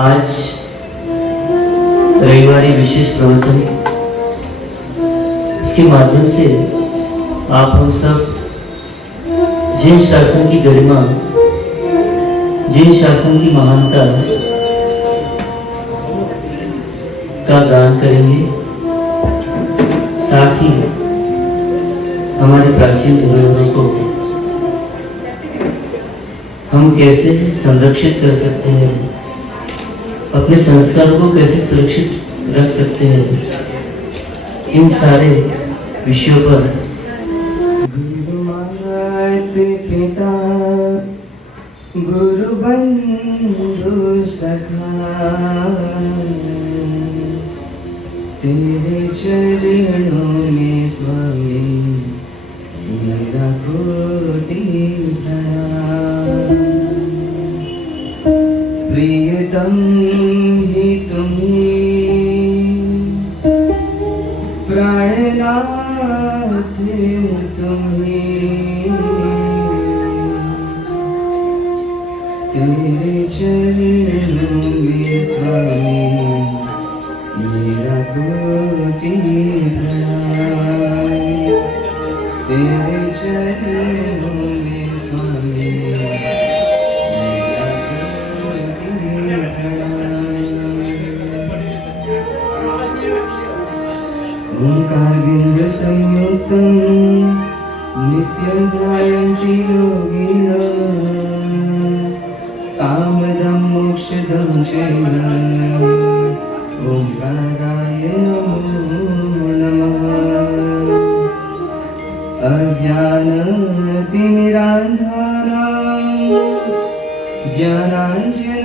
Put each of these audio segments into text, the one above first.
आज रविवारी विशेष प्रवचन, इसके माध्यम से आप हम सब जिन शासन की गरिमा, जिन शासन की महानता का गान करेंगे, साथ ही हमारे प्राचीन धरोहरों को हम कैसे संरक्षित कर सकते हैं, अपने संस्कारों को कैसे सुरक्षित रख सकते हैं, इन सारे विषयों पर गुरु मात पिता गुरु बंधु सखा, तेरे चरणों में स्वामी मेरा कोटि प्रणाम। प्रियतम ही तुम्हें प्राणनाथ तुम्हें, तेरे चरणों में स्वामी मेरा कोटि प्रणाम। तेरे चरणों में स्वामी मेरा कोटि प्रणाम। ओंकार बिंदु संयुक्तं नित्यं ध्यायन्ति योगिनः, कामदं मोक्षदं चैव ओंकाराय नमो नमः। अज्ञानतिमिरान्धानां ज्ञानाञ्जनशलाकया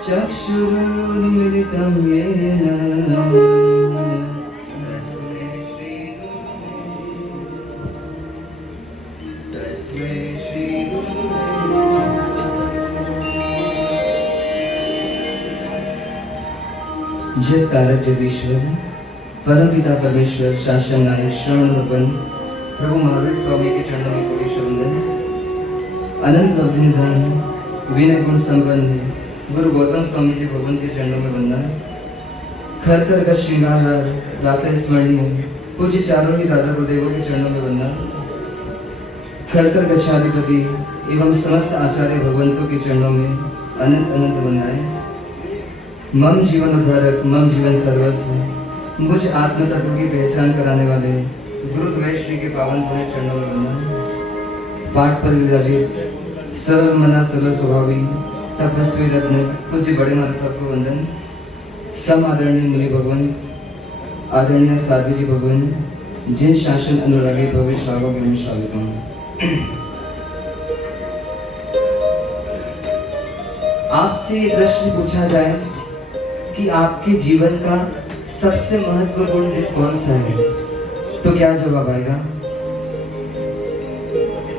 चक्षुरुन्मिलितं येन तस्मै जग कारक जगदीश्वर, परम पिता परमेश्वर, शासन नायक, शरण भगवान प्रभु महावीर स्वामी के चरणों में कोटि वंदन। अनंत लब्धि निधान विनय गुण संपन्न गुरु गौतम स्वामी जी भगवान के चरणों में वंदन। खर कर कर श्रृंगार राता स्मरणीय पूज्य चारों ही दादा गुरुदेवों के चरणों में वंदन। खर कर गच्छाधिपति एवं समस्त आचार्य भगवंतों के चरणों में अनंत अनंत वंदनाएं। मम जीवन उद्धारक, मम जीवन सर्वस्व, मुझ आत्म तत्व की पहचान कराने वाले गुरु द्वेष श्री के पावन पुण्य चरणों में वंदन। पाठ पर विराजित सरल मना सरल स्वभावी तपस्वी रत्न पूज्य बड़े माता साहब को वंदन। सम आदरणीय मुनि भगवान, आदरणीय साधु जी भगवान, जिन शासन अनुरागी भव्य श्रावक एवं श्राविकों, आपसे ये प्रश्न पूछा जाए कि आपके जीवन का सबसे महत्वपूर्ण दिन कौन सा है, तो क्या जवाब आएगा?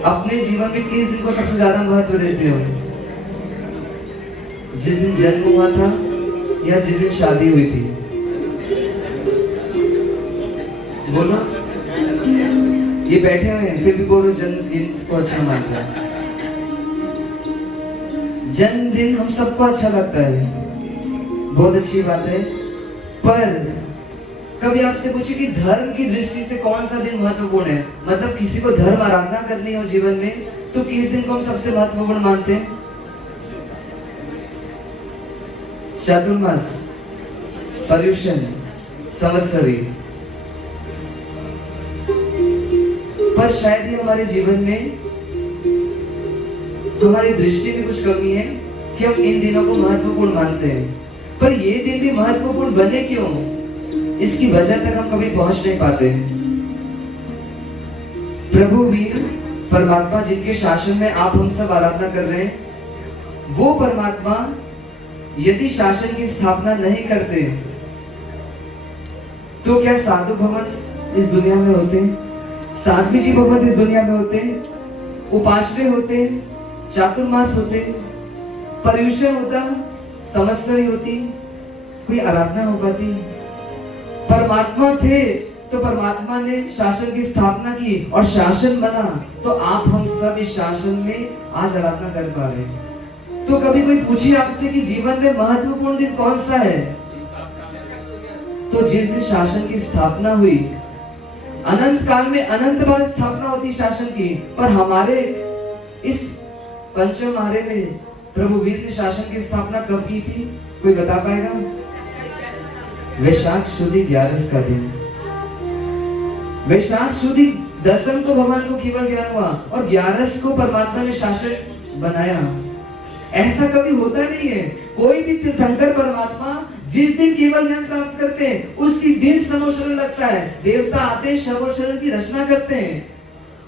अपने जीवन में किस दिन को सबसे ज्यादा महत्व देते हो? जिस दिन जन्म हुआ था या जिस दिन शादी हुई थी? बोलो। ये बैठे हुए हैं फिर भी बोलो जन्मदिन को अच्छा मानता है। जन्मदिन हम सबको अच्छा लगता है, बहुत अच्छी बात है, पर कभी आपसे पूछे कि धर्म की दृष्टि से कौन सा दिन महत्वपूर्ण है? मतलब किसी को धर्म आराधना करनी हो जीवन में तो किस दिन को हम सबसे महत्वपूर्ण मानते हैं? चातुर्मास, पर्युषण, संवत्सरी। पर शायद ही हमारे जीवन में हमारी दृष्टि में कुछ कमी है कि हम इन दिनों को महत्वपूर्ण मानते हैं, पर ये दिन भी महत्वपूर्ण बने क्यों, इसकी वजह तक हम कभी पहुंच नहीं पाते। प्रभु वीर परमात्मा जिनके शासन में आप हम सब आराधना कर रहे हैं, वो परमात्मा यदि शासन की स्थापना नहीं करते तो क्या साधु भवन इस दुनिया में होते? साध्वी जी भगवत इस दुनिया में होते? उपाश्रय होते? चातुर्मास होते? पर्युषण होता? संवत्सरी होती? कोई आराधना हो पाती? परमात्मा थे तो परमात्मा ने शासन की स्थापना की और शासन बना, तो आप हम सब इस शासन में आज आराधना कर पा रहे हैं। तो कभी कोई पूछे आपसे कि जीवन में महत्वपूर्ण दिन कौन सा है, तो जिस दिन शासन की स्थापना हुई, अनंत काल में अनंत बार स्थापना होती शासन की, पर हमारे इस पंचम आरे में प्रभु वीर ने शासन की स्थापना कब की थी, कोई बता पाएगा? वैशाख सुदी 11 का दिन। वैशाख सुदी 10 को भगवान को केवल ज्ञान हुआ और 11 को परमात्मा ने शासक बनाया। ऐसा कभी होता नहीं है। कोई भी तीर्थंकर परमात्मा जिस दिन केवल ज्ञान प्राप्त करते हैं उसी दिन समोशरण लगता है। देवता आते हैं, समोशरण की रचना करते हैं,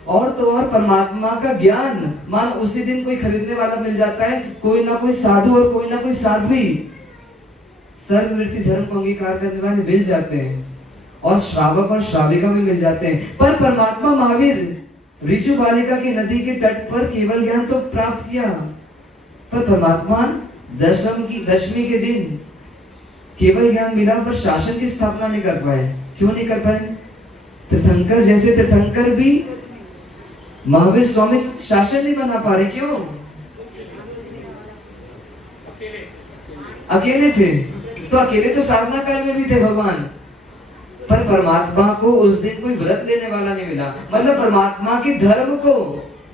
और तो और परमात्मा का ज्ञान मान उसी दिन कोई खरीदने वाला मिल जाता है। कोई ना कोई साधु और कोई ना कोई साध्वी सर्ववृत्ति धर्म को अंगीकार करने वाले मिल जाते हैं, और श्रावक और श्राविका भी मिल जाते हैं। पर परमात्मा महावीर ऋजु बालिका की नदी के तट पर केवल ज्ञान तो प्राप्त किया, पर परमात्मा दशमी के दिन केवल ज्ञान मिला, पर शासन की स्थापना नहीं कर पाए। क्यों नहीं कर पाए? तीर्थंकर जैसे तीर्थंकर भी महावीर स्वामी शासन नहीं बना पा रहे। क्यों? अकेले थे, तो अकेले तो साधना काल में भी थे भगवान, पर परमात्मा को उस दिन कोई व्रत लेने वाला नहीं मिला। मतलब परमात्मा के धर्म को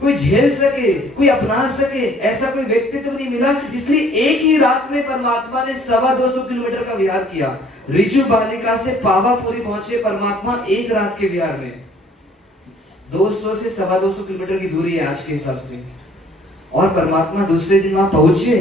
कोई झेल सके, कोई अपना सके, ऐसा कोई व्यक्तित्व नहीं मिला। इसलिए एक ही रात में परमात्मा ने 225 किलोमीटर का विहार किया। ऋजु बालिका से पावापुरी पहुंचे परमात्मा एक रात के विहार में। 200 से 225 किलोमीटर की दूरी है आज के हिसाब से। और परमात्मा दूसरे दिन वहां पहुंचे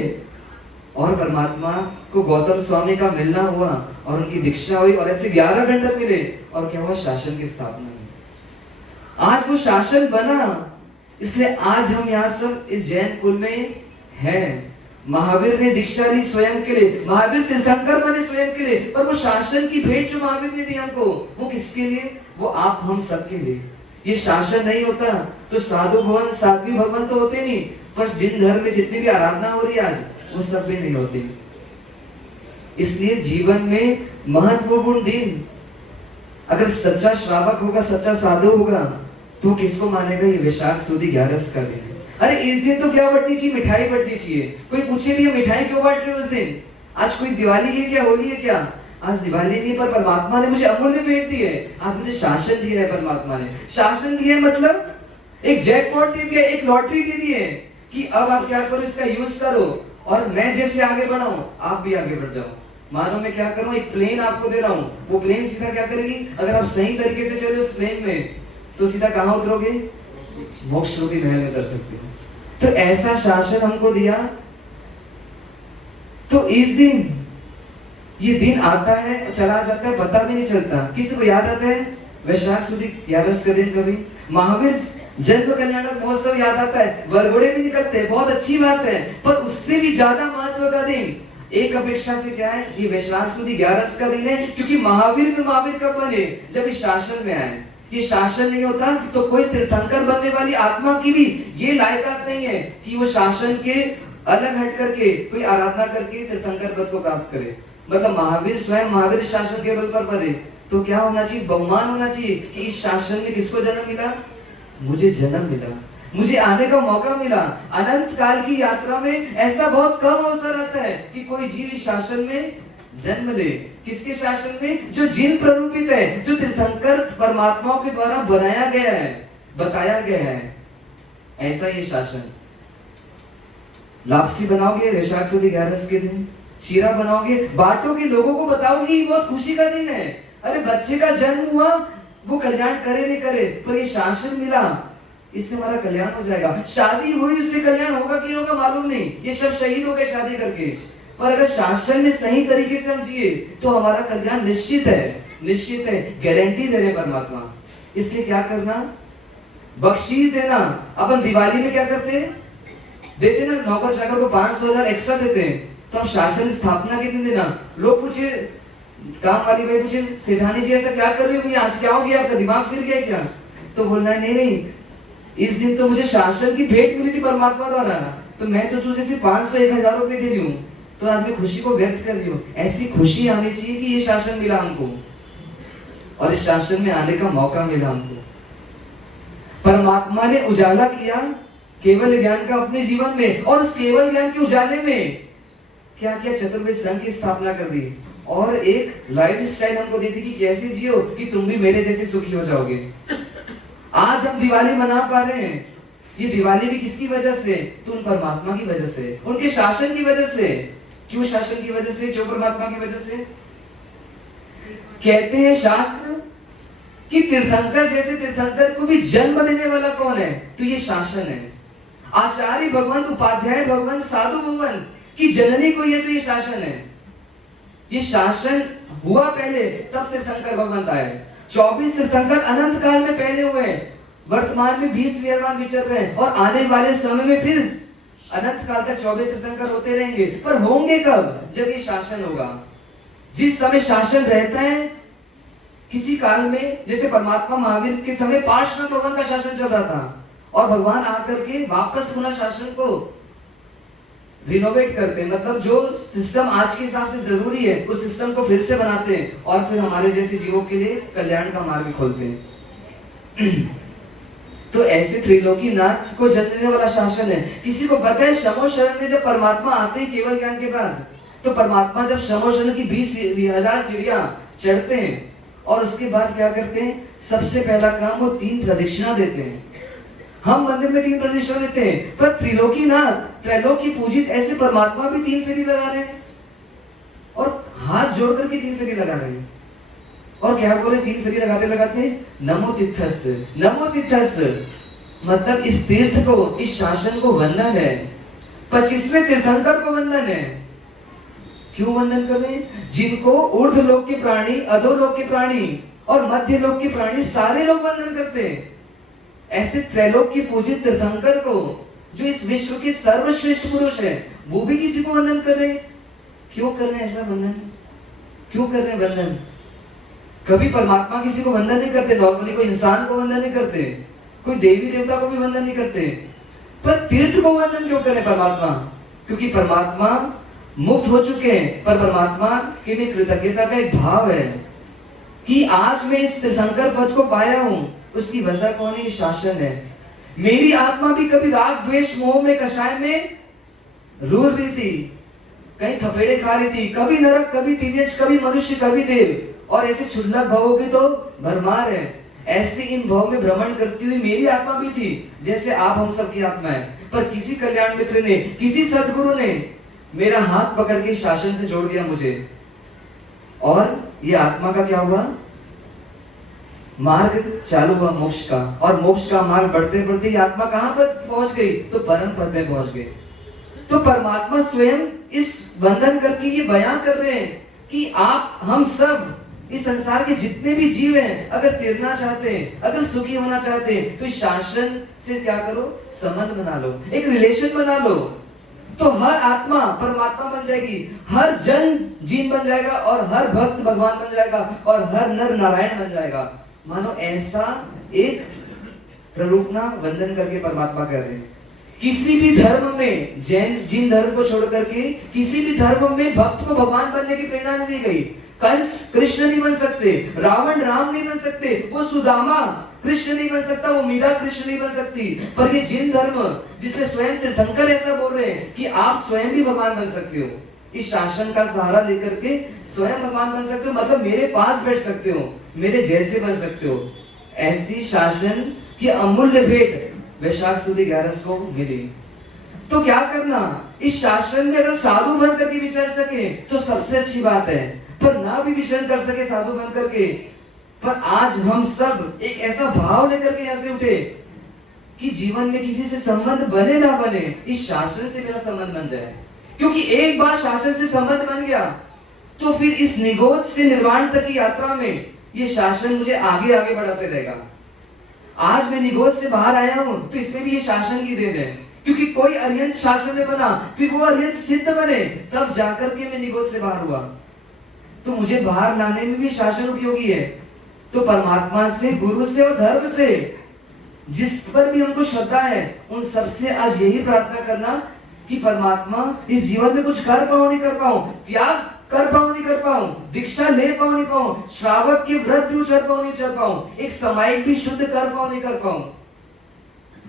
और परमात्मा को गौतम स्वामी का मिलना हुआ और उनकी दीक्षा हुई, और ऐसे 11 घंटे मिले, और क्या हुआ? शासन की स्थापना हुई। आज वो शासन बना, इसलिए आज हम यहाँ सब इस जैन कुल में हैं। महावीर ने दीक्षा ली स्वयं के लिए, महावीर तीर्थंकर बने स्वयं के लिए, पर वो शासन की भेंट जो महावीर ने दी हमको, वो किसके लिए? वो आप हम सब के लिए। ये शासन नहीं होता तो साधु भवन साध्वी भवन तो होते नहीं, पर जिन धर्म में जितनी भी आराधना हो रही है आज, वो सब भी नहीं होती। इसलिए जीवन में महत्वपूर्ण दिन, अगर सच्चा श्रावक होगा, सच्चा साधु होगा, तो किसको मानेगा? ये वैशाख सुदी 11 का दिन है। अरे इस दिन तो क्या बंटनी चाहिए? मिठाई बंटनी चाहिए। कोई पूछे भी मिठाई क्यों बांट रहे हो उस दिन? आज कोई दिवाली है क्या, होली है क्या? आज दिवाली नहीं, पर परमात्मा ने मुझे अमूल्य भेंट दी है। आज मुझे शासन दिया है, परमात्मा ने शासन दिया है, मतलब एक जैकपॉट दे दिया, एक लॉटरी दे दी है कि अब आप क्या करो, इसका यूज करो, और मैं जैसे आगे बढ़ाऊं आप भी आगे बढ़ जाओ। मानो मैं क्या करूं, एक प्लेन आपको दे रहा हूं, वो प्लेन सीधा क्या करेगी? अगर आप सही तरीके से चले उस प्लेन में, तो सीधा कहां उतरोगे? मोक्ष रूपी महल में उतर सकते हो। तो ऐसा शासन हमको दिया। तो इस दिन, ये दिन आता है और चला जाता है, पता भी नहीं चलता। किसी को याद आता है वैशाख सुदी 11 का दिन? कभी महावीर जन्म कल्याणक महोत्सव याद आता है, वरघोड़े भी निकलते हैं, बहुत अच्छी बात है, पर उससे भी ज्यादा महत्व का दिन एक अपेक्षा से क्या है? ये वैशाख सुदी 11 का दिन है, क्योंकि महावीर में महावीर कब बने? जब इस शासन में आए। ये शासन नहीं होता तो कोई तीर्थंकर बनने वाली आत्मा की भी ये लायकात नहीं है कि वो शासन के अलग हट करके कोई आराधना करके तीर्थंकर पद को प्राप्त करे। मतलब महावीर स्वयं महावीर शासन के बल पर बने, तो क्या होना चाहिए? बहुमान होना चाहिए कि इस शासन में किसको जन्म मिला? मुझे जन्म मिला, मुझे आने का मौका मिला। अनंत काल की यात्रा में ऐसा बहुत कम अवसर आता है कि कोई जीव इस शासन में जन्म ले। किसके शासन में? जो जिन प्ररूपित है, जो तीर्थंकर परमात्माओं के द्वारा बनाया गया है, बताया गया है, ऐसा ये शासन। लापसी बनाओगे वैशाख सुदी 11 के दिन, शीरा बनाओगे, बांटोगे, लोगों को बताओगे, ये बहुत खुशी का दिन है। अरे बच्चे का जन्म हुआ, वो कल्याण करे नहीं करे, पर ये शासन मिला, इससे हमारा कल्याण हो जाएगा। शादी हुई, उससे कल्याण होगा कि नहीं होगा मालूम नहीं, ये सब शहीद हो गए शादी करके, पर अगर शासन में सही तरीके से हम जिए तो हमारा कल्याण निश्चित है, निश्चित है, गारंटी दे रहे परमात्मा। इसलिए क्या करना? बख्शीश देना। अपन दिवाली में क्या करते हैं? देते ना, नौकर चाकर को 500,000 एक्स्ट्रा देते हैं, तो हम शासन स्थापना के दिन देना। लोग पूछे, काम वाली भाई पूछे, सेठानी जी ऐसा क्या कर रही हो भैया, आज क्या हो गया, आपका दिमाग फिर गया क्या? तो बोलना है नहीं, इस दिन तो मुझे शासन की भेंट मिली थी परमात्मा द्वारा, तो मैं तो तुझे सिर्फ 500-1,000 रुपए दे रही हूँ, तो आज मैं खुशी को व्यक्त कर रही हूँ। ऐसी खुशी आनी चाहिए कि ये शासन मिला हमको। और इस शासन में आने का मौका मिला हमको। परमात्मा ने उजाला किया केवल ज्ञान का अपने जीवन में, और उस केवल ज्ञान के उजाले में क्या क्या चतुर्वेद संघ की स्थापना कर दी, और एक लाइफ स्टाइल हमको दी थी कि कैसे जियो कि तुम भी मेरे जैसे सुखी हो जाओगे। आज हम दिवाली मना पा रहे हैं, ये दिवाली भी किसकी वजह से? तो उन परमात्मा की वजह से, उनके शासन की वजह से। क्यों शासन की वजह से? क्यों परमात्मा की वजह से? कहते हैं शास्त्र कि तीर्थंकर जैसे तीर्थंकर को भी जन्म देने वाला कौन है? तो ये शासन है। आचार्य भगवान, उपाध्याय भगवान, साधु भगवान की जननी कोई है तो ये शासन है। ये शासन हुआ पहले, तब तीर्थंकर भगवंत आए। 24 तीर्थंकर अनंत काल में पहले हुए, वर्तमान में 20 विद्वान विचर रहे हैं, और आने वाले समय में फिर अनंत काल तक 24 तीर्थंकर होते रहेंगे। पर होंगे कब? जब ये शासन होगा। जिस समय शासन रहता है किसी काल में, जैसे परमात्मा महावीर के समय पार्श्वनाथ भगवान का शासन चल रहा था, और भगवान आकर के वापस पुनः शासन को रिनोवेट करते हैं, मतलब जो सिस्टम आज के हिसाब से जरूरी है उस सिस्टम को फिर से बनाते हैं, और फिर हमारे जैसे जीवों के लिए कल्याण का मार्ग खोलते हैं। तो ऐसे त्रिलोकीनाथ को जन्म देने वाला शासन है। किसी को पता है शमो शरण में जब परमात्मा आते हैं केवल ज्ञान के बाद, तो परमात्मा जब शमो शरण की 20,000 सीढ़ियां चढ़ते हैं, और उसके बाद क्या करते हैं? सबसे पहला काम वो 3 प्रदक्षिणा देते हैं। हम मंदिर में 3 प्रदक्षिणा देते हैं, पर त्रिलोकीनाथ, त्रैलोक की पूजित ऐसे परमात्मा भी 3 फेरी लगा रहे हैं, और हाथ जोड़ करके 3 फेरी लगा रहे हैं। और क्या बोले? 3 फेरी लगाते लगाते नमो तीर्थस, नमो तीर्थस, मतलब इस तीर्थ को, इस शासन को वंदन है। 25वें तीर्थंकर को वंदन है। क्यों वंदन कर रहे हैं? जिनको ऊर्ध्व लोक के प्राणी, अधोलोक के प्राणी और मध्य लोक के प्राणी सारे लोग वंदन करते हैं। ऐसे त्रैलोक की पूजित तीर्थंकर को, जो इस विश्व के सर्वश्रेष्ठ पुरुष है, वो भी किसी को वंदन कर रहे हैं। क्यों कर रहे हैं ऐसा वंदन? क्यों कर रहे हैं वंदन? कभी परमात्मा किसी को वंदन नहीं करते, नॉर्मली कोई इंसान को वंदन नहीं करते, कोई देवी देवता को भी वंदन नहीं करते, पर तीर्थ को वंदन क्यों करें परमात्मा? क्योंकि परमात्मा मुक्त हो चुके हैं, पर परमात्मा के में कृतज्ञता का एक भाव है कि आज मैं इस तीर्थंकर पद को पाया हूं, उसकी वजह कौन है? शासन है। मेरी आत्मा भी कभी राग द्वेष मोह में, कषाय में रूल रही थी, कहीं थपेड़े खा रही थी, कभी नरक, कभी तिर्यक, कभी मनुष्य, कभी देव, और ऐसे क्षुल्लक भवों की तो भरमार है। ऐसे इन भव में भ्रमण करती हुई मेरी आत्मा भी थी, जैसे आप हम सबकी आत्मा है। पर किसी कल्याण मित्र ने, किसी सदगुरु ने मेरा हाथ पकड़ के शासन से जोड़ दिया मुझे, और ये आत्मा का क्या हुआ? मार्ग चालू हुआ मोक्ष का, और मोक्ष का मार्ग बढ़ते बढ़ते ये आत्मा कहां पर पहुंच गई? तो परम पद में पहुंच गई। तो परमात्मा स्वयं इस वंदन करके ये बयान कर रहे हैं कि आप, हम सब, इस संसार के जितने भी जीव हैं, अगर तैरना चाहते हैं, अगर सुखी होना चाहते हैं, तो इस शासन से क्या करो? संबंध बना लो, एक रिलेशन बना लो। तो हर आत्मा परमात्मा बन जाएगी, हर जन जीन बन जाएगा, और हर भक्त भगवान बन जाएगा, और हर नर नारायण बन जाएगा। मानो ऐसा एक प्ररूपना वंदन करके परमात्मा कर रहे हैं। किसी भी धर्म में, जैन जिन धर्म को छोड़ करके किसी भी धर्म में भक्त को भगवान बनने की प्रेरणा नहीं दी गई। कंस कृष्ण नहीं बन सकते, रावण राम नहीं बन सकते, वो सुदामा कृष्ण नहीं बन सकता, वो मीरा कृष्ण नहीं बन सकती। पर ये जिन धर्म, जिसमें स्वयं तीर्थंकर ऐसा बोल रहे हैं कि आप स्वयं भी भगवान बन सकते हो, इस शासन का सहारा लेकर के स्वयं भगवान बन सकते हो, मतलब मेरे पास बैठ सकते हो, मेरे जैसे बन सकते हो। ऐसी शासन की अमूल्य भेंट वैशाख सुदी 11 को मिली। तो क्या करना? इस शासन में अगर साधु बन करके विचर सके तो सबसे अच्छी बात है, पर ना भी विचरण कर सके साधु बन करके, पर आज हम सब एक ऐसा भाव लेकर के यहाँ से उठे कि जीवन में किसी से संबंध बने ना बने, इस शासन से मेरा संबंध बन जाए। क्योंकि एक बार शासन से संबंध बन गया तो फिर इस निगोद से निर्वाण तक की यात्रा में ये शासन मुझे आगे आगे बढ़ाते रहेगा। आज मैं निगोद से बाहर आया हूं तो इसमें भी ये शासन की देन है, क्योंकि कोई अरिहंत शासन में बना, फिर वो अरिहंत सिद्ध बने, तब जाकर के मैं निगोद से बाहर हुआ। तो मुझे बाहर लाने में भी शासन उपयोगी है। तो परमात्मा से, गुरु से और धर्म से, जिस पर भी हमको श्रद्धा है, उन सबसे आज यही प्रार्थना करना कि परमात्मा इस जीवन में कुछ कर पाऊं नहीं कर पाऊं, त्याग कर पाऊं नहीं कर पाऊं, दीक्षा ले पाऊं नहीं पाऊं, श्रावक के व्रत भी उचर पाऊं नहीं उचर पाऊं, एक समायिक भी शुद्ध कर पाऊं नहीं कर पाऊं,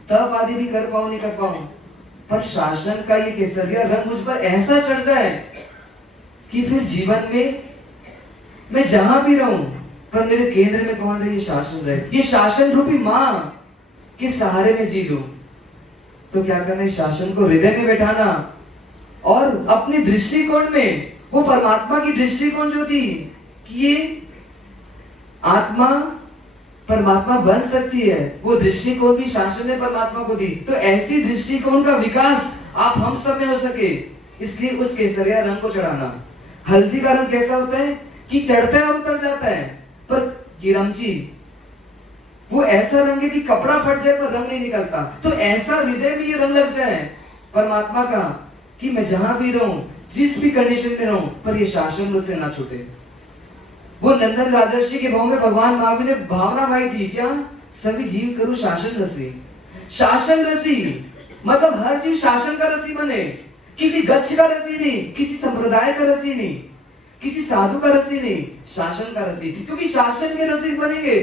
तप आदि भी कर पाऊं नहीं कर पाऊं, पर शासन का ये केसरिया रंग मुझ पर ऐसा चढ़ जाए कि फिर जीवन में मैं जहां भी रहूं पर मेरे केंद्र में कौन रहे? ये शासन रहे, ये शासन रूपी मां के सहारे में जी लूं। तो क्या करना है? शासन को हृदय में बैठाना और अपने दृष्टिकोण में वो परमात्मा की दृष्टिकोण जो थी कि ये आत्मा परमात्मा बन सकती है, वो दृष्टिकोण भी शासन ने परमात्मा को दी। तो ऐसी दृष्टिकोण का विकास आप हम सब में हो सके, इसलिए उस केसरिया रंग को चढ़ाना। हल्दी का रंग कैसा होता है कि चढ़ता है और उतर जाता है, पर किरमची वो ऐसा रंग है कि कपड़ा फट जाए पर रंग नहीं निकलता। तो ऐसा हृदय में ये रंग लग जाए परमात्मा का कि मैं जहां भी रहूं, जिस भी कंडीशन में रहूं, पर ये शासन मुझसे ना छूटे। वो नंदन राजर्षि के भाव में भगवान महावीर ने भावना भाई थी क्या? सभी जीव करो शासन रसी। शासन रसी मतलब हर जीव शासन का रसी बने, किसी गच्छ का रसी नहीं, किसी संप्रदाय का रसी नहीं, किसी साधु का रसी नहीं, शासन का रसी। क्योंकि शासन के रसिक बनेंगे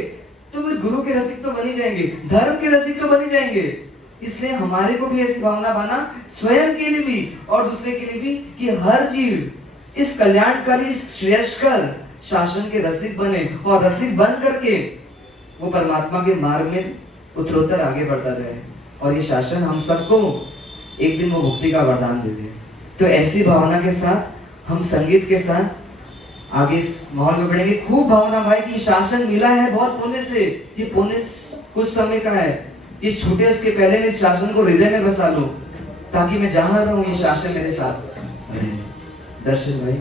तो वे गुरु के रसिक तो बनी जाएंगे, धर्म के रसिक तो बनी जाएंगे। इसलिए हमारे को भी ऐसी भावना बना, स्वयं के लिए भी और दूसरे के लिए भी, कि हर जीव इस कल्याणकारी श्रेयस्कर शासन के रसिक बने और रसिक बन करके वो परमात्मा के मार्ग में उत्तरोत्तर आगे बढ़ता जाए और ये शासन हम सबको एक दिन वो मुक्ति का वरदान दे दे। तो ऐसी भावना के साथ हम संगीत के साथ आगे इस माहौल में बढ़ेंगे। खूब भावना भाई कि शासन मिला है बहुत पुण्य से, ये पुण्य कुछ समय का है, ये छूटे उसके पहले ने इस शासन को हृदय में बसा लो ताकि मैं जहां रहूं ये शासन मेरे साथ रहे। दर्शन भाई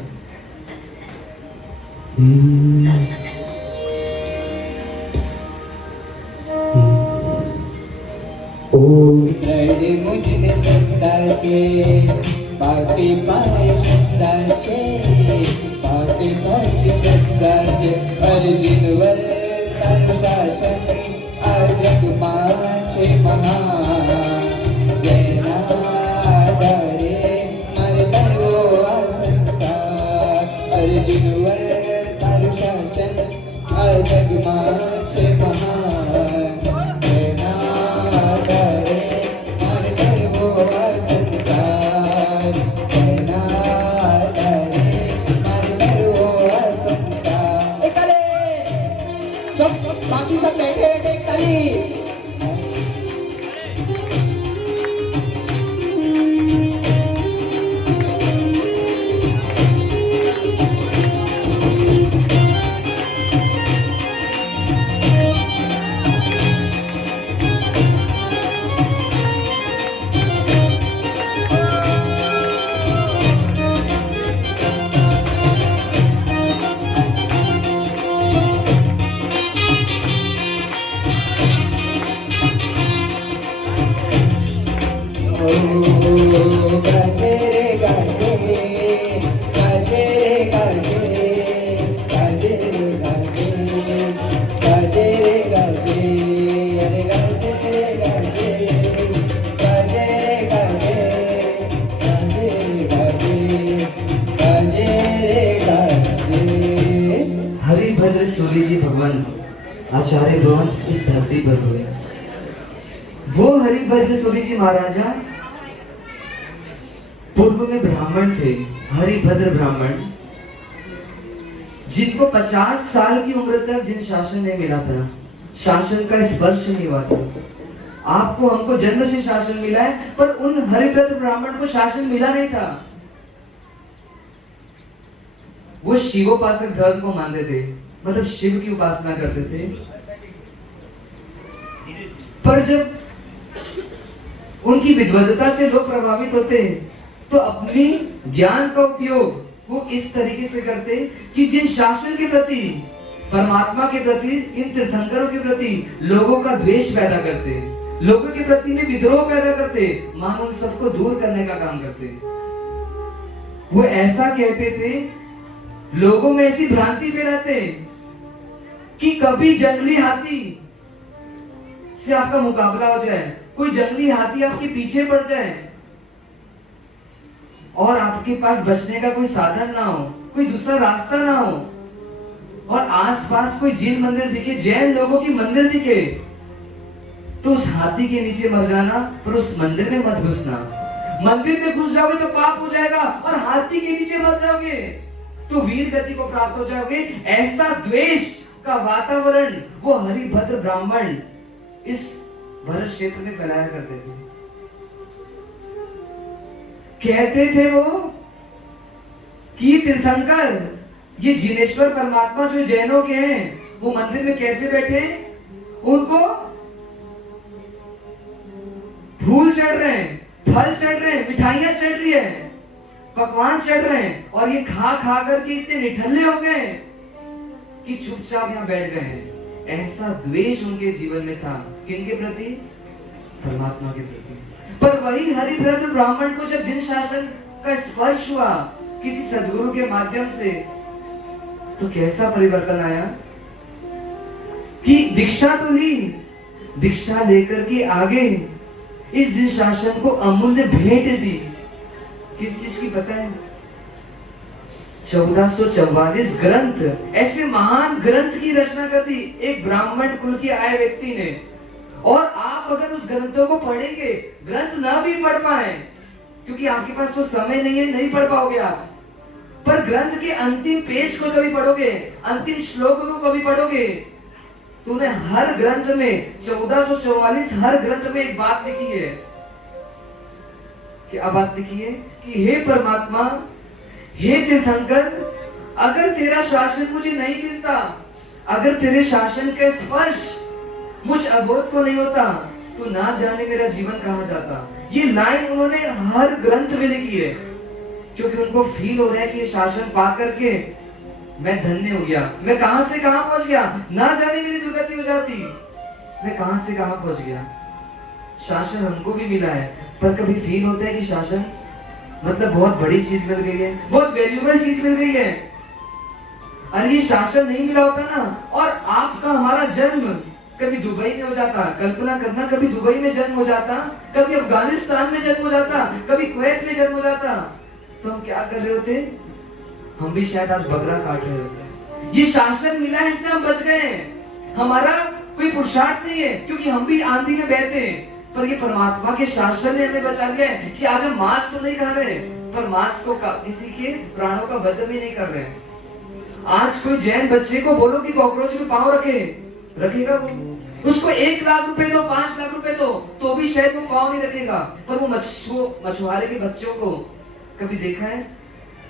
मुझे सत्ताचे पापी पाय सत्ताचे पापी पाय सत्ताचे अर्जुनवर शासन अजग माचे महा जयनादारे मन करो संसार अर्जुनवर शासन अजग माचे महा बाकी सब बैठे बैठे ताली। हरिभद्र सूर्य जी भगवान आचार्य भवन इस धरती पर हुए। वो हरिभद्र सूर्य जी महाराजा पूर्व में ब्राह्मण थे, हरिभद्र ब्राह्मण, जिनको 50 साल की उम्र तक जिन शासन नहीं मिला था, शासन का स्पर्श नहीं हुआ था। आपको हमको जन्म से शासन मिला है, पर उन हरिभद्र ब्राह्मण को शासन मिला नहीं था। वो शिवोपासक धर्म को मानते थे, मतलब शिव की उपासना करते थे। पर जब उनकी विद्वत्ता से लोग प्रभावित होते तो अपनी ज्ञान का उपयोग वो इस तरीके से करते कि जिन शासन के प्रति, परमात्मा के प्रति, इन तीर्थंकरों के प्रति लोगों का द्वेष पैदा करते, लोगों के प्रति में विद्रोह पैदा करते, मानो उन सबको दूर करने का काम करते। वो ऐसा कहते थे, लोगों में ऐसी भ्रांति फैलाते कि कभी जंगली हाथी से आपका मुकाबला हो जाए, कोई जंगली हाथी आपके पीछे पड़ जाए और आपके पास बचने का कोई साधन ना हो, कोई दूसरा रास्ता ना हो, और आसपास कोई जैन मंदिर दिखे, जैन लोगों की मंदिर दिखे, तो उस हाथी के नीचे मर जाना, पर उस मंदिर में मत घुसना। मंदिर में घुस जाओगे तो पाप हो जाएगा, और हाथी के नीचे मर जाओगे तो वीर गति को प्राप्त हो जाओगे। ऐसा द्वेष का वातावरण वो हरिभद्र ब्राह्मण इस भरत क्षेत्र में फैलाया करते थे। कहते थे वो कि तीर्थंकर, ये जिनेश्वर परमात्मा जो जैनों के हैं, वो मंदिर में कैसे बैठे? उनको फूल चढ़ रहे हैं, फल चढ़ रहे हैं, मिठाइयां चढ़ रही है, पकवान चढ़ रहे हैं, और ये खा खा करके इतने निठल्ले हो गए कि चुपचाप यहां बैठ गए हैं। ऐसा द्वेष उनके जीवन में था। किनके प्रति? परमात्मा के प्रति। पर वही हरिभद्र ब्राह्मण को जब जिन शासन का स्पर्श हुआ किसी सद्गुरु के माध्यम से, तो कैसा परिवर्तन आया कि दीक्षा तो ली, दीक्षा लेकर के आगे इस जिन शासन को अमूल्य भेंट दी। किस चीज की पता है? 1444 ग्रंथ, ऐसे महान ग्रंथ की रचना कर दी एक ब्राह्मण कुल की आए व्यक्ति ने। और आप अगर उस ग्रंथों को पढ़ेंगे, ग्रंथ ना भी पढ़ पाए क्योंकि आपके पास तो समय नहीं है, नहीं पढ़ पाओगे आप, पर ग्रंथ के अंतिम पेज को कभी पढ़ोगे, अंतिम श्लोक को कभी पढ़ोगे, तो उन्हें हर ग्रंथ में 1444 हर ग्रंथ में एक बात लिखी है। क्या बात लिखी है? कि हे परमात्मा, हे तीर्थंकर, अगर तेरा शासन मुझे नहीं मिलता, अगर तेरे शासन का स्पर्श मुझ अबोध को नहीं होता, तो ना जाने मेरा जीवन कहां जाता। ये लाइन उन्होंने हर ग्रंथ में लिखी है, क्योंकि उनको फील हो रहा है कि ये शासन पा करके मैं धन्य हो गया, मैं कहां से कहां पहुंच गया, ना जाने मेरी दुर्गति हो जाती, मैं कहां से कहां पहुंच गया। शासन हमको भी मिला है, पर कभी फील होता है कि शासन मतलब बहुत बड़ी चीज मिल गई है, बहुत वैल्यूएबल चीज मिल गई है। अरे ये शासन नहीं मिला होता ना, और आपका हमारा जन्म कभी दुबई में हो जाता, कल्पना करना, कभी दुबई में जन्म हो जाता, कभी अफगानिस्तान में जन्म हो जाता, कभी कुवैत में जन्म हो जाता, तो हम क्या कर रहे होते? हम भी शायद आज बकरा काट रहे होते। ये शासन मिला है, इसलिए हम बच गए। हमारा कोई पुरुषार्थ नहीं है, क्योंकि हम भी आंधी में बहते हैं, पर ये परमात्मा के शासन ने हमें बचा लिया है कि आज हम मांस तो नहीं खा रहे, पर मांस को किसी के प्राणों का वध भी नहीं कर रहे। आज कोई जैन बच्चे को बोलो कि कॉकरोच में पांव रखे, रखेगा वो? उसको 1 लाख रुपए दो, 5 लाख रुपए दो, तो भी शायद वो पांव नहीं रखेगा। पर वो मछुआरे के बच्चों को कभी देखा है?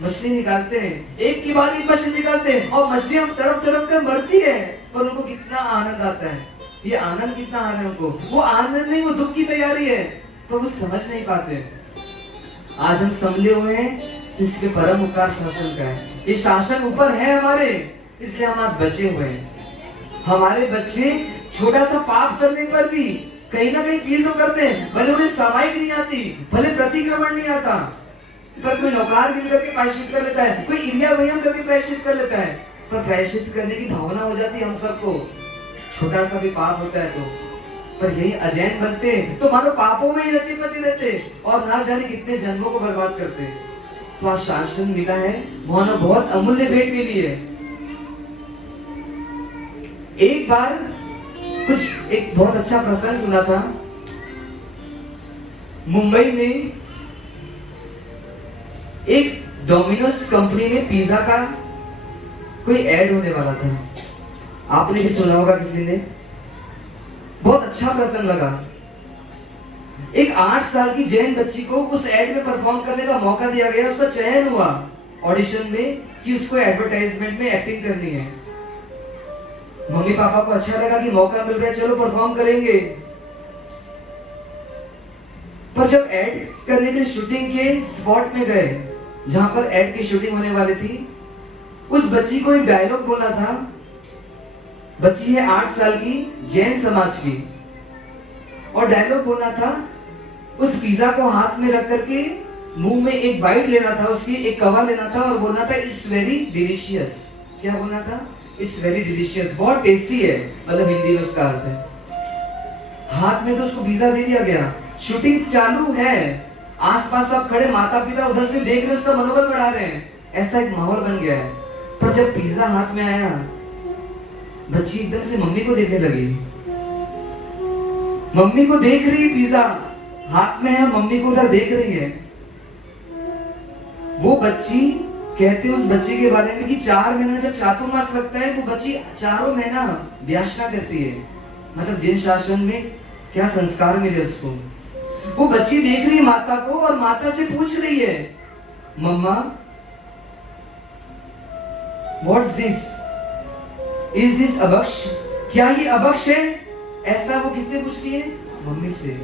मछली निकालते हैं, एक की बाद एक मछली निकालते हैं, और मछली हम तड़प तड़प कर मरती है, पर उनको कितना आनंद आता है। ये आनंद कितना आ रहा है उनको, वो आनंद नहीं, वो दुख की तैयारी है, पर वो समझ नहीं पाते। आज हम संभले हुए हैं तो इसके परम उपकार शासन का है। ये शासन ऊपर है हमारे, इसलिए हम आज बचे हुए हैं। हमारे बच्चे छोटा सा पाप करने पर भी कहीं ना कहीं फील तो करते हैं, भले उन्हें सामायिक नहीं आती, भले प्रतिक्रमण नहीं आता, पर कोई नौकार गिर करके प्रायश्चित कर लेता है, कोई इंडिया वयम करके प्रायश्चित कर लेता है, पर प्रायश्चित करने की भावना हो जाती है हम सबको। छोटा सा भी पाप होता है तो, पर यही अजैन बनते तो मानो पापों में ही रचे बचे रहते, और ना जाने कितने जन्मों को बर्बाद करते। तो आज शासन मिला है, मानो बहुत अमूल्य भेंट मिली है। एक बार एक बहुत अच्छा प्रसंग सुना था। मुंबई में एक डोमिनोज कंपनी में पिज्जा का कोई ऐड होने वाला था, आपने भी सुना होगा किसी ने। बहुत अच्छा प्रसंग लगा। एक 8 साल की जैन बच्ची को उस ऐड में परफॉर्म करने का मौका दिया गया, उसका चयन हुआ ऑडिशन में कि उसको एडवर्टाइजमेंट में एक्टिंग करनी है। मम्मी पापा को अच्छा लगा कि मौका मिल गया, चलो परफॉर्म करेंगे। पर जब ऐड करने के शूटिंग के स्पॉट में गए, जहां पर ऐड की शूटिंग होने वाली थी, उस बच्ची को एक डायलॉग बोलना था। बच्ची है 8 साल की, जैन समाज की, और डायलॉग बोलना था, उस पिज्जा को हाथ में रख करके मुंह में एक बाइट लेना था, उसकी एक कवा लेना था, और बोलना था इट्स वेरी डिलीशियस। क्या बोलना था? इट्स वेरी डिलीशियस, बहुत टेस्टी है, मतलब हिंदी में उसका अर्थ है। हाथ में तो उसको पिज्जा दे दिया गया, शूटिंग चालू है, आसपास सब खड़े माता पिता उधर से देख रहे, उसका मनोबल बढ़ा रहे हैं, ऐसा एक माहौल बन गया है। पर जब पिज्जा हाथ में आया, बच्ची एकदम से मम्मी को देखने लगी। मम्मी को देख रही, पिज्जा हाथ में है, मम्मी को उधर देख रही है। वो बच्ची, कहते हैं उस बच्ची के बारे में कि 4 महीना जब चातुर्मास लगता है, वो बच्ची 4 महीना व्यासना करती है। मतलब जिन शासन में क्या संस्कार मिले उसको। वो बच्ची देख रही है माता को और माता से पूछ रही है, मम्मा व्हाट्स दिस, इज दिस अभक्ष, क्या ये अभक्ष है? ऐसा वो किससे पूछ रही है? मम्मी से।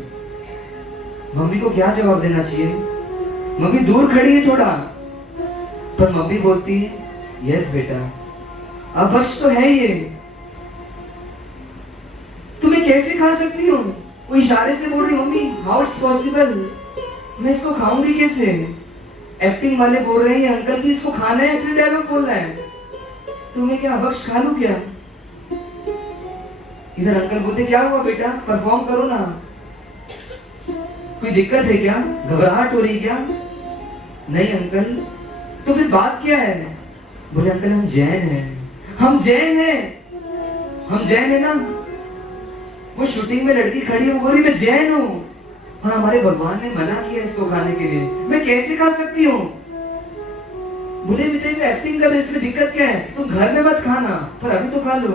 मम्मी को क्या जवाब देना चाहिए? मम्मी दूर खड़ी है थोड़ा, पर मम्मी बोलती है, यस बेटा, अभक्ष तो है ये, तुम्हें कैसे खा सकती हो? वो इशारे से बोल रही, मम्मी हाउ इट्स पॉसिबल, मैं इसको खाऊंगी कैसे? एक्टिंग वाले बोल रहे हैं अंकल की इसको खाना है, फिर डायलॉग बोलना है, तुम्हें क्या अभक्ष खा लूं क्या? इधर अंकल बोलते, क्या हुआ बेटा, परफॉर्म करो ना, कोई दिक्कत है क्या, घबराहट हो रही क्या? नहीं अंकल। तो फिर बात क्या है? बोले अंकल हम जैन हैं, हम जैन हैं, हम जैन है ना। वो शूटिंग में लड़की खड़ी है, वो बोली मैं जैन हूँ। हाँ हमारे भगवान ने मना किया इसको खाने के लिए, मैं कैसे खा सकती हूँ? बोले बेटा ये एक्टिंग कर रहे, इसमें दिक्कत क्या है, तुम घर में मत खाना, पर अभी तो खा लो।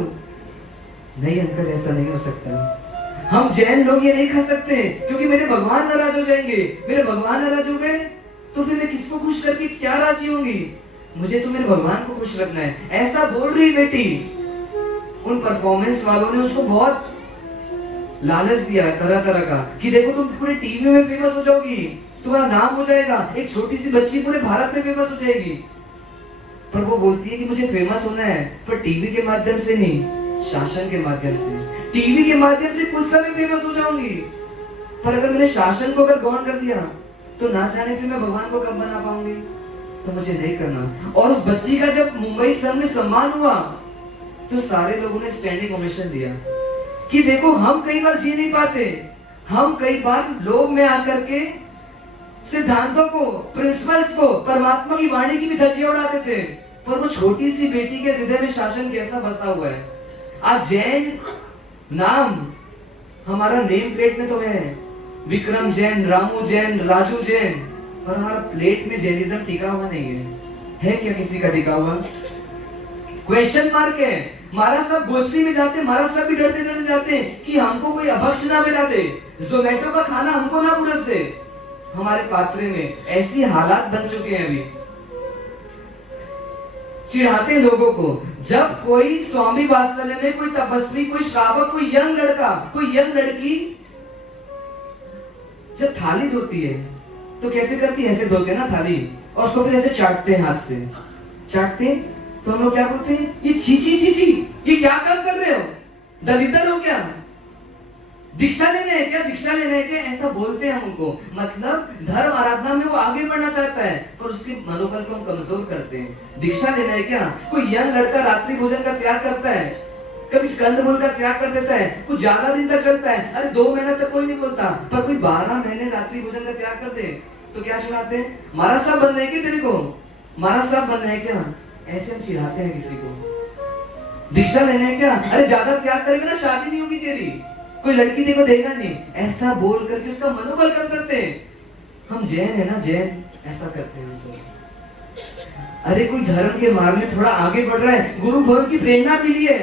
नहीं अंकल ऐसा नहीं हो सकता, हम जैन लोग ये नहीं खा सकते क्योंकि मेरे भगवान नाराज हो जाएंगे, मेरे भगवान नाराज हो गए तो फिर मैं किसको खुश करके क्या राजी होंगी? मुझे तो मेरे भगवान को खुश रखना है। ऐसा बोल रही बेटी। उन परफॉर्मेंस वालों ने उसको बहुत लालच दिया तरह तरह का कि देखो तुम पूरे टीवी में फेमस हो जाओगी, तुम्हारा नाम हो जाएगा, एक छोटी सी बच्ची पूरे भारत में फेमस हो जाएगी। पर वो बोलती है कि मुझे फेमस होना है, पर टीवी के माध्यम से नहीं, शासन के माध्यम से। टीवी के माध्यम से कुछ समय फेमस हो जाऊंगी, पर अगर मैंने शासन को अगर गौण कर दिया तो ना जाने फिर मैं भगवान को कब बना पाऊंगी, तो मुझे नहीं करना। और उस बच्ची का जब मुंबई संघ में सम्मान हुआ तो सारे लोगों ने स्टैंडिंग ओवेशन दिया कि देखो हम कई बार जी नहीं पाते, हम कई बार लोभ में आकर के सिद्धांतों को, प्रिंसिपल्स को, परमात्मा की वाणी की भी धज्जियां उड़ा देते, पर वो छोटी सी बेटी के हृदय में शासन कैसा बसा हुआ है। आज जैन नाम हमारा नेम प्लेट में तो है, विक्रम जैन, रामू जैन, राजू जैन, पर हमारा प्लेट में जैनिज्म टिका हुआ नहीं है क्या किसी का टिका हुआ? क्वेश्चन मार्क है। महाराज साहब गोचरी में जाते, महाराज साहब भी डरते डरते जाते कि हमको कोई अभक्ष ना मिला दे, जोमेटो का खाना हमको ना पुरस दे। हमारे पात्रे में ऐसी हालात बन चुके हैं अभी। चिढ़ाते लोगों को। जब कोई स्वामी वात्सल्य में, कोई तपस्वी, कोई श्रावक, कोई यंग लड़का, कोई यंग लड़की जब थाली धोती है तो कैसे करती है? ऐसे धोते ना थाली, और उसको फिर ऐसे चाटते हैं, हाथ से चाटते, तो हम लोग क्या बोलते हैं? ये छी छी छी छी, ये क्या काम कर रहे हो? दलितर हो क्या? दीक्षा लेने है क्या? दीक्षा लेने है क्या? ऐसा बोलते हैं हमको। मतलब धर्म आराधना में वो आगे बढ़ना चाहता है, पर उसके मनोबल को हम कमजोर करते हैं। दीक्षा लेना है क्या? कोई यंग लड़का रात्रि भोजन का त्याग करता है, कभी कंदमूल का त्याग कर देता है, कुछ ज्यादा दिन तक चलता है, अरे 2 महीना तक कोई नहीं बोलता, पर कोई 12 महीने रात्रि भोजन का त्याग कर दे तो क्या चिढ़ाते हैं? महाराज साहब बनना है क्या तेरे को? महाराज साहब बनना है क्या? ऐसे हम चिढ़ाते हैं किसी को। दीक्षा लेना है क्या? अरे ज्यादा त्याग करेगा ना शादी नहीं होगी तेरी, कोई लड़की देखो देगा नहीं, ऐसा बोल करके उसका मनोबल कम करते हैं। हम जैन है ना, जैन ऐसा करते हैं सब। अरे कोई धर्म के मार्ग में थोड़ा आगे बढ़ रहा है, गुरु भवन की प्रेरणा मिली है,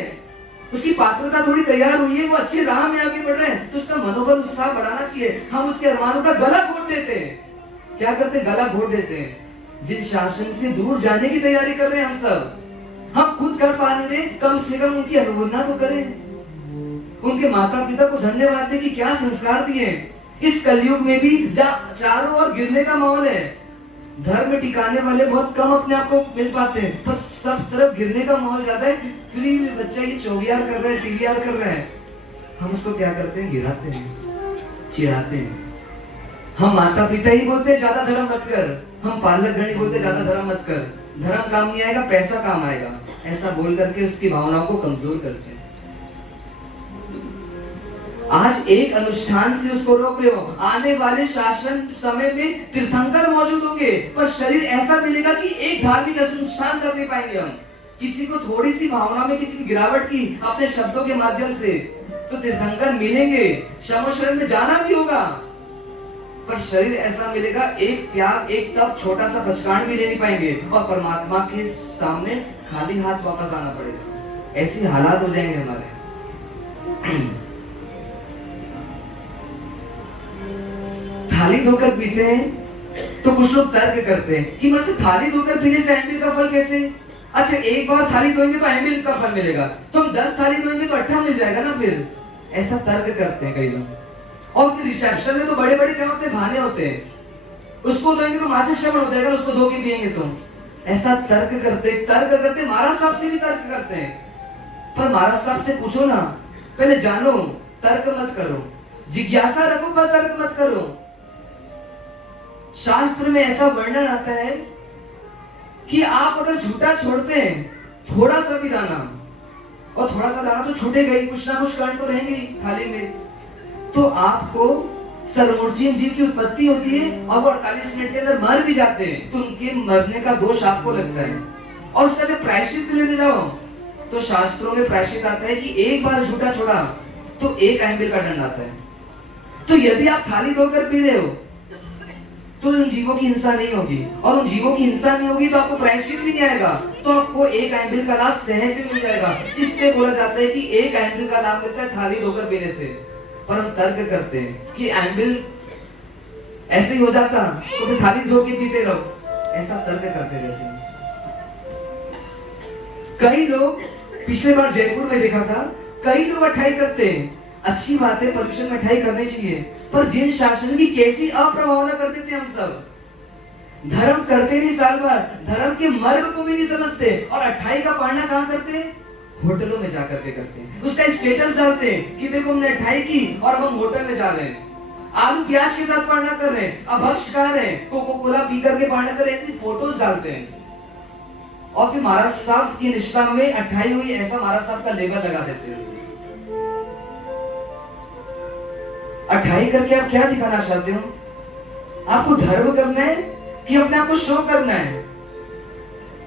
उसकी पात्रता थोड़ी तैयार हुई है, वो अच्छे राह में आगे बढ़ रहे हैं, तो उसका मनोबल उत्साह बढ़ाना चाहिए। हम उसके अरमानों का गला घोट देते हैं। क्या करते हैं? गला घोट देते हैं। जिन शासन से दूर जाने की तैयारी कर रहे हैं हम सब, हम खुद कर पा नहीं रहे, कम से कम उनकी अनुमोदना तो करें, उनके माता पिता को धन्यवाद दें कि क्या संस्कार दिए। इस कलयुग में भी चारों ओर गिरने का माहौल है, धर्म टिकाने वाले बहुत कम अपने आप को मिल पाते हैं, बस सब तरफ गिरने का माहौल ज्यादा है। फ्री में बच्चा ये चौगियार कर रहा है, टीवीआर कर रहा है, हम उसको क्या करते हैं? गिराते हैं, चिढ़ाते हैं। हम माता पिता ही बोलते हैं ज्यादा धर्म मत कर, हम पालक गण बोलते हैं ज्यादा धर्म मत कर, धर्म काम नहीं आएगा, पैसा काम आएगा, ऐसा बोल करके उसकी भावनाओं को कमजोर करते हैं। आज एक अनुष्ठान से उसको रोक रहे हो, आने वाले शासन समय में तीर्थंकर मौजूद होंगे, पर शरीर ऐसा मिलेगा कि एक धार्मिक अनुष्ठान कर नहीं पाएंगे हम। किसी को थोड़ी सी भावना में किसी की गिरावट की अपने शब्दों के माध्यम से, तो तीर्थंकर मिलेंगे, शमोशरण में जाना भी होगा, पर शरीर ऐसा मिलेगा, एक त्याग, एक तप, छोटा सा बचकान भी ले नहीं पाएंगे और परमात्मा के सामने खाली हाथ वापस आना पड़ेगा। ऐसी हालात हो जाएंगे हमारे। थाली धोकर पीते हैं तो कुछ लोग तर्क करते हैं कि मतलब थाली धोकर पीने से एम्बिल का फल कैसे? अच्छा, एक बार थाली धोएंगे तो एम्बिल का फल मिलेगा, तो हम 10 थाली धोएंगे तो 8 मिल जाएगा ना फिर। ऐसा तर्क करते हैं कई लोग। और फिर रिसेप्शन में तो बड़े बड़े क्या होते हैं, भाने होते हैं, उसको धोएंगे तो मासिक श्रवण हो जाएगा, उसको धो के पिएंगे तो। ऐसा तर्क करते महाराज साहब से भी तर्क करते हैं। पर महाराज साहब से पूछो ना, पहले जानो, तर्क मत करो, जिज्ञासा रखो पर तर्क मत करो। शास्त्र में ऐसा वर्णन आता है कि आप अगर झूठा छोड़ते हैं, थोड़ा सा भी दाना, और थोड़ा सा दाना तो छूटेगा ही, कुछ ना कुछ कण तो रहेंगे ही थाली में, तो आपको सर्वमूर्छित जीव की उत्पत्ति होती है और वो 48 मिनट के अंदर मर भी जाते हैं, तो उनके मरने का दोष आपको लगता है। और उसका जब प्रायश्चित लेने जाओ तो शास्त्रों में प्रायश्चित आता है कि एक बार झूठा छोड़ा तो एक एम्बिल का दंड आता है। तो यदि आप थाली धोकर पी रहे हो तो उन जीवों की हिंसा नहीं होगी, और उन जीवों की हिंसा नहीं होगी तो आपको प्रायश्चित भी नहीं आएगा, तो आपको एक एम्बिल का लाभ सहज भी मिल जाएगा। इसलिए बोला जाता है कि एक एम्बिल का लाभ मिलता है थाली धोकर पीने से। पर हम तर्क करते हैं कि एम्बिल ऐसे ही हो जाता तो फिर थाली धो के पीते रहो, ऐसा तर्क करते रहते हैं। कई लोग, पिछले बार जयपुर में देखा था, कई लोग अठाई करते हैं। अच्छी बात है, पोल्यूशन में अठाई करनी चाहिए, पर जिन शासन की कैसी अप्रभावना करते थे हम सब। धर्म करते नहीं साल भर, धर्म के मर्म को भी नहीं समझते, और अठाई का पालना कहाँ करते हैं? होटलों में जाकर के करते हैं। उसका स्टेटस डालते हैं कि देखो हमने अठाई की और हम होटल में जा रहे हैं, आलू प्याज के साथ पालना कर रहे हैं, अभक्ष खा रहे हैं, कोको कोला पी करके पालना कर रहे हैं, ऐसी फोटोज डालते हैं। और फिर महाराज साहब की निष्ठा में अठाई हुई ऐसा महाराज साहब का लेबल लगा देते हैं। अठाई करके आप क्या दिखाना चाहते हो? आपको धर्म करना है कि अपने आप को शो करना है?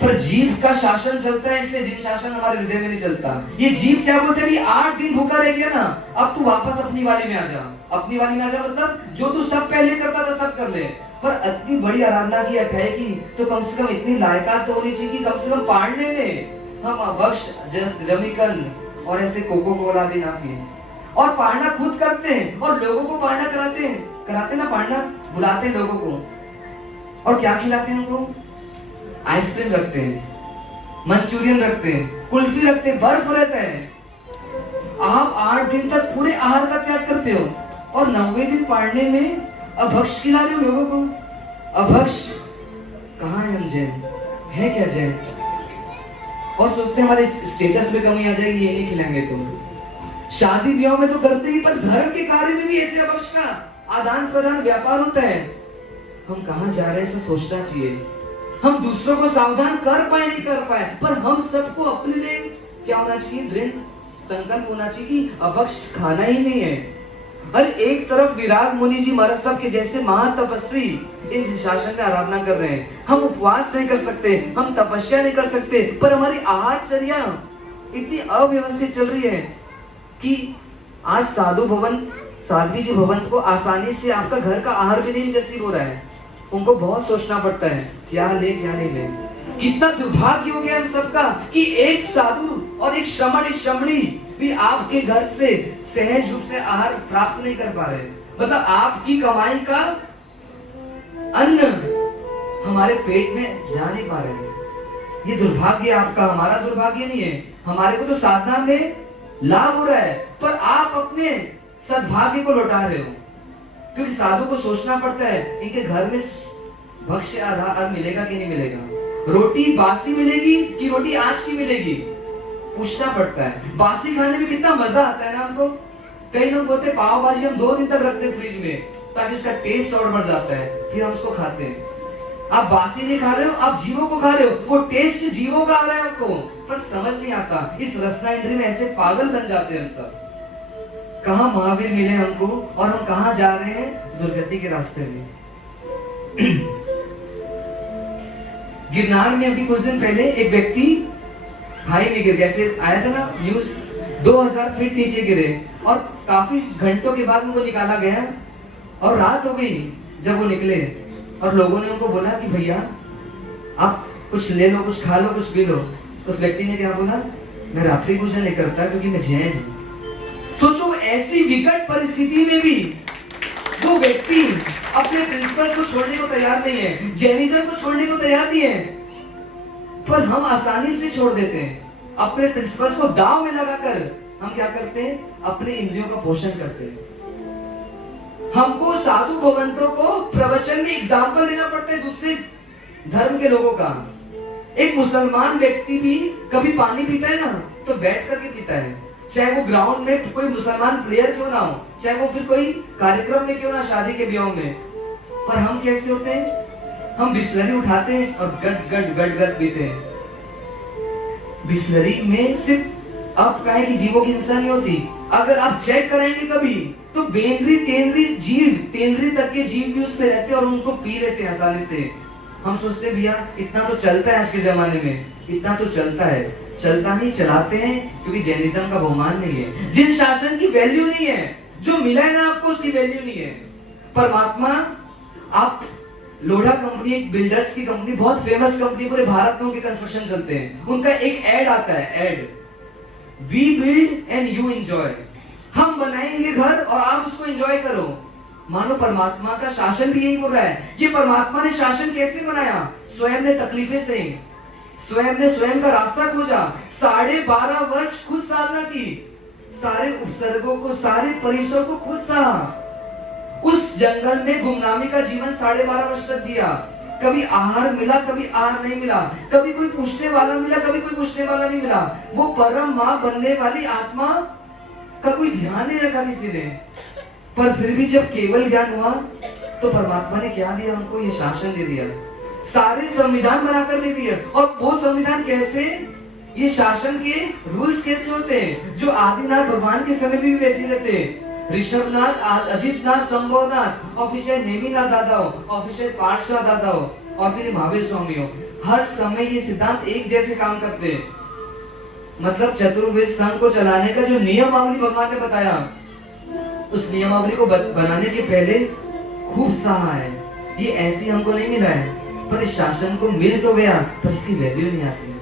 पर जीव का शासन चलता है, इसलिए जीव शासन हमारे हृदय में नहीं चलता। ये जीव क्या बोलते हैं, 8 दिन भूखा रह गया ना, अब तू वापस अपनी वाली में आ जा। अपनी वाली में आ जा मतलब जो तू सब पहले करता था सब कर ले। पर इतनी बड़ी आराधना की, अठाई की, तो कम से कम इतनी लायकात तो होनी चाहिए कि कम से कम पाड़ने में हम अभक्ष, जमीकंद और ऐसे कोको कोला आदि ना पिए। और पाड़ना खुद करते हैं और लोगों को पाड़ना कराते ना, पाड़ना बुलाते हैं लोगों को। और क्या खिलाते हैं उनको? आइसक्रीम रखते हैं, मंचूरियन रखते हैं, कुल्फी रखते हैं, बर्फ रहता है। आप 8 दिन तक पूरे आहार का त्याग करते हो और 90वें दिन पाड़ने में अभक्ष खिला रहे हो लोगों को। अभक्ष कहाँ है? हम जैन है क्या जैन? और सोचते हैं हमारे स्टेटस में कमी आ जाएगी, ये नहीं खिलाएंगे तो। शादी ब्याह में तो करते ही, पर धर्म के कार्य में भी ऐसे अभक्ष का आदान प्रदान व्यापार होता है। हम कहाँ जा रहे हैं ऐसा सोचना चाहिए। हम दूसरों को सावधान कर पाए नहीं कर पाए, पर हम सबको अपने लिए क्या होना चाहिए? दृढ़ संकल्प होना चाहिए कि अभक्ष खाना ही नहीं है। अरे एक तरफ विराग मुनि जी महाराज साहब के जैसे महातपस्वी इस शासन में आराधना कर रहे हैं, हम उपवास नहीं कर सकते, हम तपस्या नहीं कर सकते, पर हमारी आहारचर्या इतनी अव्यवस्थित चल रही है कि आज साधु भवन, साध्वी जी भवन को आसानी से आपका घर का आहार भी नहीं नसीब हो रहा है। उनको बहुत सोचना पड़ता है क्या ले क्या नहीं ले। कितना दुर्भाग्य हो गया हम सबका कि एक साधु और एक श्रमण, एक श्रमणी भी आपके घर से सहज रूप से आहार प्राप्त नहीं कर पा रहे। मतलब आपकी कमाई का अन्न हमारे पेट में जा नहीं पा रहे। ये दुर्भाग्य आपका, हमारा दुर्भाग्य नहीं है। हमारे को तो साधना में लाभ हो रहा है, पर आप अपने सद्भाग्य को लौटा रहे हो। क्योंकि साधु को सोचना पड़ता है इनके घर में भक्ष्य आधार मिलेगा कि नहीं मिलेगा, रोटी बासी मिलेगी कि रोटी आज की मिलेगी, पूछना पड़ता है। बासी खाने में कितना मजा आता है ना हमको। कई लोग बोलते हैं पाव भाजी हम 2 दिन तक रखते हैं फ्रिज में ताकि उसका टेस्ट और बढ़ जाता है, फिर हम उसको खाते हैं। आप बासी नहीं खा रहे हो, आप जीवों को खा रहे हो, वो टेस्ट जीवों का आ रहा है आपको, पर समझ नहीं आता। इस रसना इंद्रिय में ऐसे पागल बन जाते हैं हम सब। कहाँ महावीर मिले हमको और हम कहाँ जा रहे हैं, दुर्गति के रास्ते में। गिरनार में अभी कुछ दिन पहले एक व्यक्ति खाई में गिर गया, जैसे आया था ना न्यूज, 2000 फीट नीचे गिरे और काफी घंटों के बाद उनको निकाला गया और रात हो गई जब वो निकले और लोगों ने उनको बोला कि भैया आप कुछ ले लो, कुछ खा लो, कुछ पी लो। उस व्यक्ति ने क्या बोला, मैं रात्रि भोजन नहीं करता क्योंकि मैं जैन हूं। सोचो ऐसी विकट परिस्थिति में भी वो व्यक्ति अपने प्रिंसिपल को छोड़ने को तैयार नहीं है, जैनिज्म को छोड़ने को तैयार नहीं है, पर हम आसानी से छोड़ देते हैं। अपने प्रिंसिपल्स को दांव में लगाकर हम क्या करते हैं, अपने इंद्रियों का पोषण करते हैं। हमको साधु भगवंतों को प्रवचन में एग्जाम्पल देना पड़ता है दूसरे धर्म के लोगों का। एक मुसलमान व्यक्ति भी कभी पानी पीता है ना तो बैठ करके पीता है, चाहे वो ग्राउंड में कोई मुसलमान प्लेयर क्यों ना हो, चाहे वो फिर कोई कार्यक्रम में क्यों ना, शादी के ब्याह में। पर हम कैसे होते हैं, हम बिस्लरी उठाते हैं और गट गट गट गट पीते हैं। बिस्लरी में सिर्फ अब क्या है कि जीवों की हिंसा नहीं होती। अगर आप चेक कराएंगे कभी तो बेंद्री तेंद्री जीव, तेंद्री तक के जीव भी उस पे रहते हैं और उनको पी लेते हैं आसानी से। हम सोचते हैं भैया इतना तो चलता है आज के जमाने में, इतना तो चलता है, चलता नहीं, चलाते हैं क्योंकि जैनिज्म का बहुमान नहीं है। जिन शासन की वैल्यू नहीं है, जो मिला है ना आपको उसकी वैल्यू नहीं है। परमात्मा, आप लोढ़ा कंपनी एक बिल्डर्स की कंपनी, बहुत फेमस कंपनी, पूरे भारत में उनके कंस्ट्रक्शन चलते हैं। उनका एक एड आता है, ad, we build and you enjoy. हम बनाएंगे घर और आप उसको एंजॉय करो। मानो परमात्मा का शासन भी यही बोल रहा है। ये परमात्मा ने शासन कैसे बनाया, स्वयं ने तकलीफें सही, स्वयं ने स्वयं का रास्ता खोजा, 12.5 वर्ष खुद साधना की, सारे उपसर्गों को, सारे परिसर को खुद सहा। उस जंगल में गुमनामी का जीवन 12.5 वर्ष तक जिया। कभी आहार मिला, कभी आहार नहीं मिला, कभी कोई पूछने वाला मिला, कभी कोई पूछने वाला नहीं मिला। वो परम मां बनने वाली आत्मा का कोई ध्यान नहीं रखा किसी ने। पर फिर भी जब केवल ज्ञान हुआ तो परमात्मा ने क्या दिया हमको, ये शासन दे दिया, सारे संविधान बनाकर दे दिए। और वो संविधान कैसे, ये शासन के रूल्स कैसे होते हैं, जो आदिनाथ भगवान के समय भी वैसे रहते हैं। ऋषभनाथ, अजितनाथ, संभवनाथ, और फिर नेमिनाथ दादा हो, और फिर पार्श्वनाथ दादा हो, और फिर महावीर स्वामी हो, हर समय ये सिद्धांत एक जैसे काम करते हैं। मतलब चतुर्वेद संघ को चलाने का जो नियमावली भगवान ने बताया, उस नियमावली को बनाने के पहले खूब सहा है। ये ऐसी हमको नहीं मिला है, पर इस शासन को मिल तो गया, पर इसकी वैल्यू नहीं आती।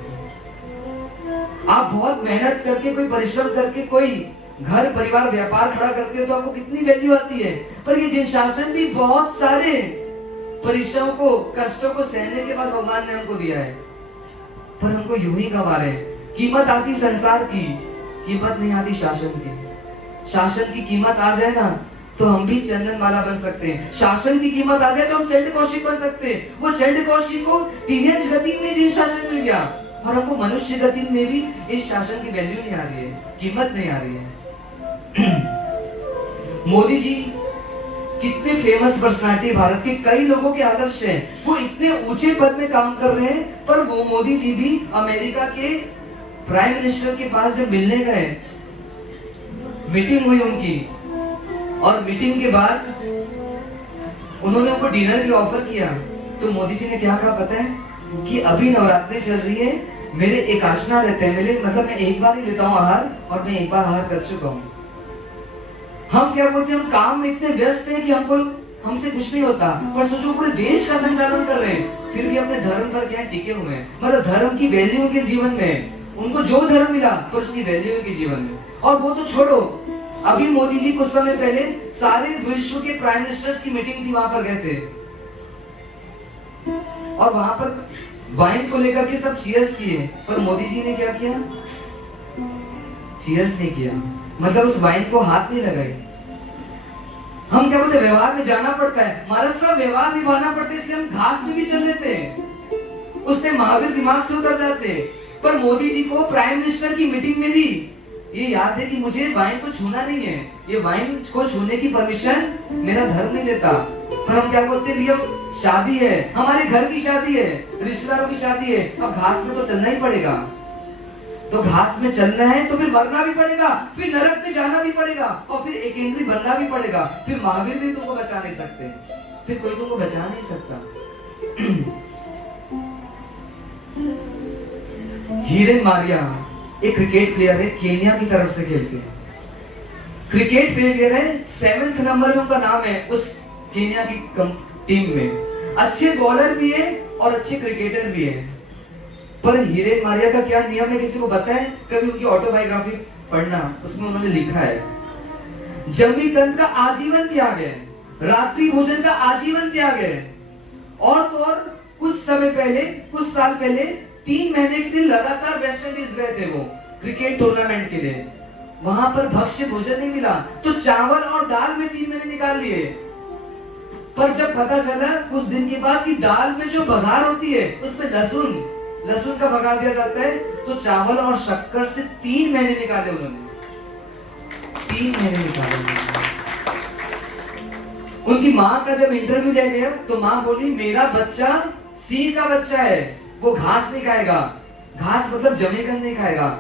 आप बहुत मेहनत करके, कोई परिश्रम करके, कोई घर परिवार व्यापार खड़ा करते हो तो आपको कितनी वैल्यू आती है। पर ये जिन शासन भी बहुत सारे परिश्रम को, कष्टों को सहने के बाद भगवान ने हमको दिया है, पर हमको यूं ही गवा रहे हैं। कीमत आती संसार की, कीमत नहीं आती शासन की। शासन की कीमत आ जाए ना तो हम भी चंदन माला बन सकते हैं। शासन की कीमत आ जाए तो हम चंड कौशिक बन सकते हैं। वो चंड कौशिक को तिर्यंच गति में जिन शासन मिल गया, और हमको मनुष्य गति में भी इस शासन की वैल्यू नहीं आ रही है, कीमत नहीं आ रही है। मोदी जी कितने फेमस पर्सनालिटी, भारत के कई लोगों के आदर्श हैं, वो इतने ऊंचे पद में काम कर रहे हैं, पर वो मोदी जी भी अमेरिका के प्राइम मिनिस्टर के पास जब मिलने गए, मीटिंग हुई उनकी, और मीटिंग के बाद उन्होंने उनको डिनर की ऑफर किया, तो मोदी जी ने क्या कहा पता है, कि अभी नवरात्रि चल रही है, मेरे एकादशना रहते हैं, मेरे मतलब मैं एक बार ही लेता हूँ आहार, और मैं एक बार आहार कर चुका हूँ। हम क्या बोलते हैं, हम काम में इतने व्यस्त हैं कि हमसे कुछ नहीं होता, पर सोचो पूरे देश का संचालन कर रहे हैं, फिर भी अपने धर्म पर क्या टिके हुए हैं। मतलब धर्म की वैल्यू उनके जीवन में, उनको जो धर्म मिला पर उसकी वैल्यू उनके जीवन में। और वो तो छोड़ो, अभी मोदी जी कुछ समय पहले सारे विश्व के प्राइम मिनिस्टर्स की मीटिंग थी, वहां पर गए थे, और वहां पर वाइन को लेकर के सब चीयर्स किए, पर मोदी जी ने क्या किया, चीयर्स नहीं किया, मतलब उस वाइन को हाथ नहीं लगाई। हम क्या बोलते, व्यवहार में जाना पड़ता है, हमारा सब व्यवहार निभाना पड़ता है, इसलिए हम घास में भी चल लेते हैं, उससे महावीर दिमाग से उतर जाते हैं। पर मोदी जी को प्राइम मिनिस्टर की मीटिंग में भी ये याद है कि मुझे वाइन को छूना नहीं है, ये वाइन को छूने की परमिशन मेरा धर्म नहीं देता। पर हम क्या बोलते हैं, भैया शादी है, हमारे घर की शादी है, रिश्तेदारों की शादी है, अब घास में तो चलना ही पड़ेगा। तो घास में चलना है तो फिर मरना भी पड़ेगा, फिर नरक में जाना भी पड़ेगा, और फिर एकेंद्री बनना भी पड़ेगा। फिर महावीर भी तुमको बचा नहीं सकते, फिर कोई तुमको बचा नहीं सकता। हीरेन मारिया एक क्रिकेट प्लेयर है, केन्या की तरफ से खेलते हैं। क्रिकेट प्लेयर है, 7th नंबर में उनका नाम है उस केन्या की टीम में। अच्छे बॉलर भी है और अच्छे क्रिकेटर भी है। पर हीरेन मारिया का क्या नियम है, किसी को पता है? कभी उनकी ऑटोबायोग्राफी पढ़ना, उसमें उन्होंने लिखा है जमीकंद का आजीवन त्याग है, रात्रि भोजन का आजीवन त्याग है, और तो और कुछ समय पहले, कुछ साल पहले 3 महीने के लिए लगातार वेस्ट इंडीज गए थे वो क्रिकेट टूर्नामेंट के लिए। वहां पर भक्ष्य भोजन नहीं मिला तो चावल और दाल में 3 महीने निकाल लिए। पर जब पता चला कुछ दिन के बाद कि दाल में जो बघार होती है उसमें लहसुन का बघार दिया जाता है, तो चावल और शक्कर से 3 महीने निकाले उन्होंने, 3 महीने निकाले। उनकी माँ का जब इंटरव्यू लिया गया तो माँ बोली मेरा बच्चा सिंह का बच्चा है, वो घास नहीं खाएगा, घास मतलब जमीकंद नहीं खाएगा।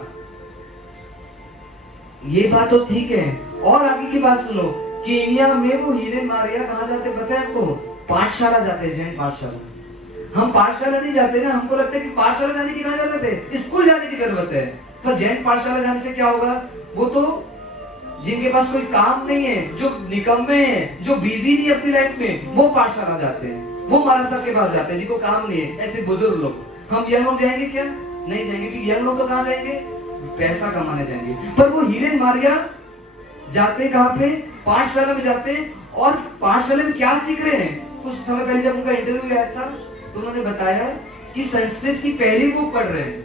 ये बात तो ठीक है, और आगे की बात सुनो। केन्या में वो हीरेन मारिया कहाँ जाते पता है आपको? पाठशाला जाते हैं, जैन पाठशाला। हम पाठशाला नहीं जाते ना, हमको लगता है कि पाठशाला जाने की कहाँ जरूरत है, स्कूल जाने की जरूरत है। पर जैन पाठशाला जाने से क्या होगा? वो तो जिनके पास कोई काम नहीं है, जो निकम्मे हैं, जो बिजी नहीं है अपनी लाइफ में, वो पाठशाला जाते हैं, वो महाराज साहब के पास जाते हैं जिनको काम नहीं है, ऐसे बुजुर्ग लोग। हम यंग लोग जाएंगे क्या? नहीं जाएंगे, क्योंकि यंग लोग तो कहाँ जाएंगे? पैसा कमाने जाएंगे। पर वो हीरेन मारिया जाते कहाँ पे? पाठशाला में जाते हैं। और पाठशाला में क्या सीख रहे हैं? कुछ समय पहले जब उनका इंटरव्यू आया था तो उन्होंने बताया कि संस्कृत की पहली बुक पढ़ रहे हैं।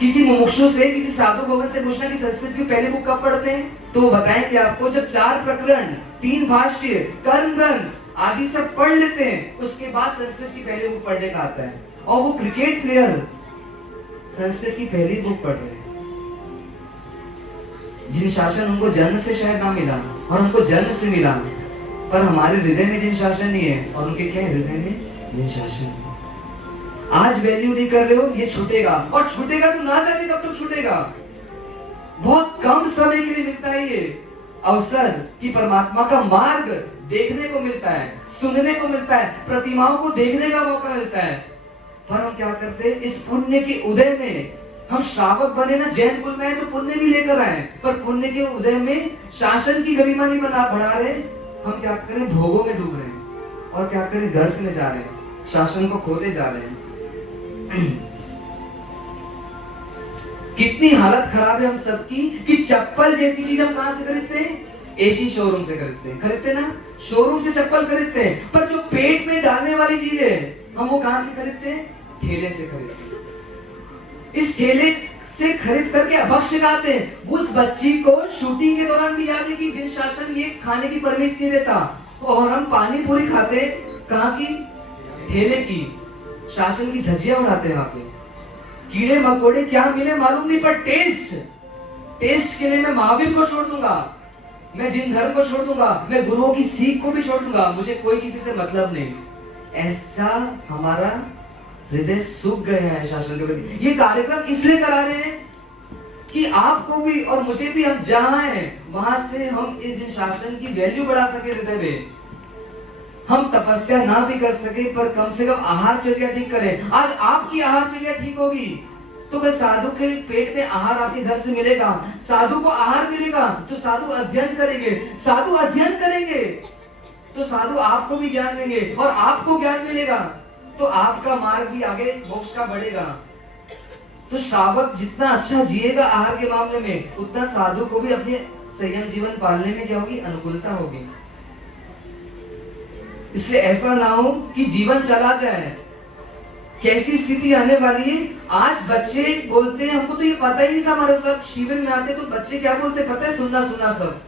किसी मुमुक्षु से, किसी साधु भगत से पूछना कि संस्कृत की पहली बुक कब पढ़ते हैं, तो वो बताएंगे आपको जब 4 प्रकरण, 3 भाष्य, कर्म ग्रंथ आदि सब पढ़ लेते हैं, उसके बाद संस्कृत की पहली बुक पढ़ने का आता है। और वो क्रिकेट प्लेयर संस्कृत की पहली बुक पढ़ रहे हैं। जिन शासन उनको जन्म से शायद ना मिला, और उनको जन्म से मिला, पर हमारे हृदय में जिन शासन नहीं है, और उनके क्या हृदय में जिन शासन है। आज वैल्यू नहीं कर रहे हो, ये छूटेगा, और छूटेगा तो ना जाने कब तक छूटेगा। बहुत कम समय के लिए मिलता है ये अवसर कि परमात्मा का मार्ग देखने को मिलता है, सुनने को मिलता है, प्रतिमाओं को देखने का मौका मिलता है। पर हम क्या करते हैं? इस पुण्य के उदय में हम श्रावक बने ना, जैन कुल में है तो पुण्य भी लेकर आए, पर पुण्य के उदय में शासन की गरिमा नहीं बढ़ा रहे। हम क्या करें? भोगों में डूब रहे हैं, और क्या करें? गर्त में जा रहे हैं, शासन को खोते जा रहे हैं। कितनी हालत खराब है हम सबकी कि चप्पल जैसी चीज हम कहां से खरीदते हैं? एसी शोरूम से खरीदते ना, शोरूम से चप्पल खरीदते हैं। पर जो पेट में डालने वाली चीज है हम वो कहां से खरीदते हैं? ठेले से खरीदते हैं। इस ठेले से खरीद करके अभक्ष्य खाते हैं। उस बच्ची को शूटिंग के दौरान भी याद है कि जिन शासन ये खाने की परमिशन नहीं देता, और हम पानी पूरी खाते कहां की? ठेले की। शासन की धज्जियां उड़ाते हैं वहां पे। कीड़े मकोड़े क्या मिले मालूम नहीं, पर टेस्ट के लिए मैं महावीर को छोड़ दूंगा, मैं जिन धर्म को छोड़ दूंगा, मैं गुरुओं की सीख को भी छोड़ दूंगा, मुझे कोई किसी से मतलब नहीं। ऐसा हमारा हृदय सूख गया है शासन के प्रति। ये कार्यक्रम इसलिए करा रहे हैं कि आपको भी और मुझे भी, हम जहां हैं वहां से हम इस शासन की वैल्यू बढ़ा सके हृदय में। हम तपस्या ना भी कर सके, पर कम से कम आहारचर्या ठीक करें। आज आपकी आहारचर्या ठीक होगी तो कोई साधु के पेट में आहार आपके घर से मिलेगा, साधु को आहार मिलेगा तो साधु अध्ययन करेंगे, साधु अध्ययन करेंगे तो साधु आपको भी ज्ञान देंगे, और आपको ज्ञान मिलेगा तो आपका मार्ग भी आगे मोक्ष का बढ़ेगा। तो श्रावक जितना अच्छा जिएगा आहार के मामले में, उतना साधु को भी अपने संयम जीवन पालने में क्या होगी? अनुकूलता होगी। इसलिए ऐसा ना हो कि जीवन चला जाए। कैसी स्थिति आने वाली है? आज बच्चे बोलते हैं, हमको तो ये पता ही नहीं था, हमारे सब शिविर में आते तो बच्चे क्या बोलते पता है? सुनना सब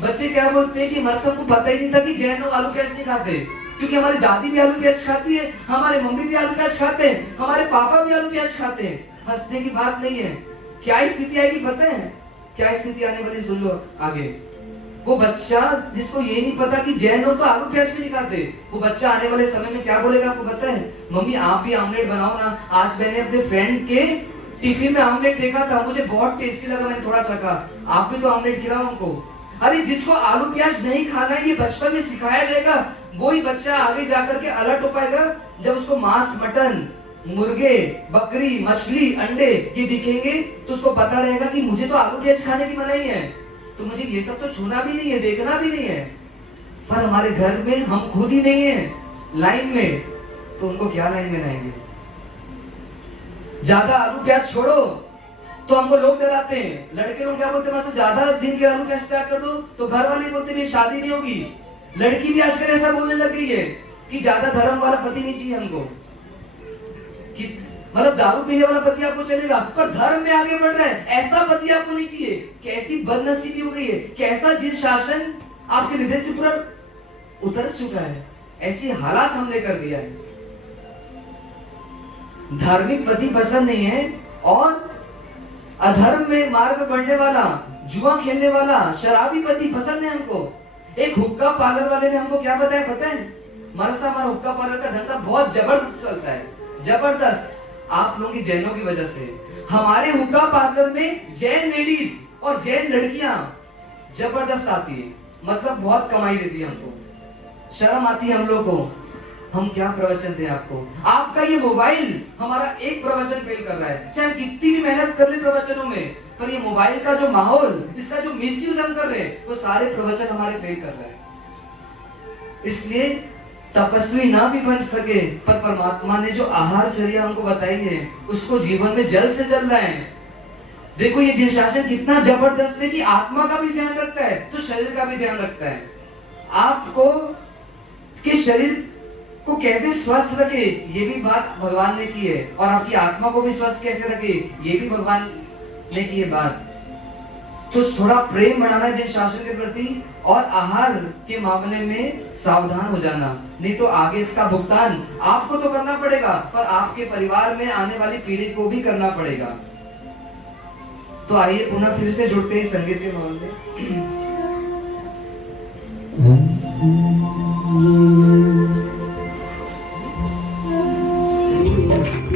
बच्चे क्या बोलते हैं कि हमारे सबको पता ही नहीं था कि जैन लोग आलू प्याज नहीं खाते, क्योंकि हमारी दादी भी आलू प्याज खाती है, हमारे मम्मी भी आलू प्याज खाते हैं, हमारे पापा भी आलू प्याज खाते हैं। हंसने की बात नहीं है। क्या स्थिति आएगी पता है? क्या स्थिति आने वाली सुन लो आगे। वो बच्चा जिसको ये नहीं पता कि जैन लोग तो आलू प्याज भी नहीं खाते, वो बच्चा आने वाले समय में क्या बोलेगा आपको पता है? मम्मी आप भी आमलेट बनाओ ना, आज मैंने अपने फ्रेंड के टिफिन में आमलेट देखा था, मुझे बहुत टेस्टी लगा, मैंने थोड़ा चखा। आप भी तो आमलेट खिलाओ हमको। अरे जिसको आलू प्याज नहीं खाना है, ये बचपन में सिखाया जाएगा, वही बच्चा आगे जाकर के अलर्ट हो पाएगा। जब उसको मांस, मटन, मुर्गे, बकरी, मछली, अंडे ये दिखेंगे तो उसको पता रहेगा कि मुझे तो आलू प्याज खाने की मनाही है, तो मुझे ये सब तो छूना भी नहीं है, देखना भी नहीं है। पर हमारे घर में हम खुद ही नहीं है लाइन में, तो उनको क्या लाइन में लाएंगे? ज्यादा आलू प्याज छोड़ो तो हमको लोग डराते हैं। लड़के लोग क्या बोलते हैं, हमारे से ज्यादा दिन के आलू प्याज स्टार्ट कर दो तो घर वाले बोलते हैं शादी नहीं होगी। लड़की भी आजकल ऐसा बोलने लग गई है कि ज्यादा धर्म वाला पति नहीं चाहिए हमको, कि मतलब दारू पीने वाला पति आपको चलेगा पर धर्म में आगे बढ़ रहा है ऐसा पति आपको नहीं चाहिए। कैसी बदनसीबी हो गई है, कैसा जिन शासन आपके हृदय से पूरा उतर चुका है, ऐसी हालात हमने कर दिया है। धार्मिक पति पसंद नहीं है और अधर्म में मार्ग में बढ़ने वाला, जुआ खेलने वाला, शराबी पति पसंद है हमको। एक हुक्का पार्लर वाले ने हमको क्या बताया पता है? हमारा हुक्का पार्लर का धंधा बहुत जबरदस्त चलता है, जबरदस्त। आप लोगों की जैनों की वजह से हमारे हुक्का पार्लर में जैन लेडीज और जैन लड़कियां जबरदस्त आती है, मतलब बहुत कमाई देती है हमको। शर्म आती है हम लोग को, हम क्या प्रवचन दें आपको? आपका ये मोबाइल हमारा एक प्रवचन फेल कर रहा है, चाहे कितनी भी मेहनत कर ले प्रवचनों में, पर ये मोबाइल का जो माहौल, इसका जो मिसयूज हम कर रहे हैं, वो सारे प्रवचन हमारे फेल कर रहे हैं। इसलिए तपस्वी ना भी बन सके, पर परमात्मा ने जो आहारचर्या हमको बताई है उसको जीवन में जल्द से जल्द लाएं। देखो ये जिन शासन कितना जबरदस्त है कि आत्मा का भी ध्यान रखता है तो शरीर का भी ध्यान रखता है। आपको कि शरीर को कैसे स्वस्थ रखे ये भी बात भगवान ने की है, और आपकी आत्मा को भी स्वस्थ कैसे रखे ये भी भगवान ने की है बात। तो थोड़ा प्रेम बढ़ाना जिन शासन के प्रति, और आहार के मामले में सावधान हो जाना, नहीं तो आगे इसका भुगतान आपको तो करना पड़ेगा पर आपके परिवार में आने वाली पीढ़ी को भी करना पड़ेगा। तो आइए पुनः फिर से जुड़ते हैं संगीत के माहौल में।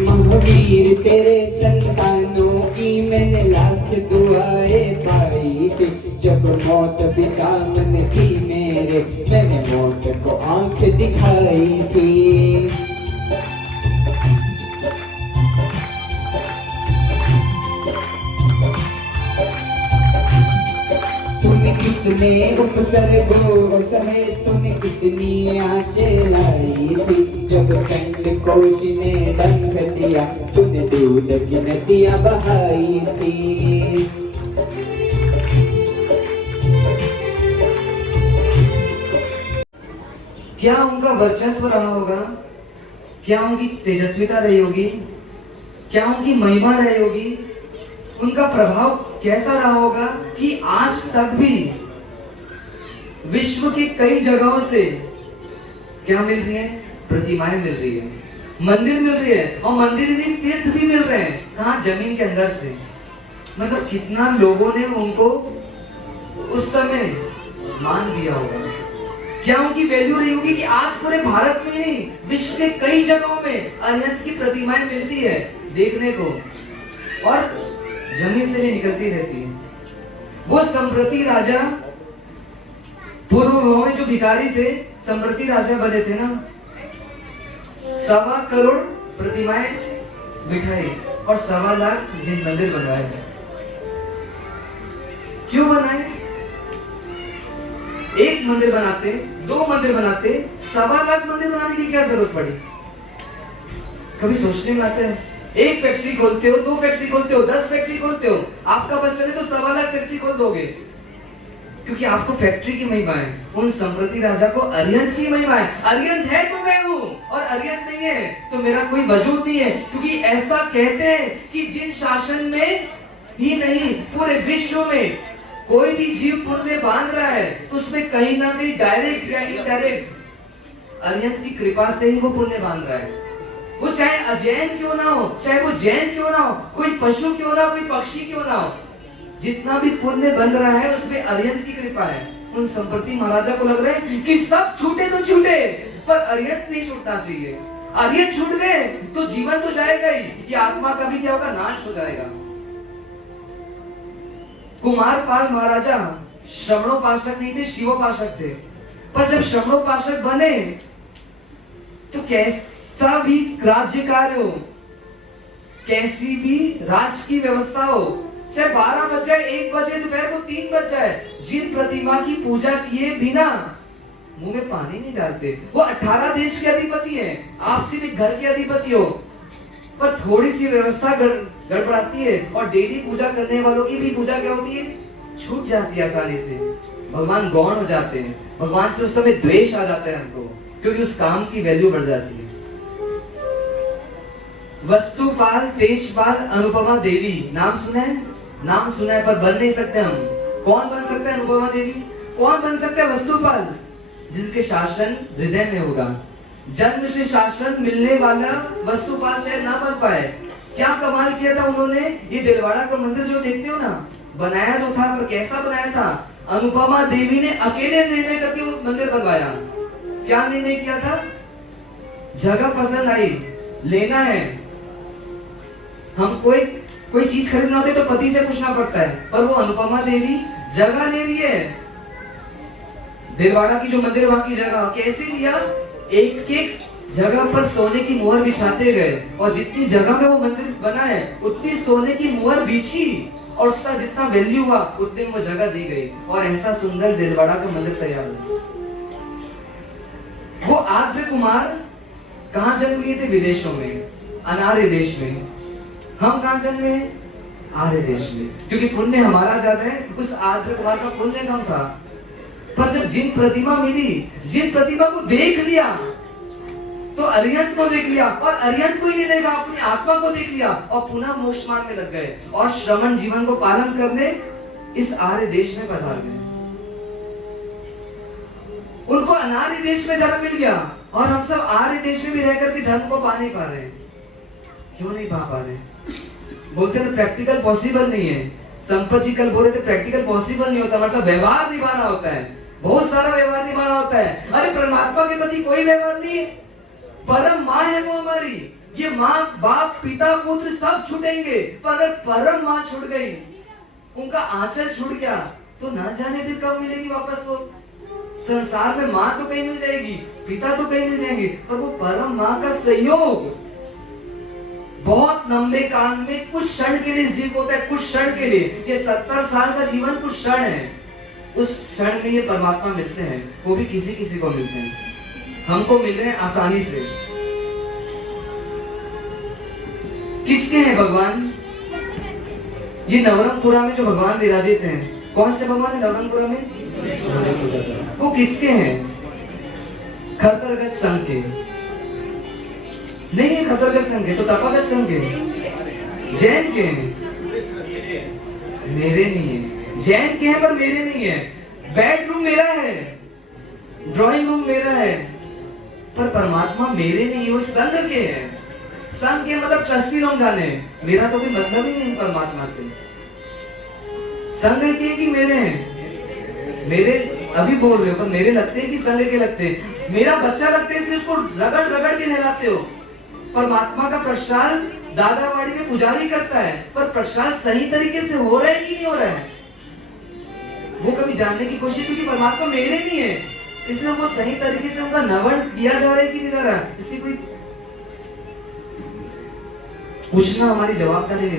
महावीर तेरे संतानों की मैंने लाख दुआएं पाई थी, जब मौत भी सामने थी मेरे, मैंने मौत को आंख दिखाई थी। तूने कितने उपसर्गों सहे, तूने कितनी आँचें लाई थी, जब कंठ कोशी ने बंध दिया, तूने दूध की नदियाँ बहाई थी। क्या उनका वर्चस्व रहा होगा, क्या उनकी तेजस्विता रही होगी, क्या उनकी महिमा रही होगी, उनका प्रभाव कैसा रहा होगा कि आज तक भी विश्व की कई जगहों से क्या मिल रही है? प्रतिमाएं मिल रही है, मंदिर मिल रही है, और मंदिर नहीं तीर्थ भी मिल रहे हैं। कहाँ? जमीन के अंदर से। मतलब कितना लोगों ने उनको उस समय मान दिया होगा, क्या उनकी वैल्यू रही होगी कि आज पूरे भारत में नहीं विश्व के कई जगहों में अरिहंत की प्रतिमाएं मिलती है देखने को, और जमीन से भी निकलती रहती है। वो संप्रति राजा, पूर्व में जो भिखारी थे संप्रति राजा बने थे ना, 1.25 करोड़ प्रतिमाएं बिठाई और 1.25 लाख जिन मंदिर बनवाए गए। क्यों बनाए? एक मंदिर बनाते, 2 मंदिर बनाते, 1.25 लाख मंदिर बनाने की क्या जरूरत पड़ी? कभी सोचने में आता है? एक फैक्ट्री खोलते हो, 2 फैक्ट्री खोलते हो, 10 फैक्ट्री खोलते हो, आपका बस चले तो 1.25 लाख फैक्ट्री खोल दोगे, क्योंकि आपको फैक्ट्री की महिमा है। उन संप्रति राजा को अरिहंत की महिमा है। अरिहंत है तो मैं हूं, और अरिहंत नहीं है तो मेरा कोई वजूद नहीं है, क्योंकि ऐसा कहते हैं कि जिन शासन में ही नहीं पूरे विश्व में कोई भी जीव पुण्य बांध रहा है, उसमें कहीं ना कहीं डायरेक्ट या इनडायरेक्ट अरिहंत की कृपा से ही वो पुण्य बांध रहा है। वो चाहे अजैन क्यों ना हो, चाहे वो जैन क्यों ना हो, कोई पशु क्यों ना हो, कोई पक्षी क्यों ना हो, जितना भी पुण्य बन रहा है उसमें अरिहंत की कृपा है। उन संप्रति महाराजा को लग रहा है कि सब छूटे तो छूटे, पर अरिहंत नहीं छूटना चाहिए। अरिहंत छूट गए तो जीवन तो जाएगा ही, ये आत्मा का भी क्या होगा, नाश हो जाएगा। कुमारपाल महाराजा श्रवणोपासक नहीं थे, शिवोपासक थे। पर जब श्रवणोपासक बने तो कैसा भी राज्य कार्य हो, कैसी भी राज की व्यवस्था हो, चाहे 12 बज जाए, 1 बजे, दोपहर को 3 बज जाए, जिन प्रतिमा की पूजा किए बिना मुंह में पानी नहीं डालते, वो 18 देश के अधिपति हैं, आप सिर्फ एक घर के अधिपति हो। पर थोड़ी सी व्यवस्था गड़बड़ाती है और डेली पूजा करने वालों की भी पूजा क्या होती है, छूट जाती है आसानी से। भगवान गौण हो जाते हैं, भगवान से उस समय द्वेष आ जाता है हमको, क्योंकि उस काम की वैल्यू बढ़ जाती है। वस्तुपाल, तेजपाल, अनुपमा देवी, नाम सुना है? नाम सुना है पर बन नहीं सकते हम। कौन बन सकता है अनुपमा देवी? कौन बन सकता है वस्तुपाल? जिसके शासन हृदय में होगा। जन्म से शासन मिलने वाला वस्तुपाल शायद ना बन पाए। क्या कमाल किया था उन्होंने, ये दिलवाड़ा का मंदिर जो देखते हो ना, बनाया तो था पर कैसा बनाया था, अनुपमा देवी ने अकेले निर्णय करके वो मंदिर बनवाया। क्या निर्णय किया था? जगह पसंद आई, लेना है, हम कोई चीज खरीदना होती है तो पति से पूछना पड़ता है, पर वो अनुपमा देवी जगह ले रही है। दिलवाड़ा की जो मंदिर, वहां की जगह कैसे लिया, एक एक जगह पर सोने की मोहर बिछाते गए, और जितनी जगह में वो मंदिर बना है उतनी सोने की मोहर बिछी, और उसका जितना वैल्यू हुआ उतने में वो जगह दी गई, और ऐसा सुंदर दिलवाड़ा का मंदिर तैयार हुआ। वो आद्य कुमार कहां जन्म लिए थे? विदेशों में, अनार्य देश में। हम कहां जन्मे? आर्य देश में, क्योंकि पुण्य हमारा ज्यादा है, उस आद्य कुमार का पुण्य कम था। पर जब जिन प्रतिमा मिली, जिन प्रतिमा को देख लिया, तो अरिहंत को देख लिया, और अरिहंत को ही नहीं देखा, अपनी आत्मा को देख लिया, और पुनः मोक्ष मार्ग में लग गए, और श्रमण जीवन को पालन करने इस आर्य देश में पधार गए। उनको अनार्य देश में जन्म मिल गया, और हम सब आर्य देश में भी रहकर के धर्म को पा नहीं पा रहे। क्यों नहीं पा रहे? बोलते हैं प्रैक्टिकल पॉसिबल नहीं है। संपत जी कल बोल रहे थे प्रैक्टिकल पॉसिबल नहीं होता, हमारे साथ व्यवहार निभाना होता है, बहुत सारा व्यवहार निभाना होता है। अरे परमात्मा के प्रति कोई व्यवहार नहीं है, परम माँ है वो हमारी। ये माँ, बाप, पिता, पुत्र सब छूटेंगे, पर अगर परम माँ छूट गई, उनका आंचल छूट गया, तो ना जाने फिर कब मिलेगी वापस वो। संसार में माँ तो कहीं मिल जाएगी, पिता तो कहीं मिल जाएंगे, पर वो परम माँ का सहयोग बहुत लंबे काल में कुछ क्षण के लिए जीव होता है, कुछ क्षण के लिए। ये 70 साल का जीवन कुछ क्षण है, उस क्षण में ये परमात्मा मिलते हैं, वो भी किसी किसी को मिलते हैं, हमको मिल रहे हैं आसानी से। किसके हैं भगवान? ये नवरंगपुरा में जो भगवान विराजित हैं, कौन से भगवान है नवरंगपुरा में? वो किसके हैं? खतरगज संघ के नहीं है, खतरगज संघ के तो तपागज संघ के, जैन के हैं, मेरे नहीं है। जैन के हैं पर मेरे नहीं है। बेडरूम मेरा है, ड्राइंग रूम मेरा है, पर परमात्मा मेरे नहीं है, वो संघ के हैं। संघ के मतलब ट्रस्टी लोग जाने, मेरा तो कोई मतलब ही नहीं परमात्मा से। संघ के कि मेरे हैं, मेरे अभी बोल रहे हो, पर मेरे लगते हैं कि संघ के लगते हैं। मेरा बच्चा लगते है इसलिए उसको रगड़ रगड़ के नहलाते हो। परमात्मा का प्रसाद दादावाड़ी में पुजारी करता है, पर प्रसाद सही तरीके से हो रहा है कि नहीं हो रहा है, वो कभी जानने की कोशिश, क्योंकि परमात्मा मेरे नहीं है, इसलिए वो सही तरीके से उनका नवन किया जा रहा है कि नहीं जा रहा है, इसकी कोई पूछना हमारी जवाबदारी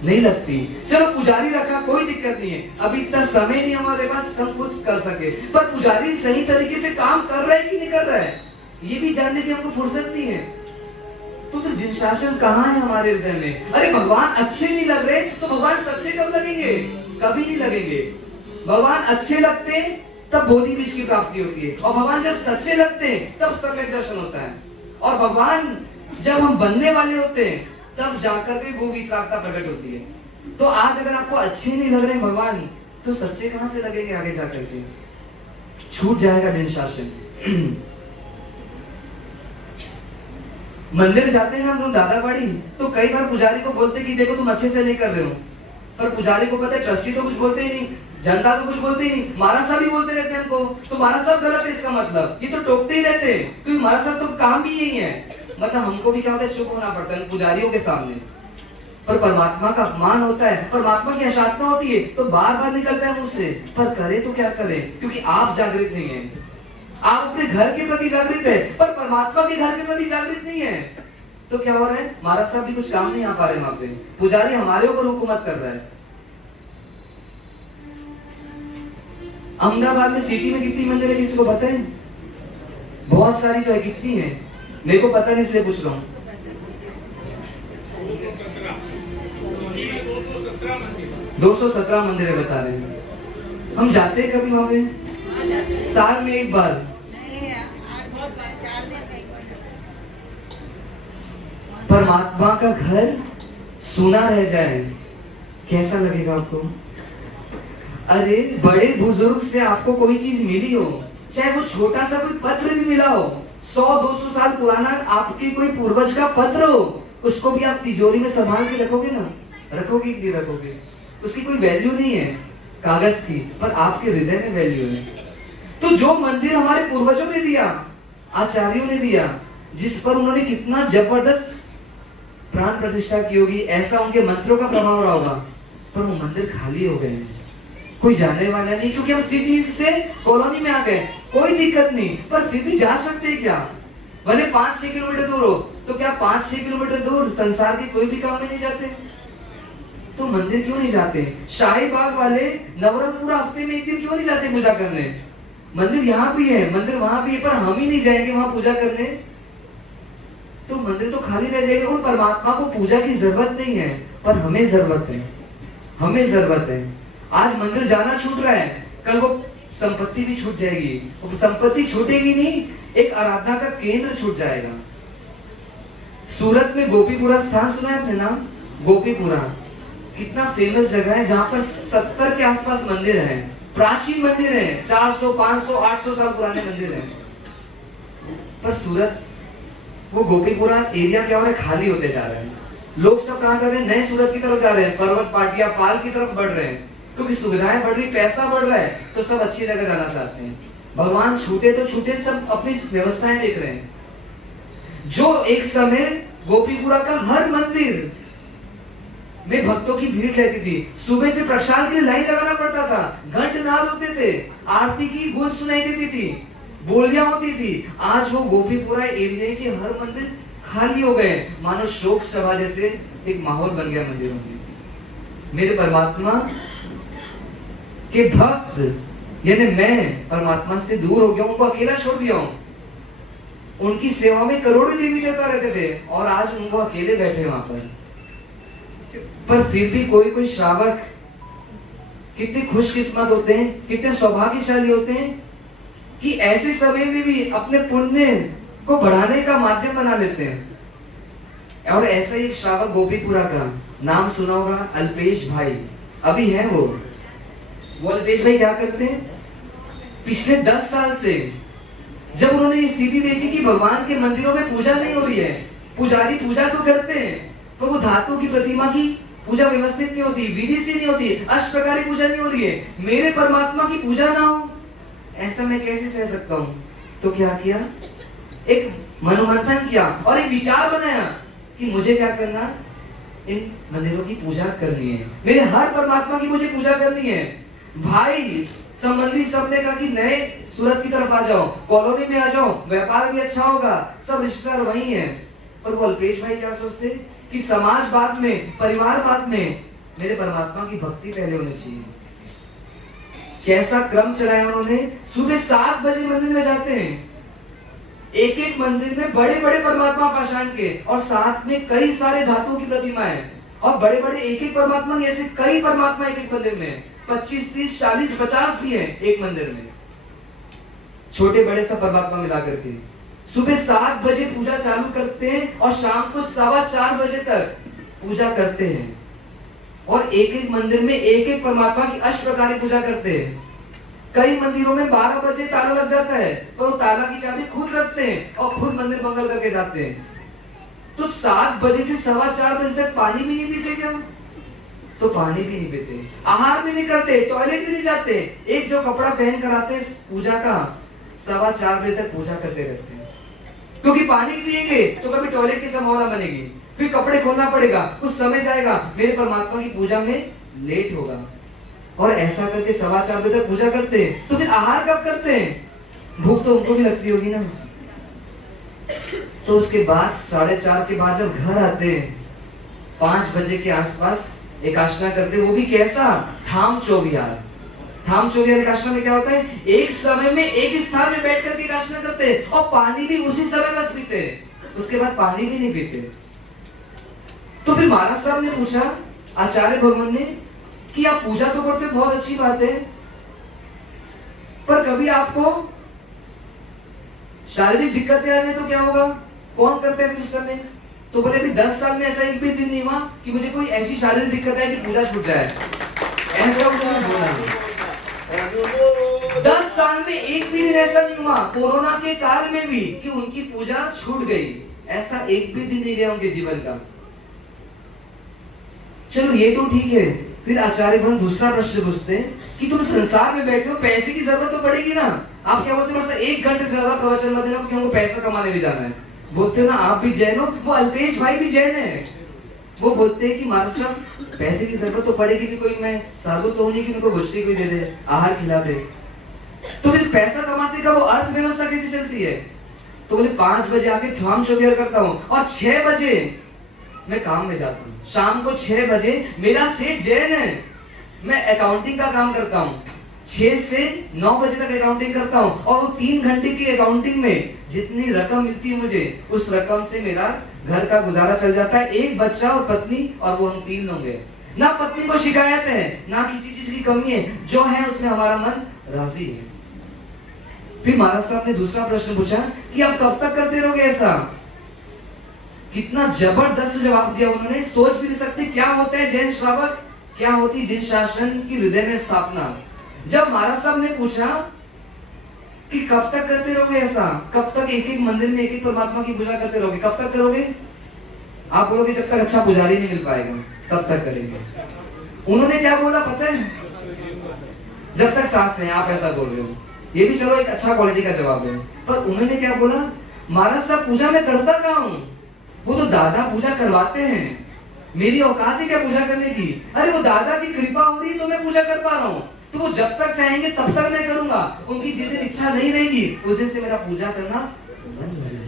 नहीं लगती। चलो पुजारी रखा, कोई दिक्कत नहीं है, अभी इतना समय नहीं हमारे पास सब कुछ कर सके, पर पुजारी सही तरीके से काम कर रहा है कि नहीं कर रहा है, ये भी जानने की हमको फुर्सत नहीं है। तो फिर जिन शासन कहाँ है हमारे हृदय में? अरे भगवान अच्छे नहीं लग रहे तो भगवान सच्चे कब लगेंगे? कभी नहीं लगेंगे। भगवान अच्छे लगते हैं तब बोधि बीज की प्राप्ति होती है, और भगवान जब सच्चे लगते हैं तब सम्यक दर्शन होता है, और भगवान जब हम बनने वाले होते हैं तब जाकर के वो वितरागता प्रकट होती है। तो आज अगर आपको अच्छे नहीं लग रहे भगवान, तो सच्चे कहां से लगेंगे आगे जाकर के? छूट जाएगा जिन शासन। मंदिर जाते हैं हम लोग दादावाड़ी, तो कई बार पुजारी को बोलते कि देखो तुम अच्छे से नहीं कर रहे हो, पर पुजारी को पता है ट्रस्टी तो कुछ बोलते ही नहीं, जनता तो कुछ बोलते ही नहीं, महाराज साहब ही बोलते रहते हैं हमको, तो महाराज साहब गलत है इसका मतलब, ये तो टोकते ही रहते हैं, क्योंकि महाराज साहब तो काम भी यही है। मतलब हमको भी क्या होता है, चुप होना पड़ता है पुजारियों के सामने। पर परमात्मा का अपमान होता है, परमात्मा की अशांति होती है, तो बार बार निकलता है मुझसे, पर करे तो क्या करें, क्योंकि आप जागृत नहीं है। आप अपने घर के प्रति जागृत है, पर परमात्मा के घर के प्रति जागृत नहीं है। तो क्या हो रहा है, महाराज साहब भी कुछ काम नहीं आ पा रहे वहां पे, पुजारी हमारे ऊपर हुकूमत कर रहा है। अहमदाबाद में सिटी में कितनी मंदिर है, किसी को पता है? बहुत सारी तो है, कितनी है मेरे को पता नहीं, इसलिए पूछ रहा हूँ। 217 मंदिर है बता रहे हैं। हम जाते हैं कभी वहां पे? साल में एक बार। परमात्मा का घर सुना रह जाए, कैसा लगेगा आपको? अरे बड़े बुजुर्ग से आपको कोई चीज मिली हो, चाहे वो छोटा सा कोई पत्र भी मिला हो, 100-200 साल पुराना आपके कोई पूर्वज का पत्र हो, उसको भी आप तिजोरी में संभाल के रखोगे ना? रखोगे कि नहीं रखोगे? उसकी कोई वैल्यू नहीं है कागज की, पर आपके हृदय में वैल्यू है। तो जो मंदिर हमारे पूर्वजों ने दिया, आचार्यों ने दिया, जिस पर उन्होंने कितना जबरदस्त प्राण प्रतिष्ठा की होगी, ऐसा उनके मंत्रों का प्रभाव रहा होगा, पर वो मंदिर खाली हो गए, कोई जाने वाला नहीं, क्योंकि हम सिटी से कॉलोनी में आ गए। कोई दिक्कत नहीं, पर फिर भी जा सकते हैं क्या? भले 5-6 किलोमीटर दूर हो, तो क्या 5-6 किलोमीटर दूर संसार के कोई भी काम में नहीं जाते? तो मंदिर क्यों नहीं जाते? शाही बाग वाले नवरत्न पूरा हफ्ते में एक दिन क्यों नहीं जाते पूजा करने? मंदिर यहाँ भी है, मंदिर वहां भी है, पर हम ही नहीं जाएंगे वहां पूजा करने, तो मंदिर तो खाली रह जाएगा। उन परमात्मा को पूजा की जरूरत नहीं है, पर हमें जरूरत है, हमें जरूरत है। आज मंदिर जाना छूट रहा है, कल वो संपत्ति भी छूट जाएगी। वो संपत्ति छूटेगी नहीं, एक आराधना का केंद्र छूट जाएगा। सूरत में गोपीपुरा स्थान सुना है आपने नाम? गोपीपुरा कितना फेमस जगह है, जहां पर 70 के आसपास मंदिर हैं, प्राचीन मंदिर हैं, 400, 500, 800 साल पुराने मंदिर हैं। पर सूरत वो गोपीपुरा एरिया क्या हो रहा है, खाली होते जा रहे हैं। लोग सब कहां जा रहे हैं? नए सूरत की तरफ जा रहे हैं, पर्वत पाटिया पाल की तरफ बढ़ रहे हैं, क्योंकि सुविधाएं बढ़ रही, पैसा बढ़ रहा है, तो सब अच्छी जगह जाना चाहते हैं। भगवान छूटे तो छूटे, सब अपनी व्यवस्थाएं देख रहे हैं। जो एक समय गोपीपुरा का हर मंदिर में भक्तों की भीड़ रहती थी, सुबह से प्रसाद के लिए लाइन लगाना पड़ता था, घंट नाद होते थे, आरती की गूंज सुनाई देती थी, बोलियां होती थी। आज वो गोपीपुरा एरिया के हर मंदिर खाली हो गए, मानो शोक सभा जैसे एक माहौल बन गया मंदिरों में। मेरे परमात्मा के भक्त यानी मैं परमात्मा से दूर हो गया, उनको अकेला छोड़ दिया हूं। उनकी सेवा में करोड़ों देवी देवता रहते थे, और आज उनको अकेले बैठे वहां पर फिर भी कोई श्रावक कितने खुशकिस्मत होते हैं, कितने सौभाग्यशाली होते हैं कि ऐसे समय में भी अपने पुण्य को बढ़ाने का माध्यम बना लेते हैं। और ऐसा ही एक श्रावक गोपीपुरा का नाम सुना होगा, अल्पेश भाई, अभी है वो अल्पेश भाई क्या करते हैं? पिछले 10 साल से जब उन्होंने ये स्थिति देखी कि भगवान के मंदिरों में पूजा नहीं हो रही है, पुजारी पूजा तो करते हैं, तो वो धातु की प्रतिमा की पूजा व्यवस्थित नहीं होती, विधि से नहीं होती, अष्टप्रकारी पूजा नहीं हो रही है, मेरे परमात्मा की पूजा ना हो, ऐसा मैं कैसे सह सकता हूं? तो क्या किया, एक मनोमंथन किया और एक विचार बनाया कि मुझे क्या करना, इन मंदिरों की पूजा करनी है, मेरे हर परमात्मा की मुझे पूजा करनी है। भाई संबंधी सबने कहा कि नए सूरत की तरफ आ जाओ, कॉलोनी में आ जाओ, व्यापार भी अच्छा होगा, सब रिश्तेदार वही हैं। पर वो अल्पेश भाई क्या सोचते कि समाजवाद में, परिवारवाद में मेरे परमात्मा की भक्ति पहले होनी चाहिए। कैसा क्रम चलाया उन्होंने, सुबह 7 बजे मंदिर में जाते हैं, एक एक मंदिर में बड़े बड़े परमात्मा पाषाण के, और साथ में कई सारे धातुओं की प्रतिमाएं, और बड़े बड़े एक एक परमात्मा, ऐसे कई परमात्मा एक एक मंदिर में, 25, 30, 40, 50 भी हैं एक मंदिर में, छोटे बड़े सब परमात्मा मिला करके। सुबह 7 बजे पूजा चालू करते हैं और शाम को 4:15 बजे तक पूजा करते हैं, और एक एक मंदिर में एक एक परमात्मा की अष्टप्रकारी पूजा करते हैं। कई मंदिरों में 12 बजे ताला लग जाता है, तो ताला की चाबी खुद रखते हैं और खुद मंदिर मंगल करके जाते हैं। तो 7 बजे से 4:15 बजे तक पानी भी नहीं पीते क्या? तो पानी भी नहीं पीते, आहार भी नहीं करते, टॉयलेट भी नहीं जाते। एक जो कपड़ा पहन कर आते पूजा का, 4:15 बजे तक पूजा करते रहते हैं, क्योंकि पानी पिएंगे तो कभी टॉयलेट की संभावना बनेगी, फिर कपड़े खोलना पड़ेगा, कुछ समय जाएगा, मेरे परमात्मा की पूजा में लेट होगा। और ऐसा करके 4:15 बजे तक पूजा करते हैं, तो फिर आहार कब करते हैं? भूख तो उनको भी लगती होगी ना। तो उसके बाद 4:30 के बाद जब घर आते हैं, 5 बजे के आसपास एकाशना करते, वो भी कैसा? ठाम चौविहार। ठाम चौविहार एकाशना में क्या होता है? एक समय में एक स्थान में बैठ करके एकाशना करते हैं और पानी भी उसी समय बस पीते हैं, उसके बाद पानी भी नहीं पीते। तो फिर महाराज साहब ने पूछा आचार्य भगवान ने कि आप पूजा तो करते, बहुत अच्छी बात है, पर कभी आपको शारीरिक दिक्कतें आ जाए तो क्या होगा? कौन करते हैं उस समय? तो बोले अभी 10 साल में ऐसा एक भी दिन नहीं हुआ कि मुझे कोई ऐसी शारीरिक दिक्कत है कि पूजा छूट जाए, ऐसा उन्होंने बोला। 10 साल में एक भी दिन ऐसा नहीं हुआ, कोरोना के काल में भी, कि उनकी पूजा छूट गई, ऐसा एक भी दिन नहीं गया उनके जीवन का। चलो ये तो ठीक है। फिर आचार्य भगवान दूसरा प्रश्न पूछते हैं कि तुम संसार में बैठे हो, पैसे की जरूरत तो पड़ेगी ना, आप क्या बोलते हो? 1 घंटे से ज्यादा प्रवचन मत देना क्योंकि हमको पैसा कमाने भी जाना है। बोलते हो ना आप भी जैन हो, वो अल्पेश भाई भी जैन है, वो बोलते हैं कि महाराज साहब पैसे की जरूरत तो पड़ेगी कि कोई मैं साधु तो नहीं कि मेरे को भोजनी कोई दे दे, आहार खिला दे। तो फिर पैसा कमाते का वो अर्थव्यवस्था कैसे चलती है? तो बोले 5 बजे आके ठाम चौगियार करता हूँ और 6 बजे मैं काम में जाता हूँ। शाम को 6 बजे मेरा सेठ जैन है, मैं अकाउंटिंग का काम करता हूँ, 6 से 9 बजे तक अकाउंटिंग करता हूँ और वो 3 घंटे की अकाउंटिंग में जितनी रकम मिलती है मुझे, उस रकम से मेरा घर का गुजारा चल जाता है। एक बच्चा और पत्नी, और वो हम 3 लोग हैं। ना पत्नी को शिकायत है, ना किसी चीज की कमी है, जो है उसमें हमारा मन राजी है। फिर महाराज साहब ने दूसरा प्रश्न पूछा कि आप कब तक करते रहोगे ऐसा? कितना जबरदस्त जवाब दिया उन्होंने, सोच भी नहीं सकते क्या होता है जैन श्रावक, क्या होती जिन शासन की हृदय में स्थापना। जब महाराज साहब ने पूछा कि कब तक करते रहोगे ऐसा, कब तक एक एक मंदिर में एक एक परमात्मा की पूजा करते रहोगे, कब तक करोगे? आप बोलोगे जब तक अच्छा पुजारी नहीं मिल पाएगा तब तक करेंगे। उन्होंने क्या बोला पता है? जब तक सांस है, आप ऐसा बोल रहे हो, ये भी चलो एक अच्छा क्वालिटी का जवाब है, पर उन्होंने क्या बोला? महाराज साहब पूजा में करता कहाँ हूं, वो तो दादा पूजा करवाते हैं, मेरी औकात है क्या पूजा करने की? अरे वो दादा की कृपा हो रही तो मैं पूजा कर पा रहा हूँ, तो वो जब तक चाहेंगे तब तक मैं करूंगा, उनकी जिस दिन इच्छा नहीं रहेगी उस दिन से मेरा पूजा करना बंद हो जाएगा।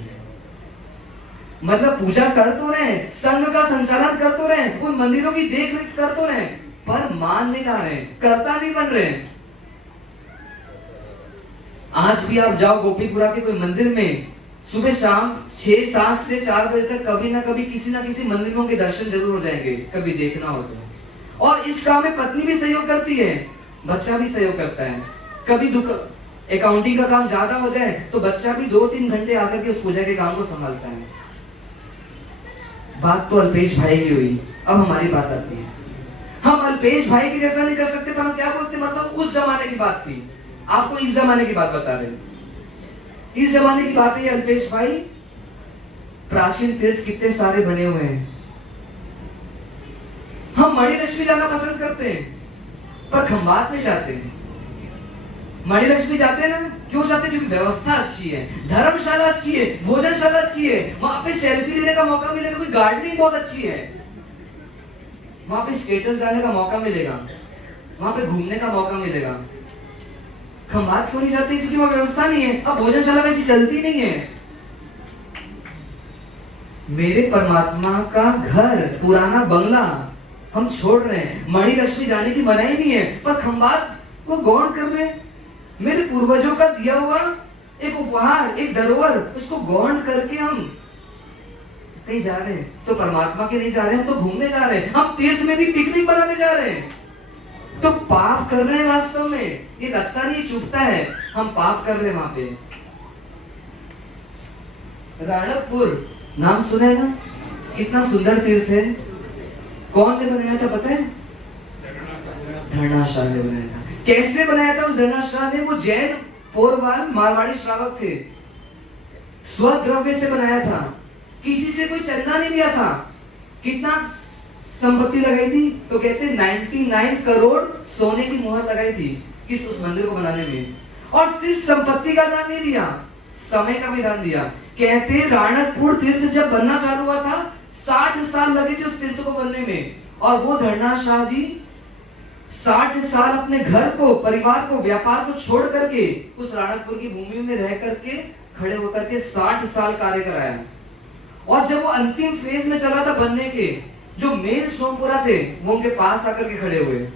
मतलब पूजा कर तो रहे, संघ का संचालन कर तो रहे, उन मंदिरों की देख रेख कर तो रहे, पर मान नहीं ला रहे, कर्ता नहीं बन रहे। आज भी आप जाओ गोपीपुरा के कोई मंदिर में, सुबह शाम 6, 7 से 4 बजे तक कभी ना कभी किसी ना किसी मंदिरों के दर्शन जरूर हो जाएंगे, कभी देखना हो तो। और इस काम में पत्नी भी सहयोग करती है, बच्चा भी सहयोग करता है। कभी अकाउंटिंग का काम ज्यादा हो जाए तो बच्चा भी 2-3 घंटे आकर के उस पूजा के काम को संभालता है। बात तो अल्पेश भाई की हुई, अब हमारी बात आती है। हम अल्पेश भाई की जैसा नहीं कर सकते, तो हम क्या बोलते? मतलब उस जमाने की बात थी, आपको इस जमाने की बात बता रहे। इस जमाने की बात है अल्पेश भाई, प्राचीन तीर्थ कितने सारे बने हुए हैं। हम मणिलक्ष्मी जाना पसंद करते हैं, पर खंबात में जाते हैं। मणिलक्ष्मी जाते हैं ना, क्यों जाते हैं? क्योंकि व्यवस्था अच्छी है, धर्मशाला अच्छी है, भोजनशाला अच्छी है, वहां पे सेल्फी लेने का मौका मिलेगा, कोई गार्डनिंग बहुत अच्छी है, वहां पे स्टेटस डालने का मौका मिलेगा, वहां पे घूमने का मौका मिलेगा। खंबात क्यों नहीं जाते? क्योंकि वहां व्यवस्था नहीं है, अब भोजनशाला वैसी चलती नहीं है। मेरे परमात्मा का घर, पुराना बंगला हम छोड़ रहे हैं, मणिलक्ष्मी जाने की मनाही नहीं है, पर खंबात को गौण कर रहे हैं। मेरे पूर्वजों का दिया हुआ एक उपहार, एक धरोहर, उसको गौण करके हम कहीं जा रहे हैं, तो परमात्मा के नहीं जा रहे हैं, तो घूमने जा रहे हैं, हम तीर्थ में भी पिकनिक बनाने जा रहे हैं, तो पाप कर रहे हैं। वास्तव में ये लगता नहीं, चुभता है, हम पाप कर रहे हैं। वहां पे राणकपुर नाम सुना है ना, कितना सुंदर तीर्थ है। कौन ने बनाया था पता है? धरणा शाह ने बनाया था। कैसे बनाया था उस धरणा शाह ने? वो जैन पोरवाल मारवाड़ी श्रावक थे, स्वद्रव्य से बनाया था, किसी से कोई चंदा नहीं लिया था। कितना संपत्ति लगाई थी, तो कहते 99 करोड़ सोने की मुहर लगाई थी किस उस मंदिर को बनाने में। और सिर्फ संपत्ति का दान नहीं दिया, समय का भी दान दिया। कहते राणकपुर तीर्थ जब बनना चालू हुआ था 60 साल लगे थे उस तीर्थ को बनने में, और वो धरनाथ शाह जी 60 साल अपने घर को, परिवार को, व्यापार को छोड़ करके उस राणकपुर की भूमि में रह करके खड़े होकर के 60 साल कार्य कराया। और जब वो अंतिम फेज में चला था बनने के, जो मेन सोमपुरा थे वो उनके पास आकर के खड़े हुए,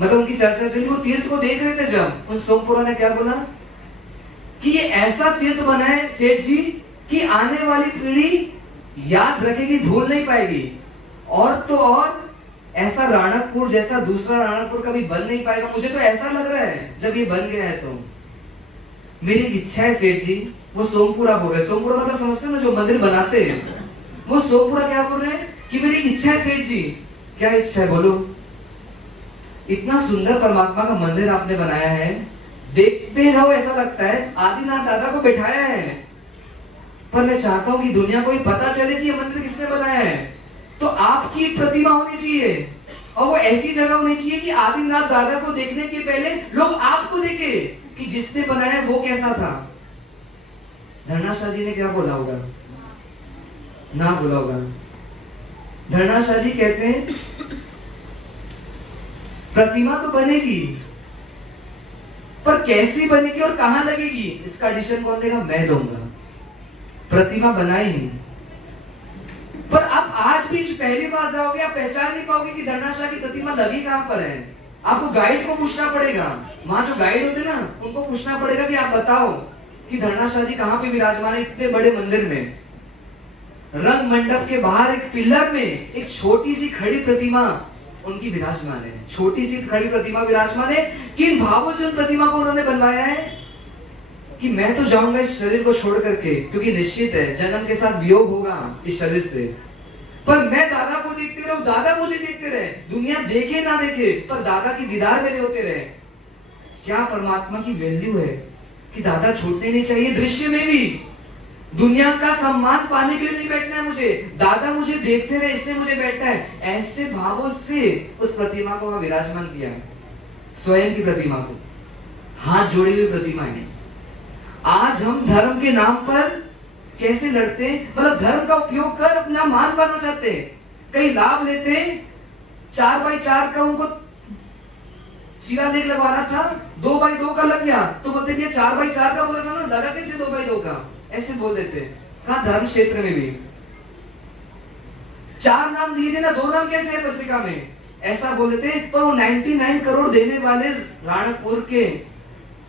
मतलब उनकी चर्चा चली, वो तीर्थ को देख रहे थे। जब उन सोमपुरा ने क्या बोला कि ये ऐसा तीर्थ बना है सेठ जी कि आने वाली पीढ़ी याद रखेगी, भूल नहीं पाएगी, और तो और ऐसा राणकपुर जैसा दूसरा राणकपुर कभी बन नहीं पाएगा। मुझे तो ऐसा लग रहा है जब ये बन गया है तो मेरी इच्छा है सेठ जी। वो सोमपुरा बोल रहे, सोमपुरा मतलब समझते हैं ना, जो मंदिर बनाते हैं, वो सोमपुरा क्या बोल रहे हैं कि मेरी इच्छा है सेठ जी। क्या इच्छा है बोलो? इतना सुंदर परमात्मा का मंदिर आपने बनाया है, देखते रहो ऐसा लगता है आदिनाथ दादा को बैठाया है, पर मैं चाहता हूं कि दुनिया को पता चले कि ये मंदिर किसने बनाया है। तो आपकी प्रतिमा होनी चाहिए, और वो ऐसी जगह होनी चाहिए कि आदिनाथ दादा को देखने के पहले लोग आपको देखे कि जिसने बनाया वो कैसा था। धरनाथ शाह जी ने क्या बोला होगा? ना बोला होगा। धरनाथ शाह जी कहते हैं प्रतिमा तो बनेगी, पर कैसी बनेगी और कहां लगेगी इसका एडिशन कौन देगा? मैं दूंगा। प्रतिमा बनाई, पर आप आज भी पहली बार जाओगे आप पहचान नहीं पाओगे कि धरनाथ शाह की प्रतिमा लगी कहां पर है। आपको गाइड को पूछना पड़ेगा, वहां जो गाइड होते ना उनको पूछना पड़ेगा कि आप बताओ कि धरनाथ शाह जी कहां पे विराजमान है इतने बड़े मंदिर में। रंग मंडप के बाहर एक पिलर में एक छोटी सी खड़ी प्रतिमा उनकी विराजमान है, छोटी सी खड़ी प्रतिमा विराजमान है। किन भावों से उन प्रतिमा को उन्होंने बनवाया है कि मैं तो जाऊंगा इस शरीर को छोड़ करके, क्योंकि निश्चित है जन्म के साथ वियोग होगा इस शरीर से, पर मैं दादा को देखते रहूं, दादा मुझे देखते रहे, दुनिया देखे ना देखे पर दादा की दीदार मेरे होते रहे। क्या परमात्मा की वैल्यू है कि दादा छूटने नहीं चाहिए। दृश्य में भी दुनिया का सम्मान पाने के लिए नहीं बैठना है मुझे, दादा मुझे देखते रहे इसलिए मुझे बैठना है। ऐसे भावों से उस प्रतिमा को विराजमान किया, स्वयं की प्रतिमा को, हाथ जोड़ी हुई प्रतिमा है। आज हम धर्म के नाम पर कैसे लड़ते हैं, मतलब धर्म का उपयोग कर अपना मान बनना चाहते हैं, कई लाभ लेते हैं। 4x4 का उनको शिलालेख लगवाना था, 2x2 का लग गया तो बोलते हैं 4x4 का बोला था ना, लगा कैसे 2x2 का, ऐसे बोल देते। कहा धर्म क्षेत्र में भी 4 नाम दिए थे ना, 2 नाम कैसे है पत्रिका में, ऐसा बोल देते। पर वो 99 करोड़ देने वाले राणकपुर के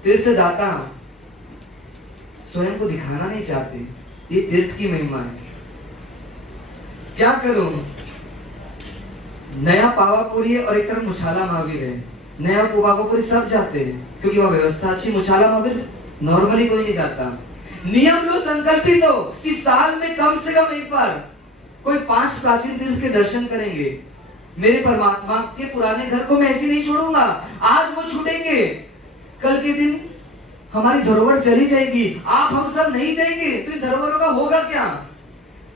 तीर्थदाता स्वयं को दिखाना नहीं चाहते, ये तीर्थ की महिमा है। क्या करूं? नया पावापुरी है और एक तरफ मुछाला महावीर है। नया पावापुरी सब जाते हैं क्योंकि वह व्यवस्था अच्छी, मुछाला महावीर नॉर्मली कोई नहीं जाता। नियम लो संकल्पित हो कि साल में कम से कम एक बार कोई 5 प्राचीन तीर्थ के दर्शन करेंगे। मेरे परमात्मा के पुराने घर को मैं ऐसे नहीं छोड़ूंगा। आज वो छूटेंगे, कल के दिन हमारी धरोहर चली जाएगी, आप हम सब नहीं जाएंगे तो इन धरोहरों का होगा क्या?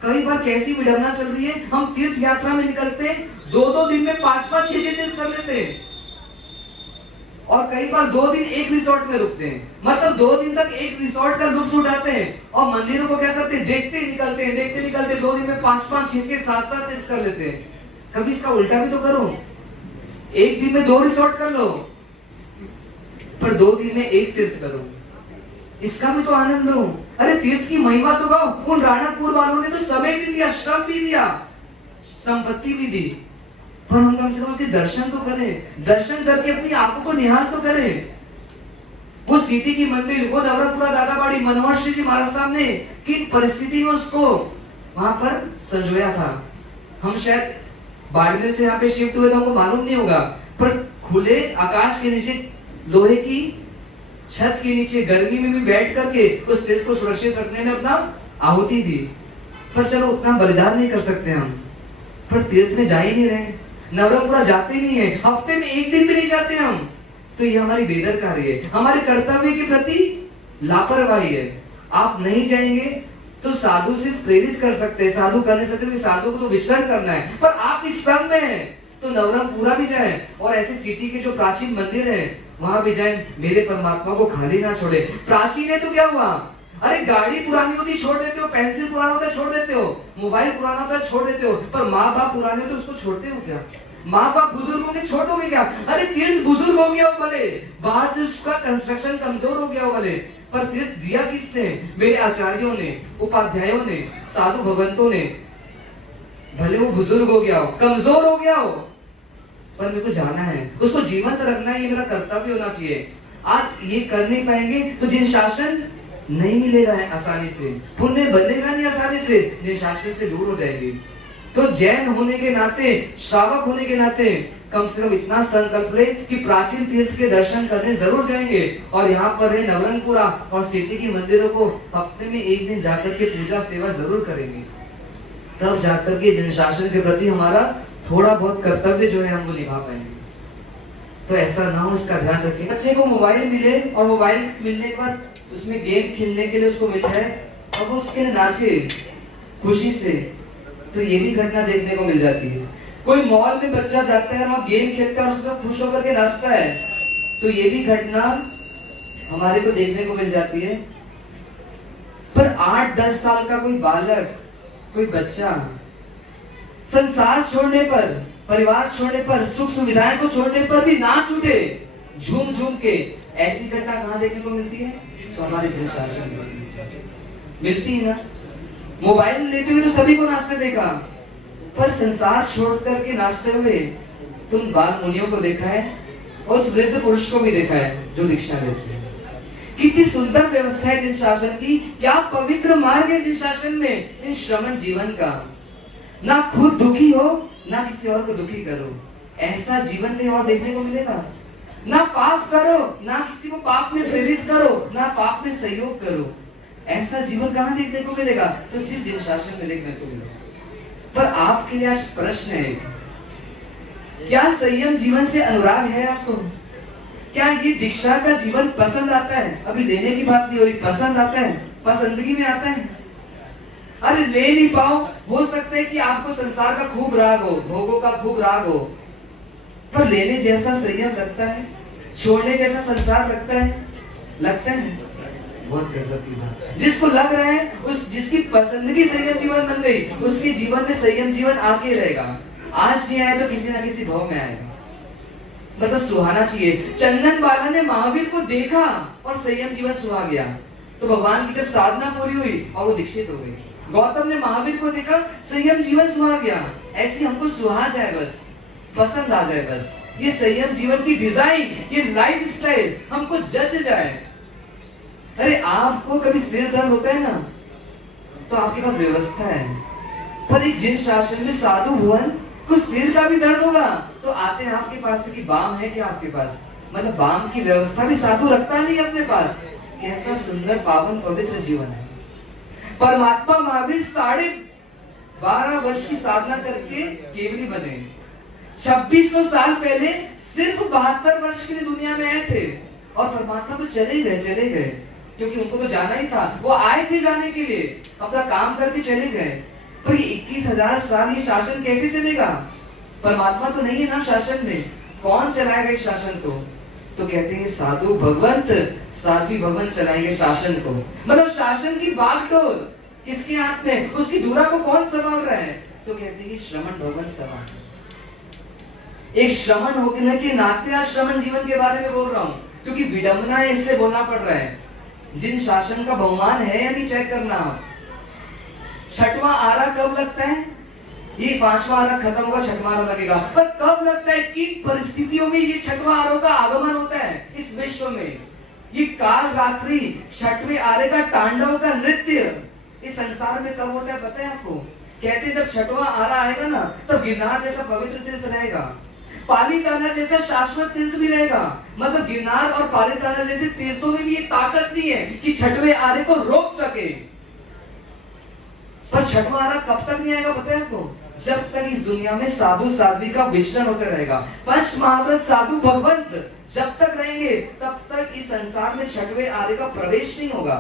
कई बार कैसी विडंबना चल रही है, हम तीर्थ यात्रा में निकलते 2-2 दिन में 5-5, 6-6 तीर्थ कर लेते हैं, और कई बार 2 दिन एक रिसोर्ट में रुकते हैं, मतलब 2 दिन तक एक रिसोर्ट का लुत्फ उठाते हैं, और मंदिरों को क्या करते हैं, देखते निकलते हैं, देखते निकलते 2 दिन में 5-5, 6-6, 7-7 तीर्थ कर लेते हैं। कभी इसका उल्टा भी तो करो, एक दिन में 2 रिसोर्ट कर लो, पर 2 दिन में एक तीर्थ करो, इसका भी तो आनंद लो। अरे तीर्थ की महिमा तो गाओ। उन राणकपुर वालों ने तो समय भी दिया, श्रम भी दिया, संपत्ति भी दी, पर हम कम से कम उसके दर्शन तो करें, दर्शन करके अपनी आंखों को निहाल तो करें। वो सीधी की मंदिर, वो नवरंगपुरा दादाबाड़ी, मनोहर श्री जी महाराज साहब ने किन परिस्थिति में उसको वहां पर संजोया था। हम शायद बाड़मेर से यहाँ पे शिफ्ट हुए तो हमको मालूम नहीं होगा, पर खुले आकाश के नीचे, लोहे की छत के नीचे गर्मी में भी बैठ करके उस तीर्थ को सुरक्षित रखने में अपना आहुति दी। पर चलो उतना बलिदान नहीं कर सकते हम, पर तीर्थ में जा ही नहीं रहे, नवरंगपुरा जाते नहीं है, हफ्ते में एक दिन भी नहीं जाते हम, तो ये हमारी बेदरकारी है, हमारे कर्तव्य के प्रति लापरवाही है। आप नहीं जाएंगे तो साधु सिर्फ प्रेरित कर सकते हैं, साधु कर नहीं सकते, साधु को तो विचरण करना है। पर आप इस संघ में हैं तो नवरंगपुरा भी जाए और ऐसे सिटी के जो प्राचीन मंदिर हैं वहां भी जाए, मेरे परमात्मा को खाली ना छोड़े। प्राचीन है तो क्या हुआ, अरे गाड़ी पुरानी होती छोड़ देते हो, पेंसिल पुराना होता है छोड़ देते हो, मोबाइल पुराना होता है छोड़ देते हो, पर माँ बाप पुराने हो तो उसको छोड़ते हो क्या? माँ बाप बुजुर्ग होंगे छोड़ दोगे क्या? अरे तीर्थ बुजुर्ग हो गया हो भले, बाहर से उसका कंस्ट्रक्शन कमजोर हो गया हो भले, पर तीर्थ दिया किसने? मेरे आचार्यों ने, उपाध्यायों ने, साधु भगवंतों ने। भले वो बुजुर्ग हो गया हो, कमजोर हो गया हो, पर मेरे को जाना है, उसको जीवंत रखना है, ये मेरा कर्तव्य होना चाहिए। आज ये कर नहीं पाएंगे तो जिन शासन नहीं मिलेगा है आसानी से, पुण्य बनेगा नहीं आसानी से, जिन शासन से दूर हो जाएंगे। तो जैन होने के नाते, श्रावक होने के नाते कम से कम इतना संकल्प ले कि प्राचीन तीर्थ के दर्शन करने जरूर जाएंगे, और यहाँ पर है नवरंगपुरा और सिटी के मंदिरों को हफ्ते में एक दिन जाकर के पूजा सेवा जरूर करेंगे, तब जाकर के जन शासन के प्रति हमारा थोड़ा बहुत कर्तव्य जो है हम वो निभा पाएंगे। तो ऐसा ना हो, इसका ध्यान रखें। बच्चे को मोबाइल मिले और मोबाइल मिलने के बाद उसमें गेम खेलने के लिए उसको मिलता है और वो उसके लिए नाचे खुशी से, तो ये भी घटना देखने को मिल जाती है। कोई मॉल में बच्चा जाता है और गेम खेलता है और उसका खुश होकर के नाचता है, तो ये भी घटना हमारे को देखने को मिल जाती है। पर 8-10 साल का कोई बालक, कोई बच्चा संसार छोड़ने पर, परिवार छोड़ने पर, सुख सुविधाएं को छोड़ने पर भी नाच उठे झूम झूम के, ऐसी घटना कहाँ देखने को मिलती है? तो हमारे शासन में मिलती है ना। मोबाइल लेते हुए तो सभी को नाचते देखा, पर संसार छोड़ करके नाचते हुए तुम बाल मुनियों को देखा है और उस वृद्ध पुरुष को भी देखा है जो दीक्षा लेते हैं। कितनी सुंदर व्यवस्था है जिन शासन की, क्या पवित्र मार्ग है जिन शासन में, इन श्रमण जीवन का। ना खुद दुखी हो, ना किसी और को दुखी करो, ऐसा जीवन कहीं और देखने को मिलेगा। ना पाप करो, ना किसी को पाप में प्रेरित करो, ना पाप में सहयोग करो, ऐसा जीवन कहाँ देखने को मिलेगा? तो सिर्फ जिन शासन में देखने को मिलेगा। पर आपके लिए आज प्रश्न है, क्या संयम जीवन से अनुराग है आपको? क्या ये दीक्षा का जीवन पसंद आता है? अभी लेने की बात नहीं हो रही, पसंद आता है, पसंदगी में आता है। अरे ले नहीं पाओ, हो सकता है कि आपको संसार का खूब राग हो, भोगों का खूब राग हो, पर लेने जैसा संयम लगता है, छोड़ने जैसा संसार लगता है, लगता है बहुत गजब की बात। जिसको लग रहा है, उस जिसकी पसंदगी संयम जीवन बन गई, उसके जीवन में संयम जीवन आके रहेगा। आज नहीं आया तो किसी ना किसी भाव में आएगा, मतलब सुहाना चाहिए। चंदन बाला ने महावीर को देखा और संयम जीवन सुहा गया, तो भगवान की जब साधना पूरी हुई और वो दीक्षित हो गई। गौतम ने महावीर को देखा, संयम जीवन सुहा गया। ऐसी हमको सुहा जाए बस, पसंद आ जाए बस, ये संयम जीवन की डिजाइन, ये लाइफ स्टाइल हमको जच जाए। अरे आपको कभी सिर दर्द होता है ना, तो आपके पास व्यवस्था है, पर एक जिन शासन में साधु भुवन को सिर का भी दर्द होगा तो आते हैं आपके पास से कि बाम है क्या आपके पास, मतलब बाम की व्यवस्था भी साधु रखता नहीं अपने पास। कैसा सुंदर पावन पवित्र जीवन है। परमात्मा महावीर 12.5 वर्ष की साधना करके केवली बने। 2600 साल पहले सिर्फ 72 वर्ष के लिए दुनिया में आए थे, और परमात्मा तो चले गए, क्योंकि उनको तो जाना ही था। वो आए थे जाने के लिए, अपना काम करके चले गए। पर ये 21,000 साल ये शासन कैसे चलेगा? परमात्मा तो नहीं है ना शासन में, कौन चलाएगा इस शासन को? तो कहते हैं साधु भगवंत, साध्वी भगवंत चलाएंगे शासन को। मतलब शासन की बागडोर किसके हाथ में, उसकी धुरा को कौन संभाल रहा है? तो कहते हैं श्रमण भगवंत संभाल। एक श्रमण होने के नाते आज श्रमण जीवन के बारे में बोल रहा हूँ, क्योंकि विडंबना है इसलिए बोलना पड़ रहा है। जिन शासन का बहुमान है या नहीं चेक करना। 6वां आरा कब लगता है? ये 5वां आरा खत्म होगा, 6वां आरा लगेगा। पर कब लगता है, किन परिस्थितियों में ये 6वां आरों का आगमन होता है इस विश्व में? ये काल रात्रि 6वें आरे का तांडव का नृत्य इस संसार में कब होता है पता है आपको? कहते जब 6वां आरा आएगा ना, तब गिरनार जैसा पवित्र तीर्थ रहेगा, पालीताना जैसा शाश्वत तीर्थ भी रहेगा। मतलब गिरनार और पालीताना जैसे तीर्थों में भी ये ताकत नहीं है कि 6वें आरे को रोक सके। पर 6वां आरा कब तक नहीं आएगा पता है आपको? जब तक इस दुनिया में साधु साध्वी का विचरण होते रहेगा। पंच महाव्रत साधु भगवंत जब तक रहेंगे, तब तक इस संसार में 6वें आरे का प्रवेश नहीं होगा।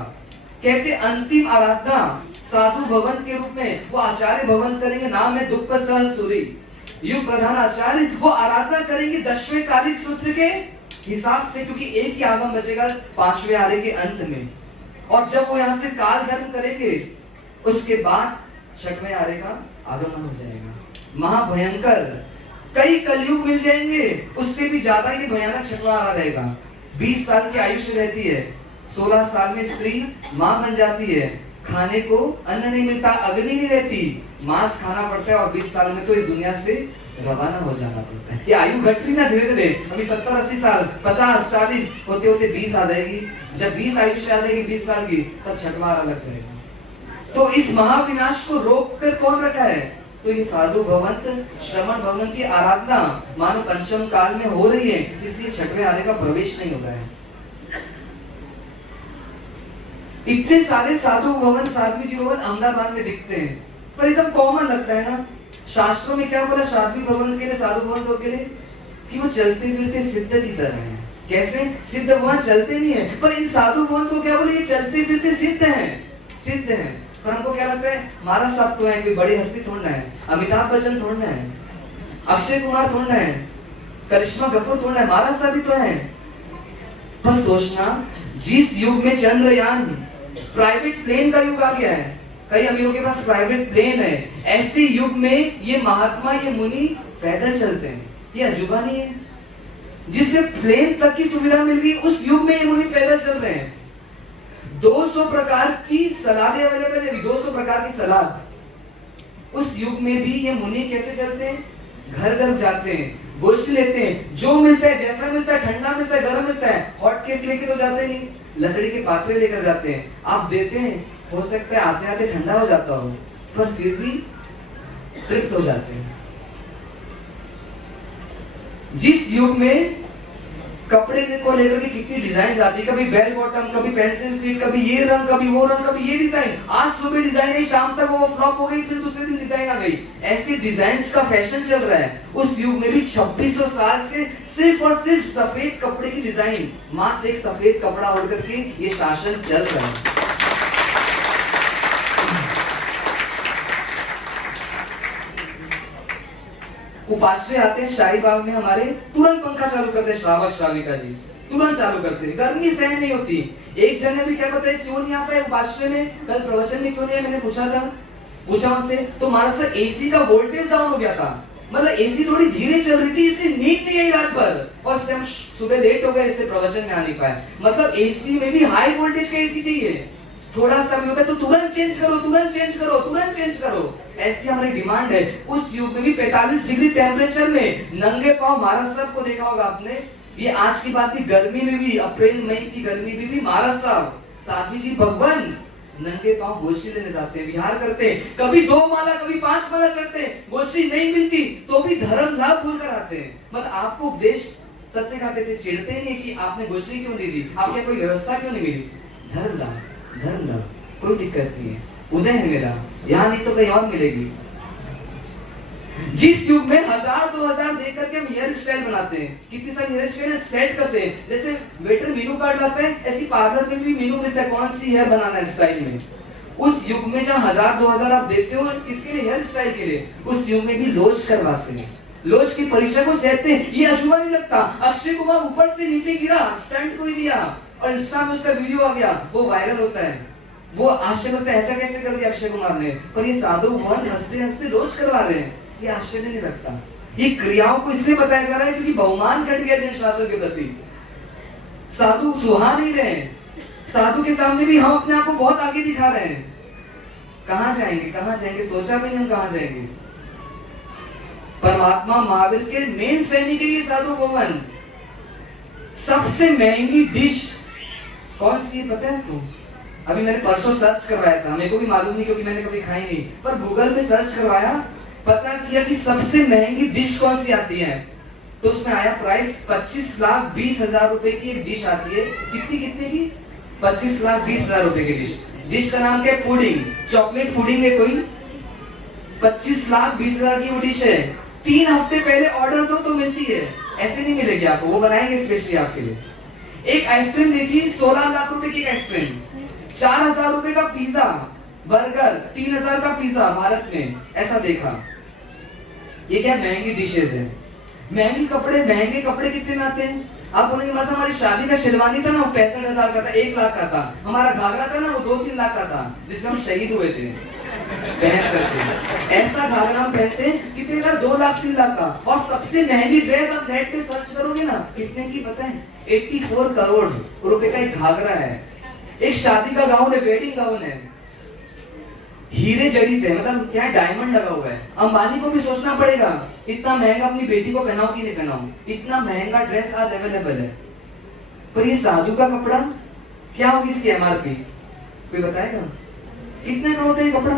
कहते अंतिम आराधना साधु भवन के रूप में वो आचार्य भवन करेंगे, नाम है दुप्प सहसूरी, युग प्रधान आचार्य। वो आराधना करेंगे 10वें काली सूत्र के हिसाब से, क्योंकि एक ही आगम बचेगा 5वें आरे के अंत में। और जब वो यहाँ से काल धर्म करेंगे उसके बाद 6वें आरे का आगमन हो जाएगा। महाभयंकर कई कलयुग मिल जाएंगे, उससे भी ज्यादा ये भयानक 6वां आरा रहेगा। 20 साल की आयुष्य रहती है, 16 साल में स्त्री मां बन जाती है, खाने को अन्न नहीं मिलता, अग्नि नहीं रहती, मांस खाना पड़ता है, और 20 साल में तो इस दुनिया से रवाना हो जाना पड़ता है। ये आयु घट रही ना धीरे धीरे, अभी 70-80 साल, 50-40 होते होते 20 आ जाएगी। जब 20 आयुष्य आ जाएगी 20 साल की, तब 6वां आरा लग जाएगा। तो इस महाविनाश को रोक कर कौन रखा है? तो ये साधु भवंत श्रमण भवन की आराधना मानो पंचम काल में हो रही है, इसलिए 6वें आरे का प्रवेश नहीं होता है। इतने सारे साधु भवन, साध्वी जी भवन अहमदाबाद में दिखते हैं, पर एकदम कॉमन लगता है ना। शास्त्रों में क्या बोला साध्वी भवन के लिए, साधु भवन के लिए, कि वो चलते फिरते सिद्ध की तरह है। कैसे? सिद्ध भवन चलते नहीं है, पर इन साधु भवन को क्या बोले? ये चलते फिरते सिद्ध हैं, सिद्ध हैं। पर हमको क्या लगता है, महाराज साहब तो है, कोई बड़ी हस्ती थोड़ा है, अमिताभ बच्चन थोड़ा है, अक्षय कुमार थोड़ा है, करिश्मा कपूर थोड़ा है, महाराज साहब भी तो है। पर सोचना, जिस युग में चंद्रयान प्राइवेट प्लेन का युग आ गया है, कई अमीरों के पास प्राइवेट प्लेन है, ऐसे युग में ये महात्मा, ये मुनि पैदल चलते हैं। ये अजूबा नहीं है? जिसमें प्लेन तक की सुविधा मिल गई, उस युग में ये मुनि पैदल चल रहे हैं। 200 प्रकार की सलादें अवेलेबल है, 200 प्रकार की सलाद। उस युग में भी ये मुनि कैसे चलते हैं? घर घर जाते हैं, गोश्त लेते हैं, जो मिलता है, जैसा मिलता है, ठंडा मिलता है, गर्म मिलता है, हॉट केस लेके तो जाते नहीं, लकड़ी के पात्रे लेकर जाते हैं। आप देते हैं, हो सकता है आते आते ठंडा हो जाता हो, पर फिर भी तृप्त हो जाते हैं। जिस युग में कपड़े को लेकर के कितनी डिजाइन आती है, कभी बेल बॉटम, कभी पेंसिल फिट, कभी ये रंग, कभी वो रंग, कभी ये डिजाइन। आज सुबह डिजाइन है, शाम तक वो फ्लॉप हो गई, फिर दूसरे दिन डिजाइन आ गई। ऐसी डिजाइन्स का फैशन चल रहा है। उस युग में भी 2600 साल से सिर्फ और सिर्फ सफेद कपड़े की डिजाइन, मात्र एक सफेद कपड़ा ओढ़ करके ये शासन चल रहा है। उपाश्रय आते हैं शाही बाग में हमारे, तुरंत पंखा चालू करते हैं, श्रावक श्राविका जी तुरंत चालू करते हैं, गर्मी सहन नहीं होती। एक जन ने भी क्या बताया, क्यों नहीं आ पाए उपाश्रय में, कल प्रवचन में क्यों नहीं है, मैंने पूछा उनसे, तो हमारा सर एसी का वोल्टेज डाउन हो गया था, मतलब एसी थोड़ी धीरे चल रही थी, इसलिए नींद नहीं आई रात भर, और सुबह लेट हो गए, इसलिए प्रवचन में आ नहीं पाए। मतलब एसी में भी हाई वोल्टेज का एसी चाहिए, थोड़ा सा भी होता है तो तुरंत चेंज करो, तुरंत चेंज करो, तुरंत चेंज करो, ऐसी हमारी डिमांड है। उस युग में भी 45 डिग्री टेम्परेचर में नंगे पांव महाराज साहब को देखा होगा आपने। ये आज की बात थी, गर्मी में भी, अप्रैल मई की गर्मी में भी महाराज साहब, साध्वी जी भगवान नंगे पांव गोश्ती लेने जाते हैं, विहार करते हैं, कभी 2 माला कभी 5 माला चढ़ते हैं, गोश्ती नहीं मिलती तो भी धर्म लाभ भूल कर आते हैं। मतलब आपको उपदेश सत्य खाते थे, चिढ़ते नहीं कि आपने गोश्ती क्यों नहीं दी, आपके कोई व्यवस्था क्यों नहीं मिली। धर्म लाभ, धर्म लाभ, कोई दिक्कत नहीं है, उदय है मेरा, यहाँ नहीं तो कहीं और मिलेगी। जिस युग में 1000-2000 देख करके हम हेयर स्टाइल बनाते हैं, कितनी सारी हेयर स्टाइल सेट करते हैं, जैसे वेटर मेनू कार्ड लाते हैं, ऐसी पार्लर में भी मेनू मिलता है कौन सी हेयर बनाना है स्टाइल में। उस युग में जहाँ 1000-2000 आप देखते हो, किसके लिए? हेयर स्टाइल के लिए। उस युग में भी लोच करवाते हैं, लोच की परीक्षा को सहते हैं। ये अजूबा नहीं लगता, अक्षय कुमार ऊपर से नीचे गिरा, स्टंट कोई दिया और इंस्टा में उसका वीडियो आ गया, वो वायरल होता है, वो आश्चर्य होता है, ऐसा कैसे कर दिया अक्षय कुमार ने। पर ये साधु भगवान हंसते हंसते लोच करवा रहे हैं, ये आश्चर्य नहीं लगता। ये क्रियाओं को इसलिए बताया जा रहा है क्योंकि बहुमान घट गया जन शास्त्र के प्रति, साधु सुहा नहीं रहे। साधु के सामने भी हम अपने आप को बहुत आगे दिखा रहे हैं। कहां जाएंगे, कहां जाएंगे, सोचा भी नहीं हम कहां जाएंगे। परमात्मा महावीर के मेन सैनिक है ये साधु भवन। सबसे महंगी डिश कौन सी है पता है आपको? अभी मैंने परसों सर्च करवाया था, मेरे को भी मालूम नहीं क्योंकि मैंने कभी खाई नहीं, पर गूगल पे सर्च करवाया, पता किया कि सबसे महंगी डिश कौन सी आती है, तो उसमें आया प्राइस 25,20,000 रुपए की एक डिश आती है। कितनी की? 25,20,000 रुपए की डिश। डिश का नाम क्या है? पुडिंग, चॉकलेट पुडिंग है कोई। 25,20,000 की वो डिश है। 3 हफ्ते पहले ऑर्डर दो तो मिलती है, ऐसे नहीं मिलेगी आपको, वो बनाएंगे स्पेशली आपके लिए। एक आइसक्रीम देखिए, 16 लाख रुपए की आइसक्रीम, 4,000 रुपए का पिज्जा, बर्गर, 3000 का पिज्जा भारत में, ऐसा देखा। ये क्या महंगी डिशेज है। महंगे कपड़े कितने में आते हैं? आप बोलेंगे मसा हमारी शादी का शेरवानी था ना वो 65,000 का था, 1 लाख का था। हमारा घाघरा था ना वो 2-3 लाख का था, जिसमें हम शहीद हुए थे पहन करके। ऐसा घाघरा हम पहनते हैं कितने का? 2 लाख 3 लाख का। और सबसे महंगी ड्रेस आप नेट पे सर्च करोगे ना, कितने की पता है? 84 करोड़ रुपए का एक घाघरा है, एक शादी का गाउन है, वेडिंग गाउन है, हीरे जड़ित है, मतलब क्या डायमंड लगा हुआ है। अंबानी को भी सोचना पड़ेगा इतना महंगा अपनी बेटी को पहनाओ कि नहीं पहनाओ, इतना महंगा ड्रेस आज अवेलेबल है। पर ये साधु का कपड़ा क्या होगी इसकी एमआरपी? कोई बताएगा कितने का होता है ये कपड़ा?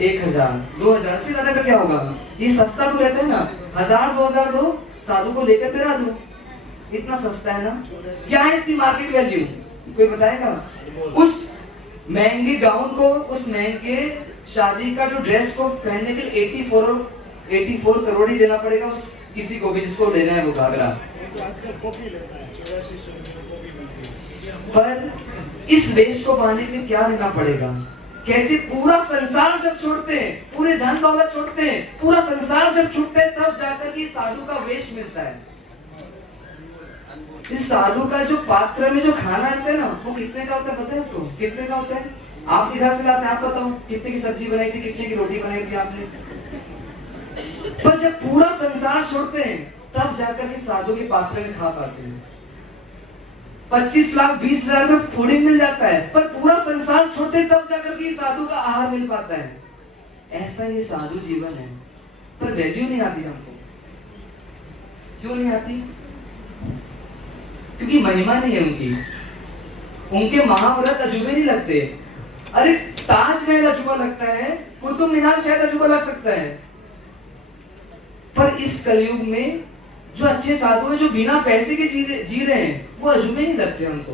1000 2000 से ज्यादा का क्या होगा? ये सस्ता तो रहता है ना, 1000 2000 दो, साधु को लेकर फिरा दो, इतना सस्ता है ना। क्या है इसकी मार्केट वैल्यू? कोई बताएगा? उस महंगे गाउन को, उस महंगे शादी का जो ड्रेस को पहनने के लिए 84 करोड़ ही देना पड़ेगा उस किसी को भी जिसको लेना है वो घाघरा। पर इस वेश को पाने के लिए क्या लेना पड़ेगा? कहते पूरा संसार जब छोड़ते हैं, पूरे धन दौलत छोड़ते हैं, पूरा संसार जब छूटते हैं, तब जाकर के साधु का वेश मिलता है। इस साधु का जो पात्र में जो खाना रहता है ना, वो कितने का होता है पता है आपको? कितने का होता है? आपके घर से लाते हैं, आप बताओ कितने की सब्जी बनाई थी, कितने की रोटी बनाई थी आपने? पर जब पूरा संसार छोड़ते हैं तब जाकर के साधु के पात्र में खा पाते हैं। 25 लाख 20 हजार में फूडिंग मिल जाता है, पर पूरा संसार छोड़ते तब जाकर के साधु का आहार मिल पाता है। ऐसा ये साधु जीवन है, पर वैल्यू नहीं आती हमको। क्यों नहीं आती? क्योंकि महिमा नहीं है उनके महाव्रत अजूबे नहीं लगते। अरे ताजमहल अजूबा लगता है, कुतुब मीनार शायद अजूबा लग सकता है, पर इस कलयुग में जो अच्छे साधु हैं, जो बिना पैसे के जी रहे हैं, वो अजूबे नहीं लगते हमको।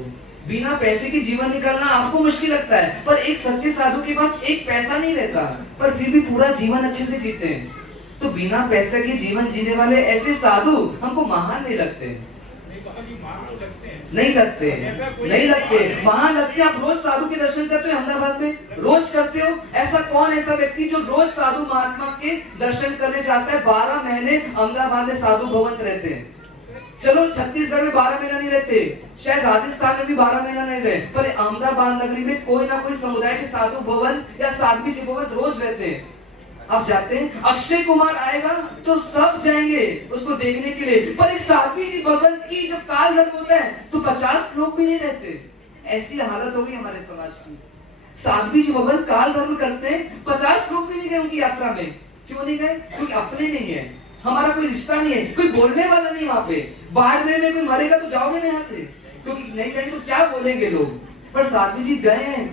बिना पैसे के जीवन निकालना आपको मुश्किल लगता है, पर एक सच्चे साधु के पास एक पैसा नहीं रहता, पर फिर भी पूरा जीवन अच्छे से जीते हैं। तो बिना पैसे के जीवन जीने वाले ऐसे साधु हमको महान नहीं लगते। नहीं लगते महान लगते। आप रोज साधु के दर्शन करते हो अहमदाबाद में, रोज करते हो? ऐसा कौन ऐसा व्यक्ति जो रोज साधु महात्मा के दर्शन करने जाता है? 12 महीने अहमदाबाद में साधु भवन रहते हैं। चलो छत्तीसगढ़ में 12 महीना नहीं रहते, शायद राजस्थान में भी 12 महीना नहीं रहे, पर अहमदाबाद नगरी में कोई ना कोई समुदाय के साधु भवन या साध्वी जी भवन रोज रहते हैं। आप जाते हैं, अक्षय कुमार आएगा तो सब जाएंगे उसको देखने के लिए, पर एक साध्वी जी भवन की जब काल धर्म होता है तो 50 लोग भी नहीं रहते। ऐसी हालत हो गई हमारे समाज की। साध्वी जी भवन काल धर्म करते हैं, 50 लोग भी नहीं गए उनकी यात्रा में। क्यों नहीं गए? क्योंकि अपने नहीं है, हमारा कोई रिश्ता नहीं है, कोई बोलने वाला नहीं वहां पे। बाढ़ में कोई मरेगा तो जाओगे ना यहाँ से, क्योंकि नहीं जाएंगे तो क्या बोलेंगे लोग। पर साध्वी जी गए हैं,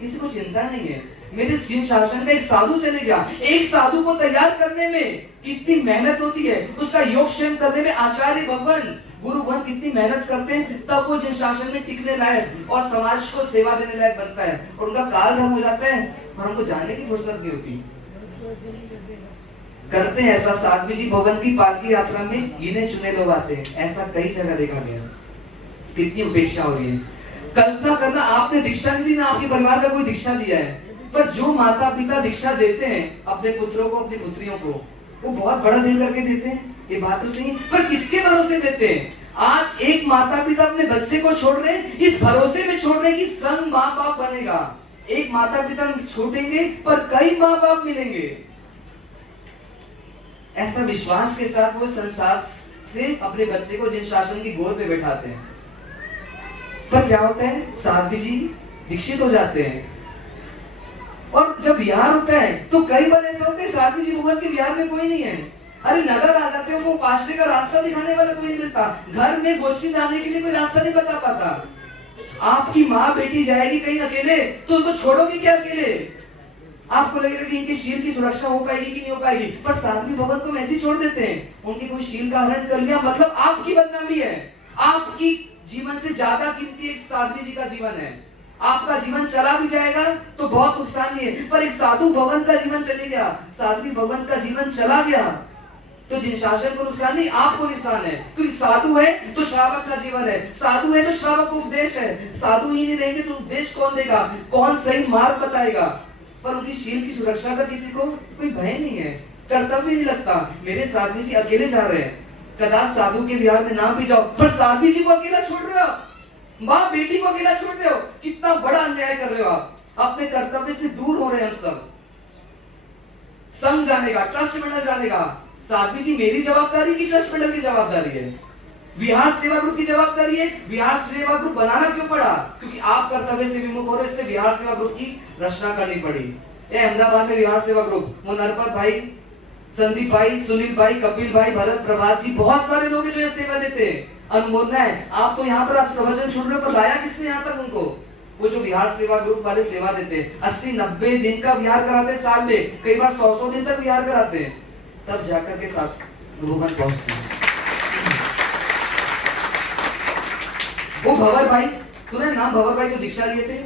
किसी को चिंता नहीं है। मेरे जिन शासन का एक साधु चले गया, एक साधु को तैयार करने में कितनी मेहनत होती है, उसका योगक्षेम करने में आचार्य भगवान गुरु भगवान कितनी मेहनत करते हैं, तब वो जिन शासन में टिकने लायक और समाज को सेवा देने लायक बनता है, और उनका काल धर्म हो जाता है और हमको जाने की फुर्सत नहीं होती। करते हैं ऐसा। साध्वी जी भवन की पालकी यात्रा में गिने चुने लोग आते हैं, ऐसा कई जगह देखा गया। कितनी उपेक्षा हो रही है। कल्पना करना, आपने दीक्षा दी ना, आपके परिवार का कोई दीक्षा दिया है, पर जो माता पिता दीक्षा देते हैं अपने पुत्रों को, अपनी पुत्रियों को, वो बहुत बड़ा दिल करके देते हैं, ये बात तो सही, पर किसके भरोसे देते हैं? आज एक माता पिता अपने बच्चे को छोड़ रहे हैं, इस भरोसे में छोड़ रहे हैं कि संग माँ बाप बनेगा। एक माता पिता छोड़ेंगे पर कई माँ बाप मिलेंगे, ऐसा विश्वास के साथ वो संसार से अपने बच्चे को जिन शासन की गोद पे बैठाते हैं। पर क्या होता है? साध्वी जी दीक्षित हो जाते हैं, और जब विहार होता है तो कई बार ऐसा होता है साध्वी जी भवन के विहार में कोई नहीं है। अरे नगर आ जाते हो, वो आश्रय का रास्ता दिखाने वाला कोई नहीं मिलता, घर में गोष्ठी जाने के लिए कोई रास्ता नहीं बता पाता। आपकी माँ बेटी जाएगी कहीं अकेले तो उनको छोड़ोगे क्या अकेले? आपको लगेगा कि इनके शील की सुरक्षा हो पाएगी कि नहीं हो पाएगी, पर साध्वी भवन को ऐसे ही छोड़ देते हैं। उनके कोई शील का हरण कर लिया, मतलब आपकी बदनामी है। आपकी जीवन से ज्यादा कीमती एक साध्वी जी का जीवन है। आपका जीवन चला भी जाएगा तो बहुत नुकसान नहीं है, पर एक साधु भवन का जीवन चले गया, साध्वी भवन का जीवन चला गया तो जिन शासन को नुकसान नहीं, आपको नुकसान है। क्योंकि साधु है तो श्रावक का जीवन है, साधु है तो श्रावक को उपदेश है। साधु ही नहीं रहेंगे तो उपदेश कौन देगा, कौन सही मार्ग बताएगा? पर उनकी शील की सुरक्षा का किसी को कोई भय नहीं है, कर्तव्य नहीं लगता। मेरे साध्वी जी अकेले जा रहे हैं, कदाच साधु के विहार में ना भी जाओ, पर साध्वी जी को अकेला छोड़ रहे हो आप, माँ बेटी को अकेला छोड़ रहे हो, कितना बड़ा अन्याय कर रहे हो आप। अपने कर्तव्य से दूर हो रहे हैं हम सब। संघ जाने का, ट्रस्ट मंडल जाने का, साध्वी जी मेरी जवाबदारी की ट्रस्ट मंडल की जवाबदारी है, विहार सेवा ग्रुप की जवाबदारी है। विहार सेवा ग्रुप बनाना क्यों पड़ा? क्योंकि आप कर्तव्य से विमुख हो रहे, इसलिए विहार सेवा ग्रुप की रचना करनी पड़ी। ये अहमदाबाद में विहार सेवा ग्रुप, वो नरपत भाई, संदीप भाई, सुनील भाई, कपिल भाई, भरत, प्रभात जी, बहुत सारे लोग जो ये सेवा देते हैं। अनुमोदना है। आप तो यहाँ पर आज प्रवचन सुन रहे हो, पर लाया किसने यहाँ तक उनको? वो जो विहार सेवा ग्रुप वाले सेवा देते हैं, 80-90 दिन का विहार कराते हैं साल में, कई बार 100 दिन तक विहार कराते हैं, तब जाकर के साथ लोगों तक पहुंचते हैं। वो भंवर भाई, सुना नाम भंवर भाई जो दीक्षा लिए थे,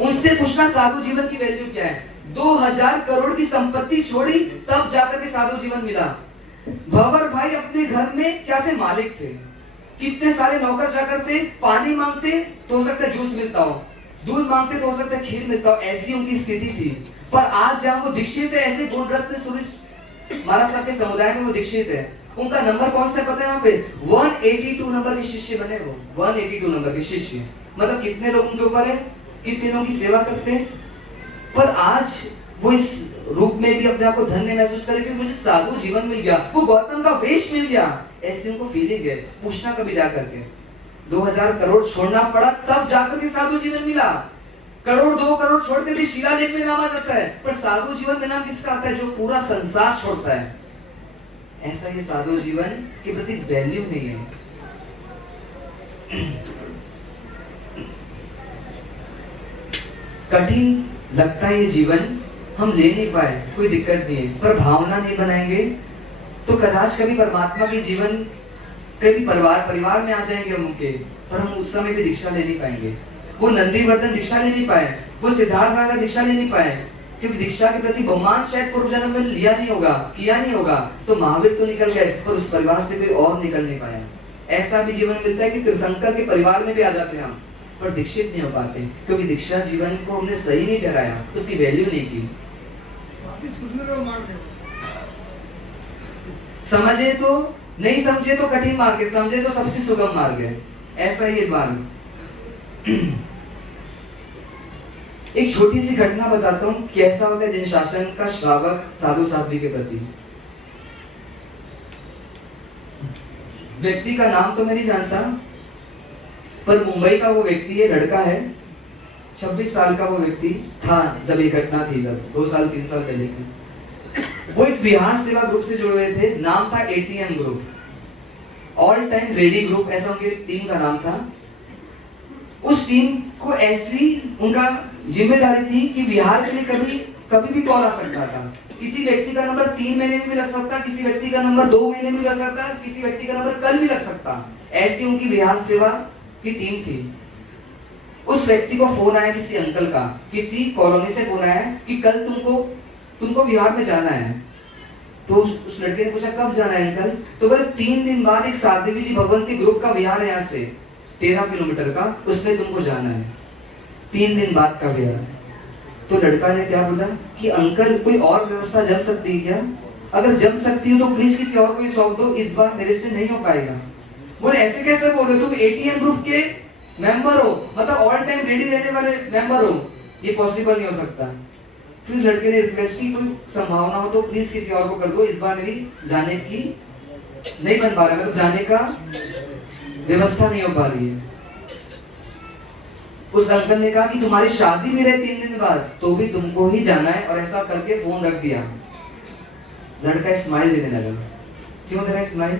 उनसे पूछना साधु जीवन की वैल्यू क्या है। 2000 करोड़ की संपत्ति छोड़ी, तब जाकर के साधु जीवन मिला। भंवर भाई अपने घर में क्या थे? मालिक थे। कितने सारे नौकर जाकर थे, पानी मांगते तो हो सकता है जूस मिलता हो, दूध मांगते तो हो सकता है खीर मिलता हो, ऐसी उनकी स्थिति थी। पर आज जहां वो दीक्षित है, ऐसे गुण रत्न सुरेश महाराज साहब के समुदाय में वो दीक्षित है, उनका नंबर कौन सा पता है? यहाँ पे 182 नंबर के शिष्य बने। वो 182 नंबर के शिष्य, मतलब कितने लोग उनके ऊपर है, कितने लोगों की सेवा करते हैं। पर आज वो इस रूप में भी अपने आप को धन्य महसूस करे कि मुझे साधु जीवन मिल गया, वो गौतम का वेश मिल गया, ऐसी उनको फीलिंग है। पूछना कभी जाकर के, 2000 करोड़ छोड़ना पड़ा, तब जाकर के साधु जीवन मिला। करोड़ 2 करोड़ छोड़ते थे, शिलालेख में नाम आ जाता है, पर साधु जीवन में नाम किसका आता है? जो पूरा संसार छोड़ता है। ऐसा ये साधु जीवन के प्रति वैल्यू नहीं है। कठिन लगता है ये जीवन, हम ले नहीं पाए, कोई दिक्कत नहीं है, पर भावना नहीं बनाएंगे तो कदाच कभी परमात्मा के जीवन, कभी परिवार में आ जाएंगे हम उनके, पर हम उस समय भी दीक्षा ले नहीं पाएंगे। वो नंदीवर्धन दीक्षा ले नहीं पाए, वो सिद्धार्थ राजा दीक्षा ले नहीं पाए, क्योंकि दीक्षा के प्रति बहुमान शायद पूर्व जन्म में लिया नहीं होगा, किया नहीं होगा। तो महावीर तो निकल गए, पर उस परिवार से कोई और निकल नहीं पाया। ऐसा भी जीवन मिलता है कि तीर्थंकर के परिवार में भी आ जाते हैं हम, पर दीक्षित नहीं हो पाते, क्योंकि दीक्षा जीवन को हमने सही नहीं ठहराया, उसकी वैल्यू नहीं की। समझे तो नहीं, समझे तो कठिन मार्ग है, समझे तो सबसे सुगम मार्ग है। ऐसा ये मार्ग। एक छोटी सी घटना बताता हूँ, कैसा होता है जिन शासन का श्रावक साधु साध्वी के प्रति। व्यक्ति का नाम तो मैं नहीं जानता, पर मुंबई का वो व्यक्ति है, लड़का है, 26 साल का वो व्यक्ति था जब ये घटना थी, 2 साल 3 साल पहले की। वो एक बिहार सेवा ग्रुप से जुड़े हुए थे, नाम था ATM group, all time ready group, ऐसा उनकी टीम का नाम था। उस टीम को ऐसी उनका जिम्मेदारी थी कि बिहार के लिए कभी भी कॉल आ सकता था। किसी व्यक्ति का नंबर 3 महीने में भी लग सकता, किसी व्यक्ति का नंबर 2 महीने में भी लग सकता, किसी व्यक्ति का नंबर कल भी लग सकता। ऐसी उनकी बिहार सेवा की टीम थी। उस व्यक्ति को फोन आया किसी अंकल का, किसी कॉलोनी से फोन आया कि कल तुमको बिहार में जाना है। तो उस लड़के ने पूछा कब जाना है अंकल? तो बोले 3 दिन बाद एक साध्वी जी भगवंती ग्रुप का विहार है यहाँ से 13 किलोमीटर का, उसमें तुमको जाना है, 3 दिन बाद का विहार। तो लड़का ने क्या बोला कि अंकल कोई और व्यवस्था जम सकती है क्या? अगर जम सकती हो तो प्लीज किसी और को सौंप दो, इस बार मेरे से नहीं हो पाएगा। बोले ऐसे कैसे बोल रहे हो, तुम ATM ग्रुप के मेंबर हो, मतलब ऑल टाइम रेडी रहने वाले मेंबर हो, ये पॉसिबल नहीं हो सकता। फिर लड़के ने रिक्वेस्ट की कोई संभावना हो तो प्लीज किसी और को कर दो, इस बार मेरी जाने की नहीं बन पा रहा, मतलब जाने का व्यवस्था नहीं हो पा रही है। उस अंकल ने कहा कि तुम्हारी शादी भी रहे 3 दिन बाद, तो भी तुमको ही जाना है, और ऐसा करके फोन रख दिया। लड़का स्माइल देने लगा। क्यों दे रहा है स्माइल?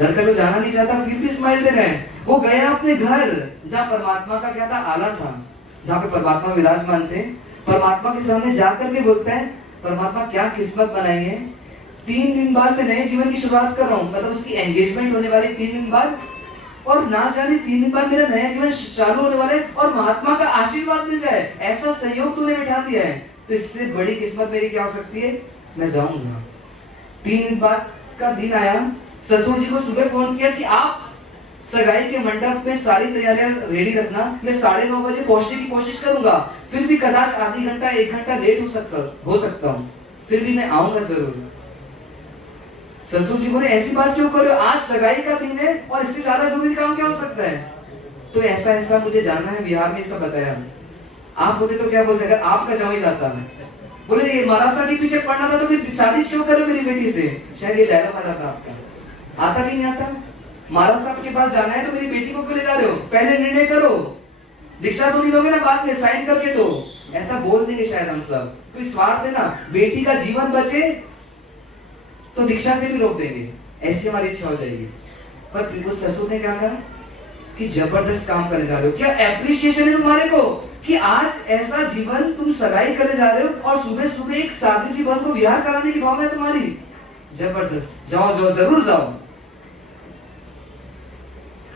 लड़का तो जाना नहीं चाहता, फिर भी स्माइल दे रहे हैं। वो गया अपने घर, जहाँ परमात्मा का क्या था, आला था, जहाँ पे परमात्मा विराजमान थे। परमात्मा के सामने जाकर के बोलता है, परमात्मा क्या किस्मत बनाई है, 3 दिन बाद मैं नए जीवन की शुरुआत कर रहा हूँ, मतलब उसकी एंगेजमेंट होने वाली 3 दिन बाद, और ना जाने 3 दिन बाद मेरा नया जीवन चालू होने वाला है, और महात्मा का आशीर्वाद मिल जाए, ऐसा संयोग तूने बिठा दिया है, तो इससे बड़ी किस्मत मेरी क्या हो सकती है, मैं जाऊंगा। 3 दिन बाद का दिन आया, ससुर जी को सुबह फोन किया कि आप सगाई के मंडप में सारी तैयारियां रेडी रखना। मैं 9:30 बजे पहुंचने की कोशिश करूंगा, फिर भी कदाच आधी घंटा 1 घंटा लेट हो सकता हूँ, फिर भी मैं आऊंगा जरूर। ससुर जी बोले ऐसी बात क्यों कर रहे हो, आज सगाई का दिन है और इससे ज्यादा जरूरी काम क्या हो सकता है। तो ऐसा ऐसा मुझे जानना है, बिहार में सब बताया। आप बोले तो क्या बोलते, अगर आपका जवाई जाता है, बोले ये महाराष्ट्र के पीछे पड़ना था तो फिर शादी क्यों करो मेरी बेटी से, शायद ये डायलॉग आ जाता आपका। आता कि नहीं आता, महाराष्ट्र के पास जाना है तो मेरी बेटी को क्यों ले जा रहे हो, पहले निर्णय करो, दीक्षा तो नहीं लोगे ना बाद में साइन करके, तो ऐसा बोल देंगे शायद हम सब। कोई स्वार्थ है ना, बेटी का जीवन बचे तो दीक्षा से भी रोक देंगे, ऐसी हमारी इच्छा हो जाएगी। पर प्रभु ससुर ने क्या कहा कि जबरदस्त काम करने जा रहे हो, क्या एप्रिसिएशन है तुम्हारे को कि आज ऐसा जीवन तुम सगाई करने जा रहे हो और सुबह सुबह एक सादगी जीवन को विहार कराने की भावना है तुम्हारी, जबरदस्त, जाओ जाओ जरूर जाओ।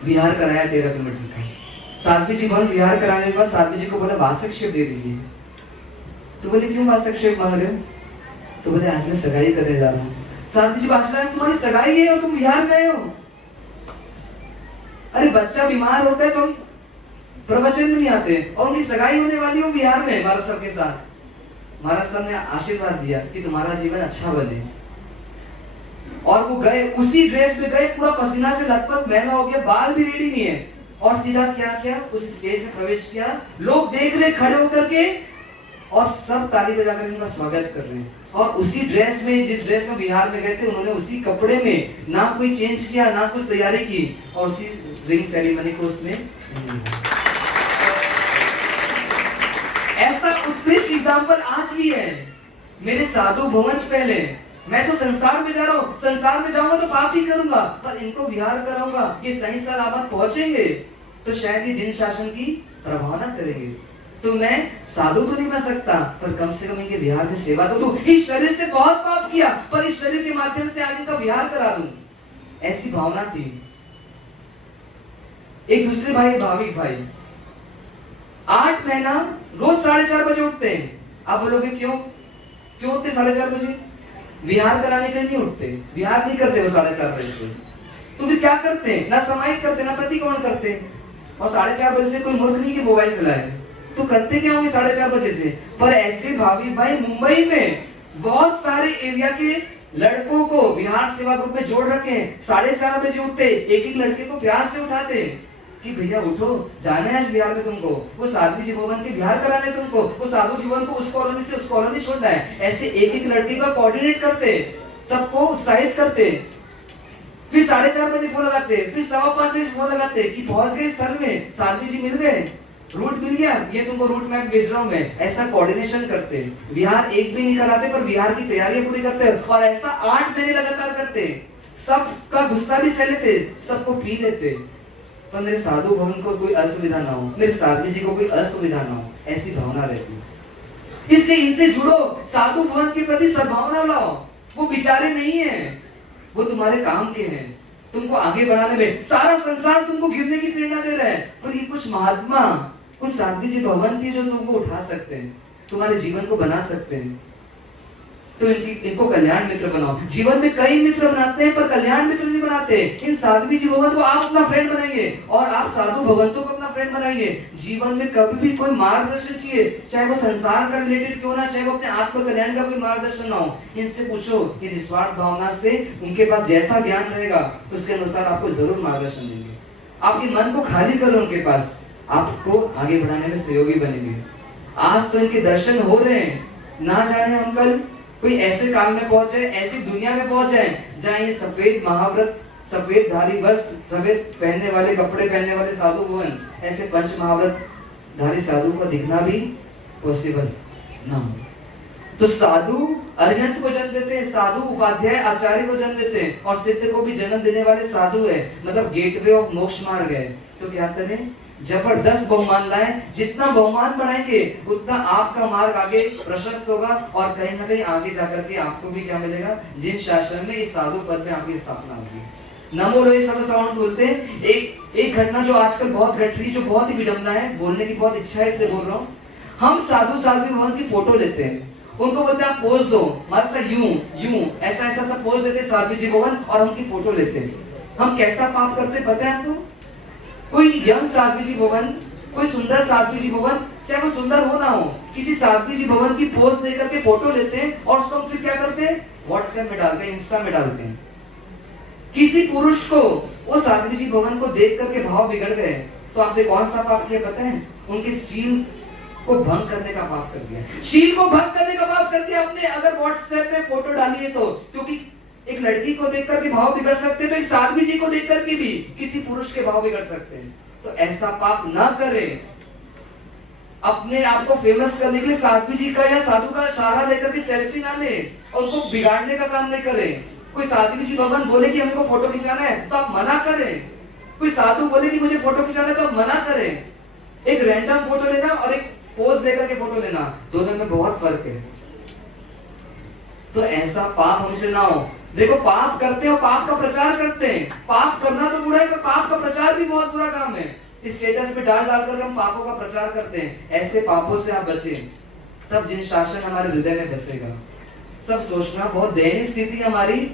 विहार कराया 13 किलोमीटर का। साध्वी जी भवन विहार कराने के बाद साध्वी जी को बोला वासक्षेप दे दीजिए। तो बोले क्यों वासक्षेप मांग रहे हो, तो बोले आज मैं सगाई करने जा रहा हूँ। साध्वी जी बात तुम्हारी सगाई है और तुम विहार गए हो। अरे बच्चा बीमार होता है तो हम प्रवचन में नहीं आते, और उनकी सगाई होने वाली हो बिहार में महाराज साहब के साथ। महाराज साहब ने आशीर्वाद दिया कि तुम्हारा जीवन अच्छा बने, और वो गए, उसी ड्रेस में गए, पूरा पसीना से लथपथ, महंगा हो गया, बाल भी रेडी नहीं है, और सीधा क्या किया, उस स्टेज में प्रवेश किया। लोग देख रहे खड़े होकर के, और सब ताली बजाकर इनका स्वागत कर रहे हैं। और उसी ड्रेस में, जिस ड्रेस में बिहार में गए थे, उन्होंने उसी कपड़े में ना कोई चेंज किया, ना कुछ तैयारी की, और उसी रिंग सेरेमनी को उसमें। ऐसा उत्कृष्ट एग्जाम्पल आज भी है। मेरे साधु भवन पहले, मैं तो संसार में जा रहा हूँ, संसार में जाऊंगा तो पाप ही करूंगा, पर इनको विहार कराऊंगा, ये सही सलामत पहुंचेंगे तो शायद ये जिन शासन की प्रभावना करेंगे। तो मैं साधु तो नहीं बन सकता, पर कम से कम इनके विहार में सेवा तो दूं। इस शरीर से बहुत पाप किया, पर इस शरीर के माध्यम से आज इनका विहार करा दूं, ऐसी भावना थी। एक दूसरे भाई, भाविक भाई, 8 महीना रोज 4:30 बजे उठते हैं। आप बोलोगे क्यों उठते 4:30 बजे? विहार कराने के लिए नहीं उठते, विहार नहीं करते वो 4:30 बजे से। तो फिर क्या करते हैं, ना समाहित करते ना प्रतिक्रमण करते, और 4:30 बजे से कोई मूर्ख नहीं कि मोबाइल चलाए, तो करते क्या होंगे 4:30 बजे से। पर ऐसे भावी भाई मुंबई में बहुत सारे एरिया के लड़कों को बिहार सेवा ग्रुप में जोड़ रखे हैं। 4:30 बजे उठते, एक एक लड़के को प्यार से उठाते कि भैया उठो, जाना है आज बिहार में तुमको, वो साध्वी जी भवन के बिहार कराने तुमको, वो साधु जीवन को उस कॉलोनी से उस कॉलोनी छोड़ना है। ऐसे एक एक लड़के का कोऑर्डिनेट करते, सबको उत्साहित करते। फिर 4:30 बजे फोन लगाते, फिर 5:15 बजे फोन लगाते कि पहुंच गए स्थल में, साध्वी जी मिल गए, रूट मिल गया, ये तुमको रूट मैप भेज रहा हूं मैं। ऐसा कोऑर्डिनेशन करते, बिहार एक भी नहीं कराते, पर बिहार की तैयारियां पूरी करते, और ऐसा 8 महीने लगातार करते। सबका गुस्सा भी सह लेते, सबको पी लेते, पर मेरे साधु भवन को कोई असुविधा ना हो, मेरे साध्वी जी को कोई असुविधा ना हो, ऐसी भावना रहती। इसलिए इनसे जुड़ो, साधु भवन के प्रति सद्भावना लाओ। वो बेचारे नहीं है, वो तुम्हारे काम के हैं, तुमको आगे बढ़ाने में। सारा संसार तुमको गिरने की प्रेरणा दे रहा है, पर ये कुछ महात्मा, कुछ साध्वी जी भवन थी जो तुमको उठा सकते हैं, तुम्हारे जीवन को बना सकते हैं। तो इनको कल्याण मित्र बनाओ। जीवन में कई मित्र बनाते हैं, पर कल्याण मित्र नहीं बनाते। इन साध्वी जी भवन को आप अपना फ्रेंड बनाएंगे, और आप साधु भगवंतों को अपना फ्रेंड बनाएंगे। जीवन में कभी भी कोई मार्गदर्शन चाहिए, चाहे वो संसार का रिलेटेड क्यों ना, चाहे वो अपने आत्म कल्याण का कोई मार्गदर्शन ना हो, इनसे पूछो, ये निस्वार्थ भावना से उनके पास जैसा ज्ञान रहेगा उसके अनुसार आपको जरूर मार्गदर्शन देंगे। आपके मन को खाली करो उनके पास, आपको आगे बढ़ाने में सहयोगी बनेंगे। आज तो इनके दर्शन हो रहे हैं, ना जाने हम कल कोई ऐसे काल में पहुंच जाए, ऐसी दुनिया में पहुंच जाए जहाँ ये सफेद महाव्रत, सफेद धारी वस्त्र, सफेद पहनने वाले कपड़े पहनने वाले साधु भवन, ऐसे पंच महाव्रत धारी साधु का दिखना भी पॉसिबल ना हो। तो साधु अरिहंत को जन्म देते हैं, साधु उपाध्याय आचार्य को जन्म देते हैं, और सिद्ध को भी जन्म देने वाले साधु है, मतलब गेटवे ऑफ मोक्ष मार्ग है। तो क्या करें, जबरदस्त बहुमान लाएं, जितना बहुमान बढ़ाएंगे उतना आपका मार्ग आगे प्रशस्त होगा, और कहीं ना कहीं आगे जाकर के आपको भी क्या मिलेगा, जिन शासन में इस साधु पद में आपकी स्थापना होगी। नमो लोहे सब साउंड बोलते हैं। एक घटना जो आजकल बहुत घट रही, जो बहुत ही विडंबना है, बोलने की बहुत इच्छा है इसलिए बोल रहा हूँ। हम साधु साध्वी भवन की फोटो लेते हैं, उनको बोलते हैं आप पोज दो, मतलब यूं ऐसा ऐसा सब पोज देते साध्वी जी भवन, और उनकी फोटो लेते हैं। हम कैसा पाप करते पता है आपको? कोई यंग साध्वी जी भवन, कोई सुंदर साध्वी जी भवन, चाहे वो सुंदर हो ना हो, किसी साध्वी जी भवन की पोस्ट देकर के फोटो लेते हैं और उसको हम फिर क्या करते हैं, व्हाट्सएप में डालते हैं, इंस्टा में डालते हैं। किसी पुरुष को वो साध्वी जी भवन को देख करके भाव बिगड़ गए, तो आपने कौन सा पाप किया पता है? उनके शील को भंग करने का पाप कर दिया। शील को भंग करने का पाप कर दिया आपने, अगर व्हाट्सएप में फोटो डाली है तो। क्योंकि एक लड़की को देख करके भाव बिगड़ सकते हैं, तो एक साध्वी जी को देख करके भी किसी पुरुष के भाव बिगड़ सकते हैं। तो ऐसा पाप ना करें। अपने आप को फेमस करने के लिए साध्वी जी का या साधु का सहारा लेकर के सेल्फी ना ले और उनको बिगाड़ने का काम नहीं करें। कोई साध्वी जी भवन बोले कि हमको फोटो खिंचाना है तो आप मना करें। कोई साधु बोले कि मुझे फोटो खिंचाना है तो आप मना करें। एक रैंडम फोटो लेना और एक पोज लेकर के फोटो लेना, दोनों में बहुत फर्क है। तो ऐसा पाप हमसे ना हो। देखो, पाप करते हो, पाप का प्रचार करते हैं। पाप करना तो बुरा है, पर पाप का प्रचार भी बहुत बुरा काम है। स्टेटस पे डाल कर हम पापों का प्रचार करते हैं। ऐसे पापों से आप बचें, तब जिन शासन हमारे हृदय में बसेगा। सब सोचना, बहुत दयनीय स्थिति हमारी।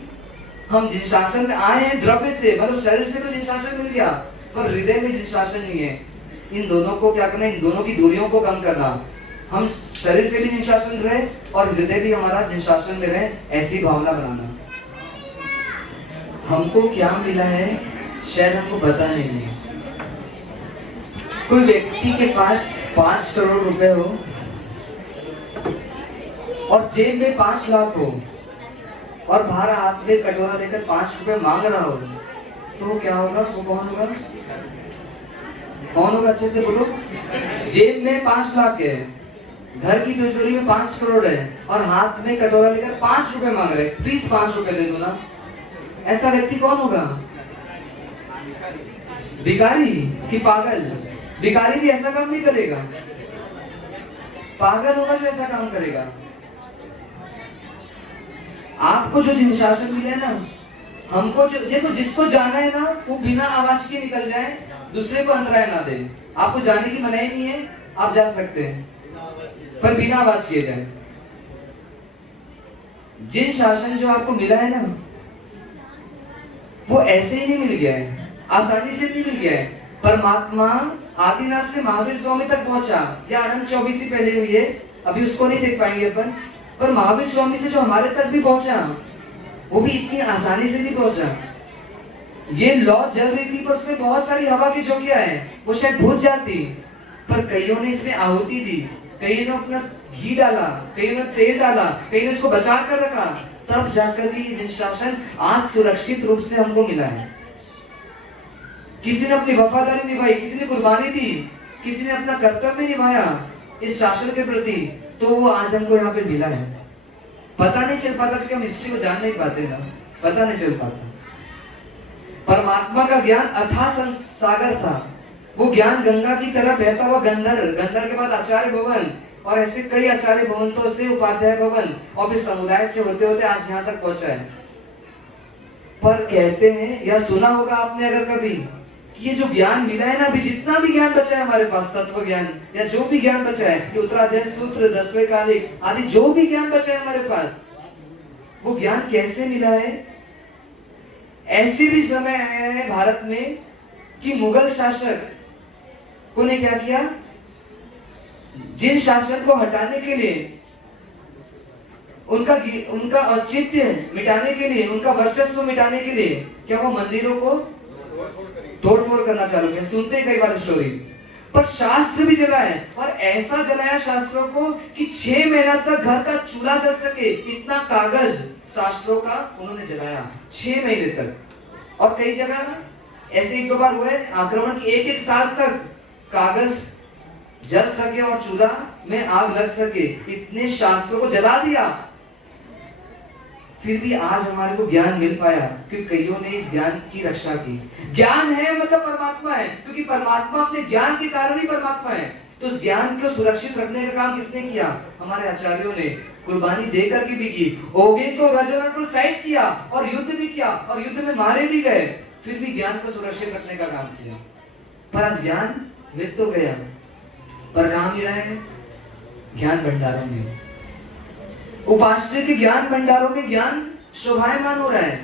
हम जिन शासन में आए हैं द्रव्य से, मतलब शरीर से तो जिन शासन मिल गया, पर हृदय में जिन शासन नहीं है। इन दोनों को क्या करना, इन दोनों की दूरियों को कम करना। हम शरीर से भी जिनशासन रहे और हृदय भी हमारा जिनशासन में रहे, ऐसी भावना बनाना। हमको क्या मिला है शायद हमको पता नहीं है। कोई व्यक्ति के पास 5 करोड़ रुपए हो और जेब में 5 लाख हो और बाहर हाथ में कटोरा लेकर 5 रुपए मांग रहा हो, तो क्या होगा? वो कौन होगा? कौन होगा? अच्छे से बोलो। जेब में 5 लाख है, घर की तिजोरी में 5 करोड़ है और हाथ में कटोरा लेकर 5 रुपए मांग रहे, प्लीज 5 रुपए दे दो ना। ऐसा व्यक्ति कौन होगा? भिखारी कि पागल? भिखारी भी ऐसा काम नहीं करेगा, पागल होगा जो ऐसा काम करेगा। आपको जो जिनशासन मिले ना, हमको जो देखो, जिसको जाना है ना वो बिना आवाज के निकल जाए, दूसरे को अंतराय ना दे। आपको जाने की मनाही नहीं है, आप जा सकते हैं, पर बिना आवाज किए जाए। जिन शासन जो आपको मिला है ना, वो ऐसे ही नहीं मिल गया है, आसानी से नहीं मिल गया है। परमात्मा आदिनाथ से महावीर स्वामी तक पहुंचा, या अनंत 24 से पहले हुई है, अभी उसको नहीं देख पाएंगे अपन। पर महावीर स्वामी से जो हमारे तक भी पहुंचा, वो भी इतनी आसानी से नहीं पहुंचा। ये लौ जल रही थी, पर उसमें बहुत सारी हवा की झोंकियां हैं, वो शायद बुझ जाती, पर कईयों ने इसमें आहुति दी, कईयों ने अपना घी डाला, कईयों ने तेल डाला, कईयों ने इसको बचा कर रखा, तब जाकर भी ये शासन आज सुरक्षित रूप से हमको मिला है। किसी ने अपनी वफादारी निभाई, किसी ने कुर्बानी दी, किसी ने अपना कर्तव्य निभाया इस शासन के प्रति, तो वो आज हमको यहाँ पे मिला है। पता नहीं चल पाता क्योंकि हम हिस्ट्री को जान नहीं पाते ना, पता नहीं चल पाता। परमात्मा का ज्ञान अथाह सागर था, वो ज्ञान गंगा की तरह बहता हुआ गंधर, गंधर के बाद आचार्य भवन, और ऐसे कई आचार्य भवन से उपाध्याय भवन, और फिर समुदाय से होते होते आज यहाँ तक पहुंचा है। पर कहते हैं, या सुना होगा आपने अगर कभी, कि ये जो ज्ञान मिला है ना, अभी जितना भी ज्ञान बचा है हमारे पास, तत्व ज्ञान या जो भी ज्ञान बचा है, ये उत्तराध्ययन सूत्र, 10वें कालिक आदि जो भी ज्ञान बचा है हमारे पास, वो ज्ञान कैसे मिला है? ऐसे भी समय आया है भारत में कि मुगल शासक ने क्या किया, जिन शासन को हटाने के लिए, उनका औचित्य मिटाने के लिए, उनका वर्चस्व मिटाने के लिए, क्या वो मंदिरों को तोड़फोड़ करना चालू किया। सुनते हैं कई बार स्टोरी, पर शास्त्र भी जलाए, और ऐसा जलाया शास्त्रों को कि 6 महीना तक घर का चूल्हा जल सके, इतना कागज शास्त्रों का उन्होंने जलाया 6 महीने तक। और कई जगह ना ऐसे 1-2 बार हुए आक्रमण की, 1-1 साल तक कागज जल सके और चूल्हा में आग लग सके, इतने शास्त्रों को जला दिया। फिर भी आज हमारे को ज्ञान मिल पाया क्योंकि कईयों ने इस ज्ञान की रक्षा की। ज्ञान है मतलब परमात्मा है, क्योंकि परमात्मा अपने ज्ञान के कारण ही परमात्मा है। तो उस ज्ञान को सुरक्षित रखने का काम किसने किया? हमारे आचार्यों ने कुर्बानी देकर के भी की। ओगे को गजरान को साइड किया और युद्ध भी किया और युद्ध में मारे भी गए, फिर भी ज्ञान को सुरक्षित रखने का काम किया। पर आज ज्ञान मिल तो गया, पर कहाँ मिला है? ज्ञान भंडारों में, उपास्य के ज्ञान भंडारों में ज्ञान शोभायमान हो रहा है,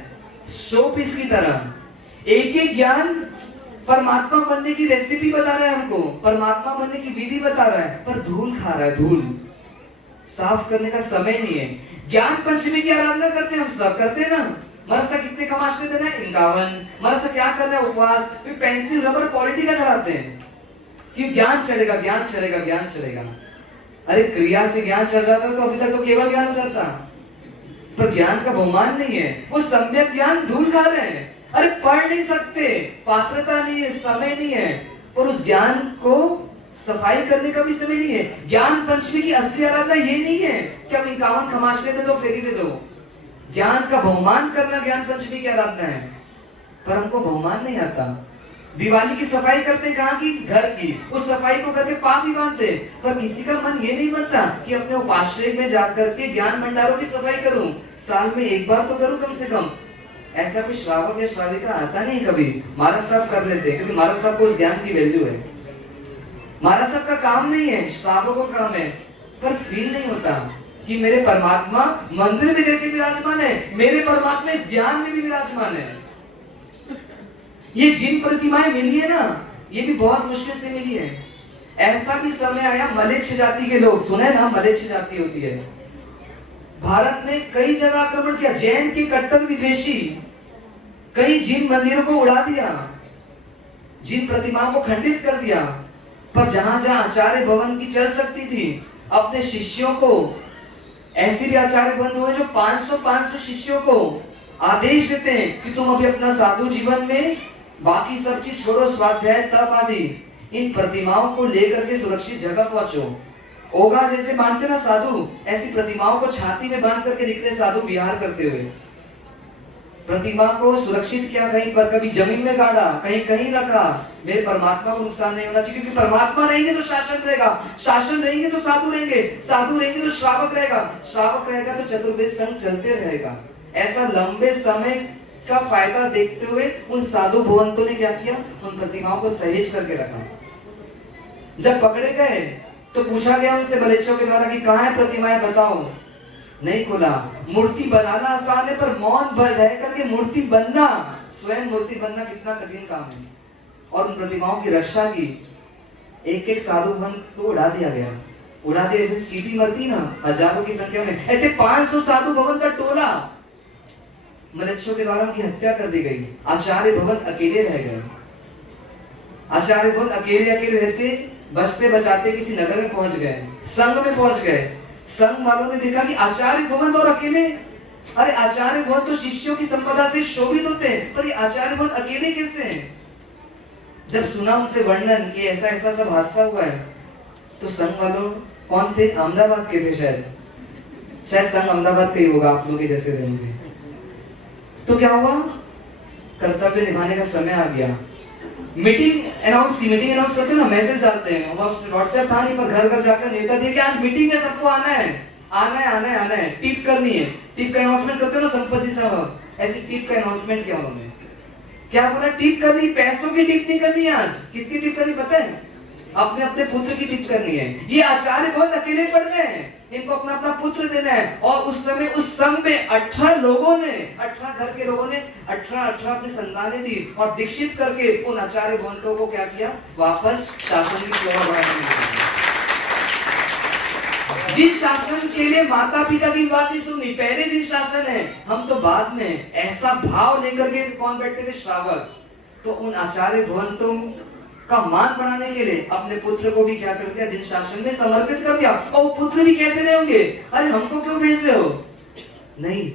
शो पीस की तरह। एक एक ज्ञान परमात्मा बनने की रेसिपी बता रहा है हमको, परमात्मा बनने की विधि बता रहा है, पर धूल खा रहा है, धूल साफ करने का समय नहीं है। ज्ञान पंचमी की आराधना करते हैं हम सब, करते हैं ना। मरसा कितने कमाशते देना है 51, मरसा क्या करना है उपवास, फिर पेंसिल रबर क्वालिटी का चढ़ाते हैं कि ज्ञान चढ़ेगा, ज्ञान चढ़ेगा, ज्ञान चढ़ेगा। अरे क्रिया से ज्ञान चढ़ रहा था तो अभी तक तो केवल ज्ञान हो जाता, पर ज्ञान का बहुमान नहीं है, वो सम्यक ज्ञान धूल खा रहे हैं। अरे पढ़ नहीं सकते, पात्रता नहीं है, समय नहीं है, और उस ज्ञान को सफाई करने का भी समय नहीं है। ज्ञान पंचमी की असली आराधना ये नहीं है कि हम 51 खमाशने दे दो, फेरी दे दो। ज्ञान का बहुमान करना ज्ञान पंचमी की आराधना है, पर हमको बहुमान नहीं आता। दिवाली की सफाई करते हैं कहाँ की? घर की। उस सफाई को करके पाप ही बांधते, पर किसी का मन ये नहीं बनता कि अपने उपाश्रय में जाकर के ज्ञान भंडारों की सफाई करूं, साल में एक बार तो करूं कम से कम। ऐसा कोई श्रावक या श्राविका आता नहीं कभी। महाराज साहब कर लेते, क्योंकि महाराज साहब को उस ज्ञान की वैल्यू है। महाराज साहब का काम नहीं है, श्रावकों का काम है, पर फील नहीं होता कि मेरे परमात्मा मंदिर में जैसे विराजमान है, मेरे परमात्मा इस ज्ञान में भी विराजमान है। ये जिन प्रतिमाएं मिली है ना, ये भी बहुत मुश्किल से मिली है। ऐसा भी समय आया, मलेच्छ जाति के लोग, सुने ना, मलेच्छ जाति होती है, भारत में कई जगह आक्रमण किया। जैन के कट्टर विद्वेषी कई जिन मंदिरों को उड़ा दिया, जिन प्रतिमाओं को खंडित कर दिया। पर जहां जहां आचार्य भवन की चल सकती थी, अपने शिष्यों को, ऐसे भी आचार्य बंद हुए जो 500 शिष्यों को आदेश देते हैं कि तुम अभी अपना साधु जीवन में बाकी सब चीज छोड़ो, स्वाध्याय तप आदि, इन प्रतिमाओं को लेकर के सुरक्षित जगह पहुंचो। ओगा जैसे मानते ना साधु, ऐसी प्रतिमाओं को छाती में बांध करके निकले साधु विहार करते हुए। प्रतिमा को सुरक्षित किया, कहीं पर कभी जमीन में गाड़ा, कहीं कहीं रखा। मेरे परमात्मा को नुकसान नहीं होना चाहिए, क्योंकि परमात्मा रहेंगे तो शासन रहेगा, शासन रहेंगे तो साधु रहेंगे, साधु रहेंगे तो श्रावक रहेगा, श्रावक रहेगा तो चतुर्वेद संघ चलते रहेगा। ऐसा लंबे समय का फायदा देखते हुए उन साधु भगवंतों ने क्या किया, उन प्रतिमाओं को सहेज करके रखा। जब पकड़े गए तो पूछा गया उनसे बलेच्छों के द्वारा कि कहाँ है प्रतिमाएं, बताओ। नहीं खोला। मूर्ति बनाना आसान है, पर मौन रह करके मूर्ति बनना, स्वयं मूर्ति बनना कितना कठिन काम है। और उन प्रतिमाओं की रक्षा की। एक एक साधु भवन को उड़ा दिया गया, उड़ा दिया। जैसे चींटी मरती ना हजारों की संख्या में, ऐसे 500 साधु भवन का टोला मलेच्छों के द्वारा उनकी हत्या कर दी गई। आचार्य भवन अकेले रह गए। आचार्य भवन अकेले रहते, बचते बचाते किसी नगर में पहुंच गए, संघ में पहुंच गए। संघ वालों ने देखा कि आचार्य भवन और अकेले, अरे आचार्य भवन तो शिष्यों की संपदा से शोभित होते हैं, पर ये आचार्य भवन अकेले कैसे हैं? जब सुना उनसे वर्णन कि ऐसा ऐसा सब हादसा हुआ है, तो संघ वालों कौन थे? अहमदाबाद के थे शायद संघ अहमदाबाद का ही होगा, आप लोग के जैसे रहेंगे। तो क्या हुआ? कर्तव्य निभाने का समय आ गया। मीटिंग अनाउंस करते ना, मैसेज डालते हैं, व्हाट्सएप था नहीं, पर घर घर जाकर नेता दिए कि आज मीटिंग है, सबको आना है, टिप करनी है। टिप का अनाउंसमेंट करते हो ना संपत जी साहब, ऐसी टिप का अनाउंसमेंट किया उन्होंने। क्या बोला? टिप करनी, पैसों की टिप नहीं करनी। आज किसकी टिप करनी पता है? अपने अपने पुत्र की टिप करनी है। ये आचार्य बहुत अकेले पड़ गए हैं, इनको अपना अपना पुत्र देना है। और उस समय उस संघ में 18 लोगों ने, 18 घर के लोगों ने 18 अपनी संतानें दी, और दीक्षित करके उन आचार्य भवनों को क्या किया? वापस शासन की सेवा बढ़ाने। जिन शासन के लिए माता पिता की बात नहीं सुनी, पहले दिन शासन है, हम तो बाद में। ऐसा भाव लेकर के कौन बैठते थे? श्रावक। तो उन आचार्य भवनों का मान बढ़ाने के लिए अपने पुत्र को भी क्या कर दिया? जिन शासन में समर्पित कर दिया। और वो पुत्र भी कैसे रहे होंगे? अरे हमको क्यों भेज रहे हो? नहीं,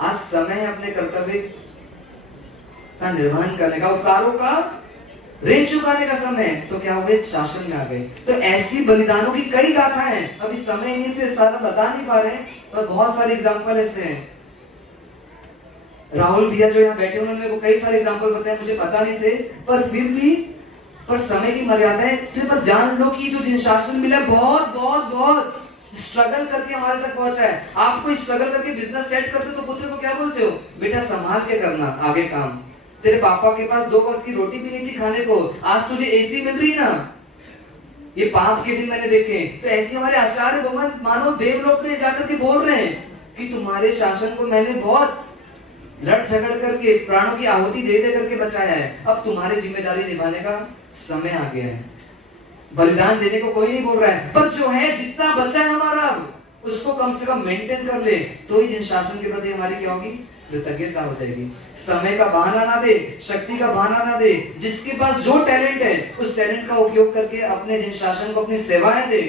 आज समय है अपने कर्तव्य का निर्वहन करने का, उपकारों का ऋण चुकाने का समय। तो क्या हुए? शासन में आ गए। तो ऐसी बलिदानों की कई गाथाएं हैं, अभी समय नहीं से सारा बता नहीं पा रहे, पर बहुत सारे एग्जाम्पल ऐसे हैं। राहुल भैया जो यहाँ बैठे उन्होंने वो कई सारे एग्जाम्पल बताए, मुझे पता नहीं थे, पर फिर भी, पर समय की मर्यादा है, सिर्फ आप जान लो कि जो जिन शासन मिला बहुत बहुत बहुत स्ट्रगल करके हमारे तक पहुंचा है। आपको स्ट्रगल करके बिजनेस सेट करते हो तो पुत्र को क्या बोलते हो? बेटा संभाल के करना आगे काम। तेरे पापा के पास 2 वक्त की रोटी भी नहीं थी खाने को, आज तुझे एसी मिल रही ना। ये पाप के दिन मैंने देखे। तो ऐसे हमारे आचार्य भगवान मानो देवलोक में जाकर के बोल रहे हैं कि तुम्हारे शासन को मैंने बहुत लड़ झगड़ करके प्राणों की आहुति दे दे करके बचाया है। अब तुम्हारी जिम्मेदारी निभाने का समय आ गया है। बलिदान देने को कोई नहीं बोल रहा है, पर जो है जितना बचा है हमारा उसको कम से कम मेंटेन कर ले, तो ही जिन शासन के प्रति हमारी क्या होगी, कृतज्ञता हो जाएगी। समय का बहाना ना दे, शक्ति का बहाना ना दे, जिसके पास जो टैलेंट है उस टैलेंट का उपयोग करके अपने जिन शासन को अपनी सेवाएं दे,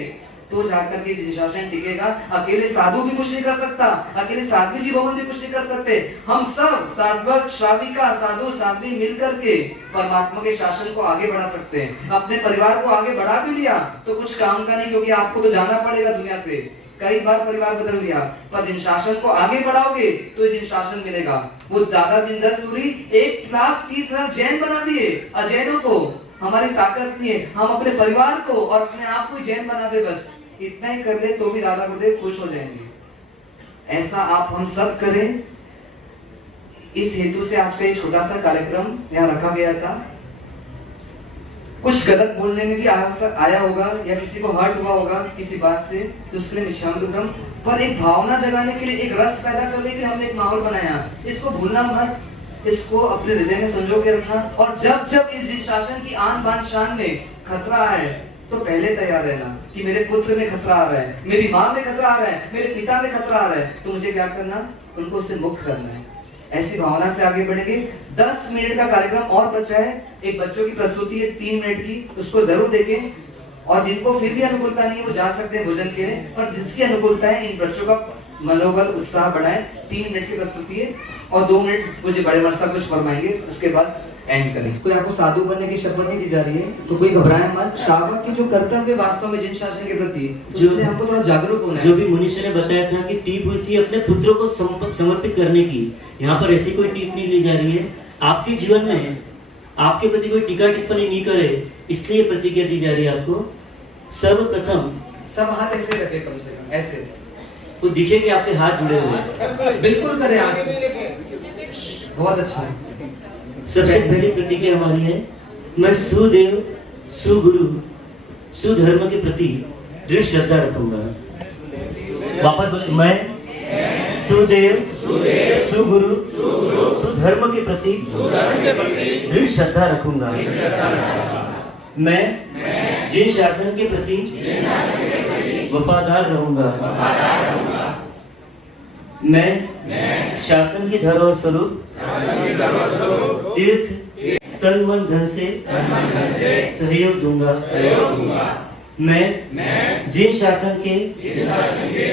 तो जाकर के जिन शासन टिकेगा। अकेले साधु भी कुछ नहीं कर सकता, अकेले साध्वी जी भवन भी कुछ नहीं कर सकते। हम सब साधवक श्राविका साधु साध्वी मिलकर के परमात्मा के शासन को आगे बढ़ा सकते हैं। अपने परिवार को आगे बढ़ा भी लिया तो कुछ काम का नहीं, क्योंकि आपको तो जाना पड़ेगा दुनिया से, कई बार परिवार बदल लिया, पर जिन शासन को आगे बढ़ाओगे तो जिन शासन मिलेगा। वो दादा जिंदा सूरी 1,30,000 जैन बना दिए, अजैनों को हमारी ताकत नहीं है, हम अपने परिवार को और अपने आप को जैन बना दे, बस इतना ही कर ले तो भी दादा गुरुदेव खुश हो जाएंगे। ऐसा आप हम सब करें। इस हेतु से आज का ये छोटा सा कार्यक्रम यहाँ रखा गया था। कुछ गलत बोलने में भी आया होगा या किसी को हर्ट हुआ होगा किसी बात से, तो उसके लिए क्षमा, पर एक भावना जगाने के लिए, एक रस पैदा करने के लिए हमने एक माहौल बनाया। इसको भूलना मत, इसको अपने हृदय में संजो के रखना। और जब जब इस शासन की आन बान शान में खतरा है तो पहले तैयार रहना कि मेरे पुत्र में खतरा आ रहा है, मेरी माँ में खतरा आ रहा है, मेरे पिता में खतरा आ रहा है, तो मुझे क्या करना, उनको उससे मुक्त करना है। ऐसी भावना से आगे बढ़ेंगे। 10 मिनट का कार्यक्रम और बचा है। एक बच्चों की प्रस्तुति है 3 मिनट की, उसको जरूर देखें। और जिनको फिर भी अनुकूलता नहीं है वो जा सकते हैं भोजन के लिए, पर जिसकी अनुकूलता है इन बच्चों का मनोबल उत्साह बढ़ाए। 3 मिनट की प्रस्तुति है और 2 मिनट मुझे बड़े वर्षा कुछ फरमाएंगे, उसके बाद एंड करें। कोई आपको साधु बनने की शपथ नहीं दी जा रही है तो कोई घबराए मत। श्रावक की जो कर्तव्य वास्तव में जिन शासन के प्रति, उसके हमको थोड़ा जागरूक होना है। जो भी मुनीष ने बताया था कि टीप हुई थी अपने पुत्रों को समर्पित करने की, यहाँ पर ऐसी कोई टीप नहीं ली जा रही है। आपके जीवन में आपके प्रति कोई टीका टिप्पणी नहीं करे, इसलिए प्रतिज्ञा दी जा रही है आपको। सर्वप्रथम सब हाथ ऐसे रखे, कम से कम ऐसे, तो दिखे कि आपके हाथ जुड़े हुए हैं। बिल्कुल करें हाथ, बहुत अच्छा है। सबसे पहली प्रतिज्ञा हमारी है, मैं सुदेव सुगुरु सुधर्म के प्रति दृढ़ श्रद्धा रखूंगा। वापस बोले, मैं सुदेव सुगुरु सुधर्म के प्रति दृढ़ श्रद्धा रखूंगा। मैं जिन शासन के प्रति वफादार रहूंगा। मैं शासन की धरोहर स्वरूप तीर्थ तन मन धन से सहयोग दूंगा। मैं जिन शासन के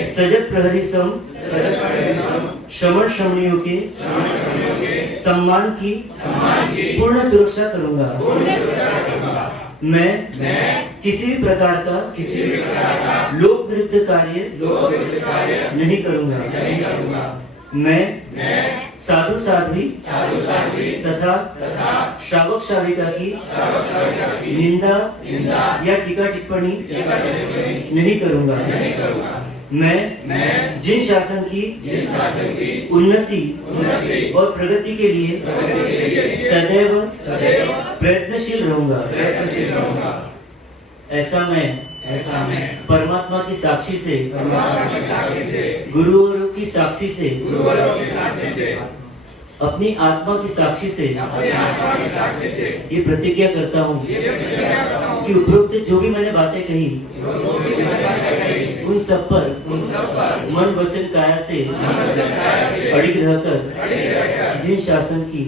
सजग प्रहरी सम श्रमण श्रमणियों के सम्मान की पूर्ण सुरक्षा करूंगा। मैं किसी भी प्रकार का लोक विरुद्ध कार्य नहीं करूंगा। मैं साधु साध्वी तथा श्रावक श्राविका की निंदा या टीका टिप्पणी नहीं करूंगा। मैं जिन शासन की उन्नति और प्रगति के लिए सदैव प्रयत्नशील रहूंगा। ऐसा मैं परमात्मा की साक्षी से गुरुवरों की साक्षी से अपनी आत्मा की साक्षी से ये प्रतिज्ञा करता हूँ कि उपरोक्त जो भी मैंने बातें कही उन सब पर मन वचन काया से अड़िग रहकर जिन शासन की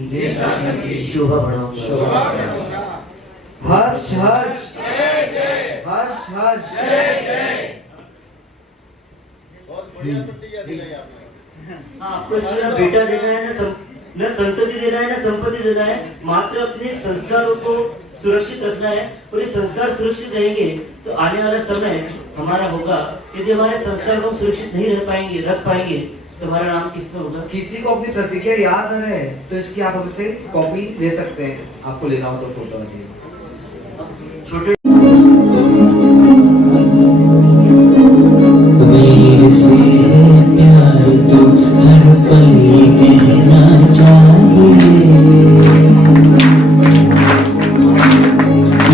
शोभा बढ़ाऊंगा। हर्ष हर्ष हर्ष हर्ष। बहुत बढ़िया प्रतिज्ञा दिलाई आपने। आपको इसमें ना बेटा देना है, न संतति देना है, न संपत्ति देना है, मात्र अपने संस्कारों को सुरक्षित रखना है। और ये संस्कार सुरक्षित रहेंगे तो आने वाला समय हमारा होगा। यदि हमारे संस्कार को सुरक्षित नहीं रख पाएंगे तो हमारा नाम किसमें होगा। किसी को अपनी प्रतिज्ञा याद न रहे तो इसकी आप हमसे कॉपी ले सकते हैं, आपको लेना हो तो फोटो आइए। छोटे वीर से प्यार तो हर पल कहना चाहिए।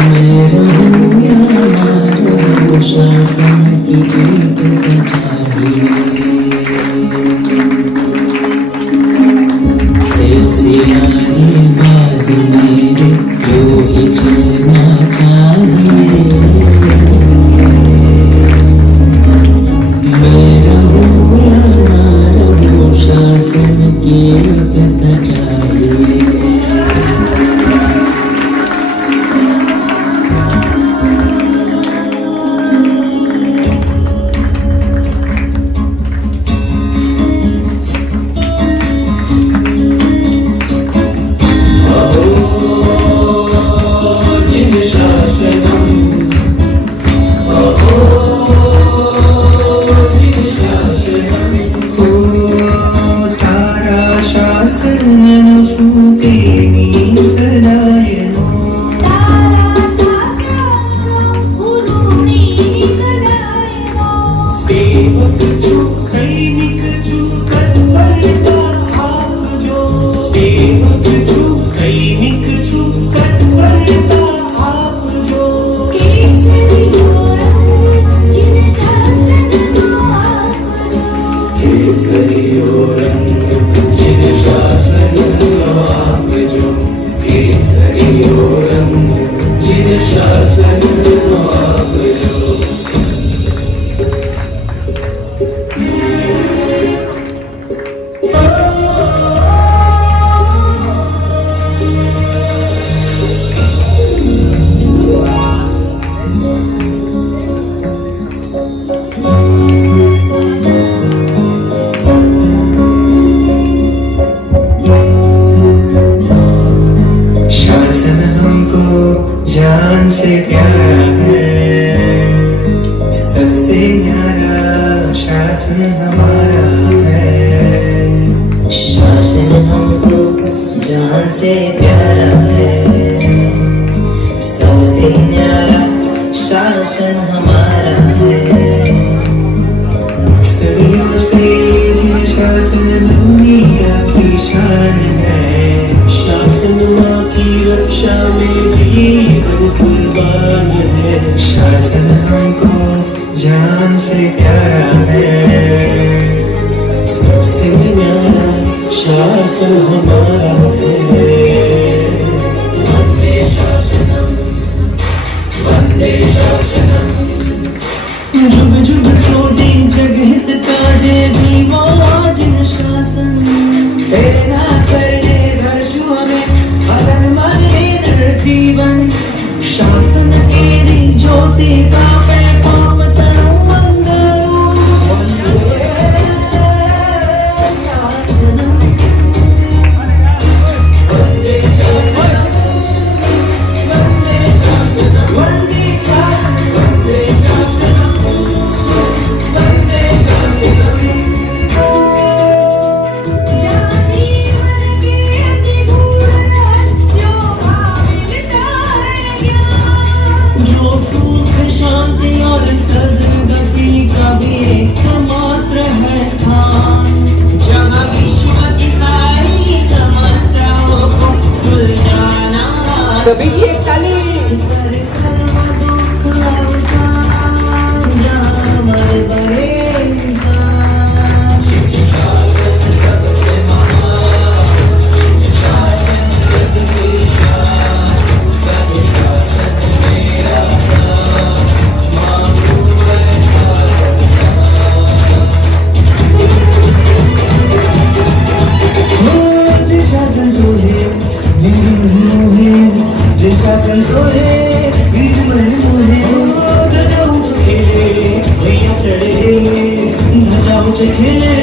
मैं रहूं या ना रहूं, शासन की जीत चाहिए। सियाने बाद मेरे जो ही चलना चाहिए मैं रहूं या ना रहूं शासन की पता चाहिए जान से प्यारा है सबसे न्यारा शासन हमारा है शासन हमको जान से प्यारा है सबसे न्यारा शासन हमारा है सदियों से ये शासन दुनिया की शान है शासन माँ की रक्षा में जीवन कुर्बान है शासन हमको जान से प्यारा है सबसे न्यारा शासन हमारा है वंदे शासनम वंदे शासनम जुग जुग सोते जगहित काजे जीवो जिन शासन तेरा चरणे धर्षु हमें अगन मरे नर जीवन शासन केरी ज्योति का पे पाप तनु वंदो वंदे शासनम वंदे शासनम वंदे शासनम वंदे शासनम वंदे शासनम वंदे शासनम जाति वर्गे अति गूढ़ रहस्यो भाविलता है ज्ञान जो सुख शांति और सद्गति का भी एकमात्र है स्थान जहाँ विश्व की सारी समस्याओं को सुलझाना सभी की एक ताली कर सर्व दुख अवसान जहाँ मर बड़े इंसान शासन सबसे महान शासन पृथ्वी शान शासन मेरा मांगू ऐसा जय शासन सोहे वीर मन मोहे जय शासन सोहे वीर मन मोहे ध्वजाऊं चढ़े भैया चढ़े ध्वजाऊं चढ़े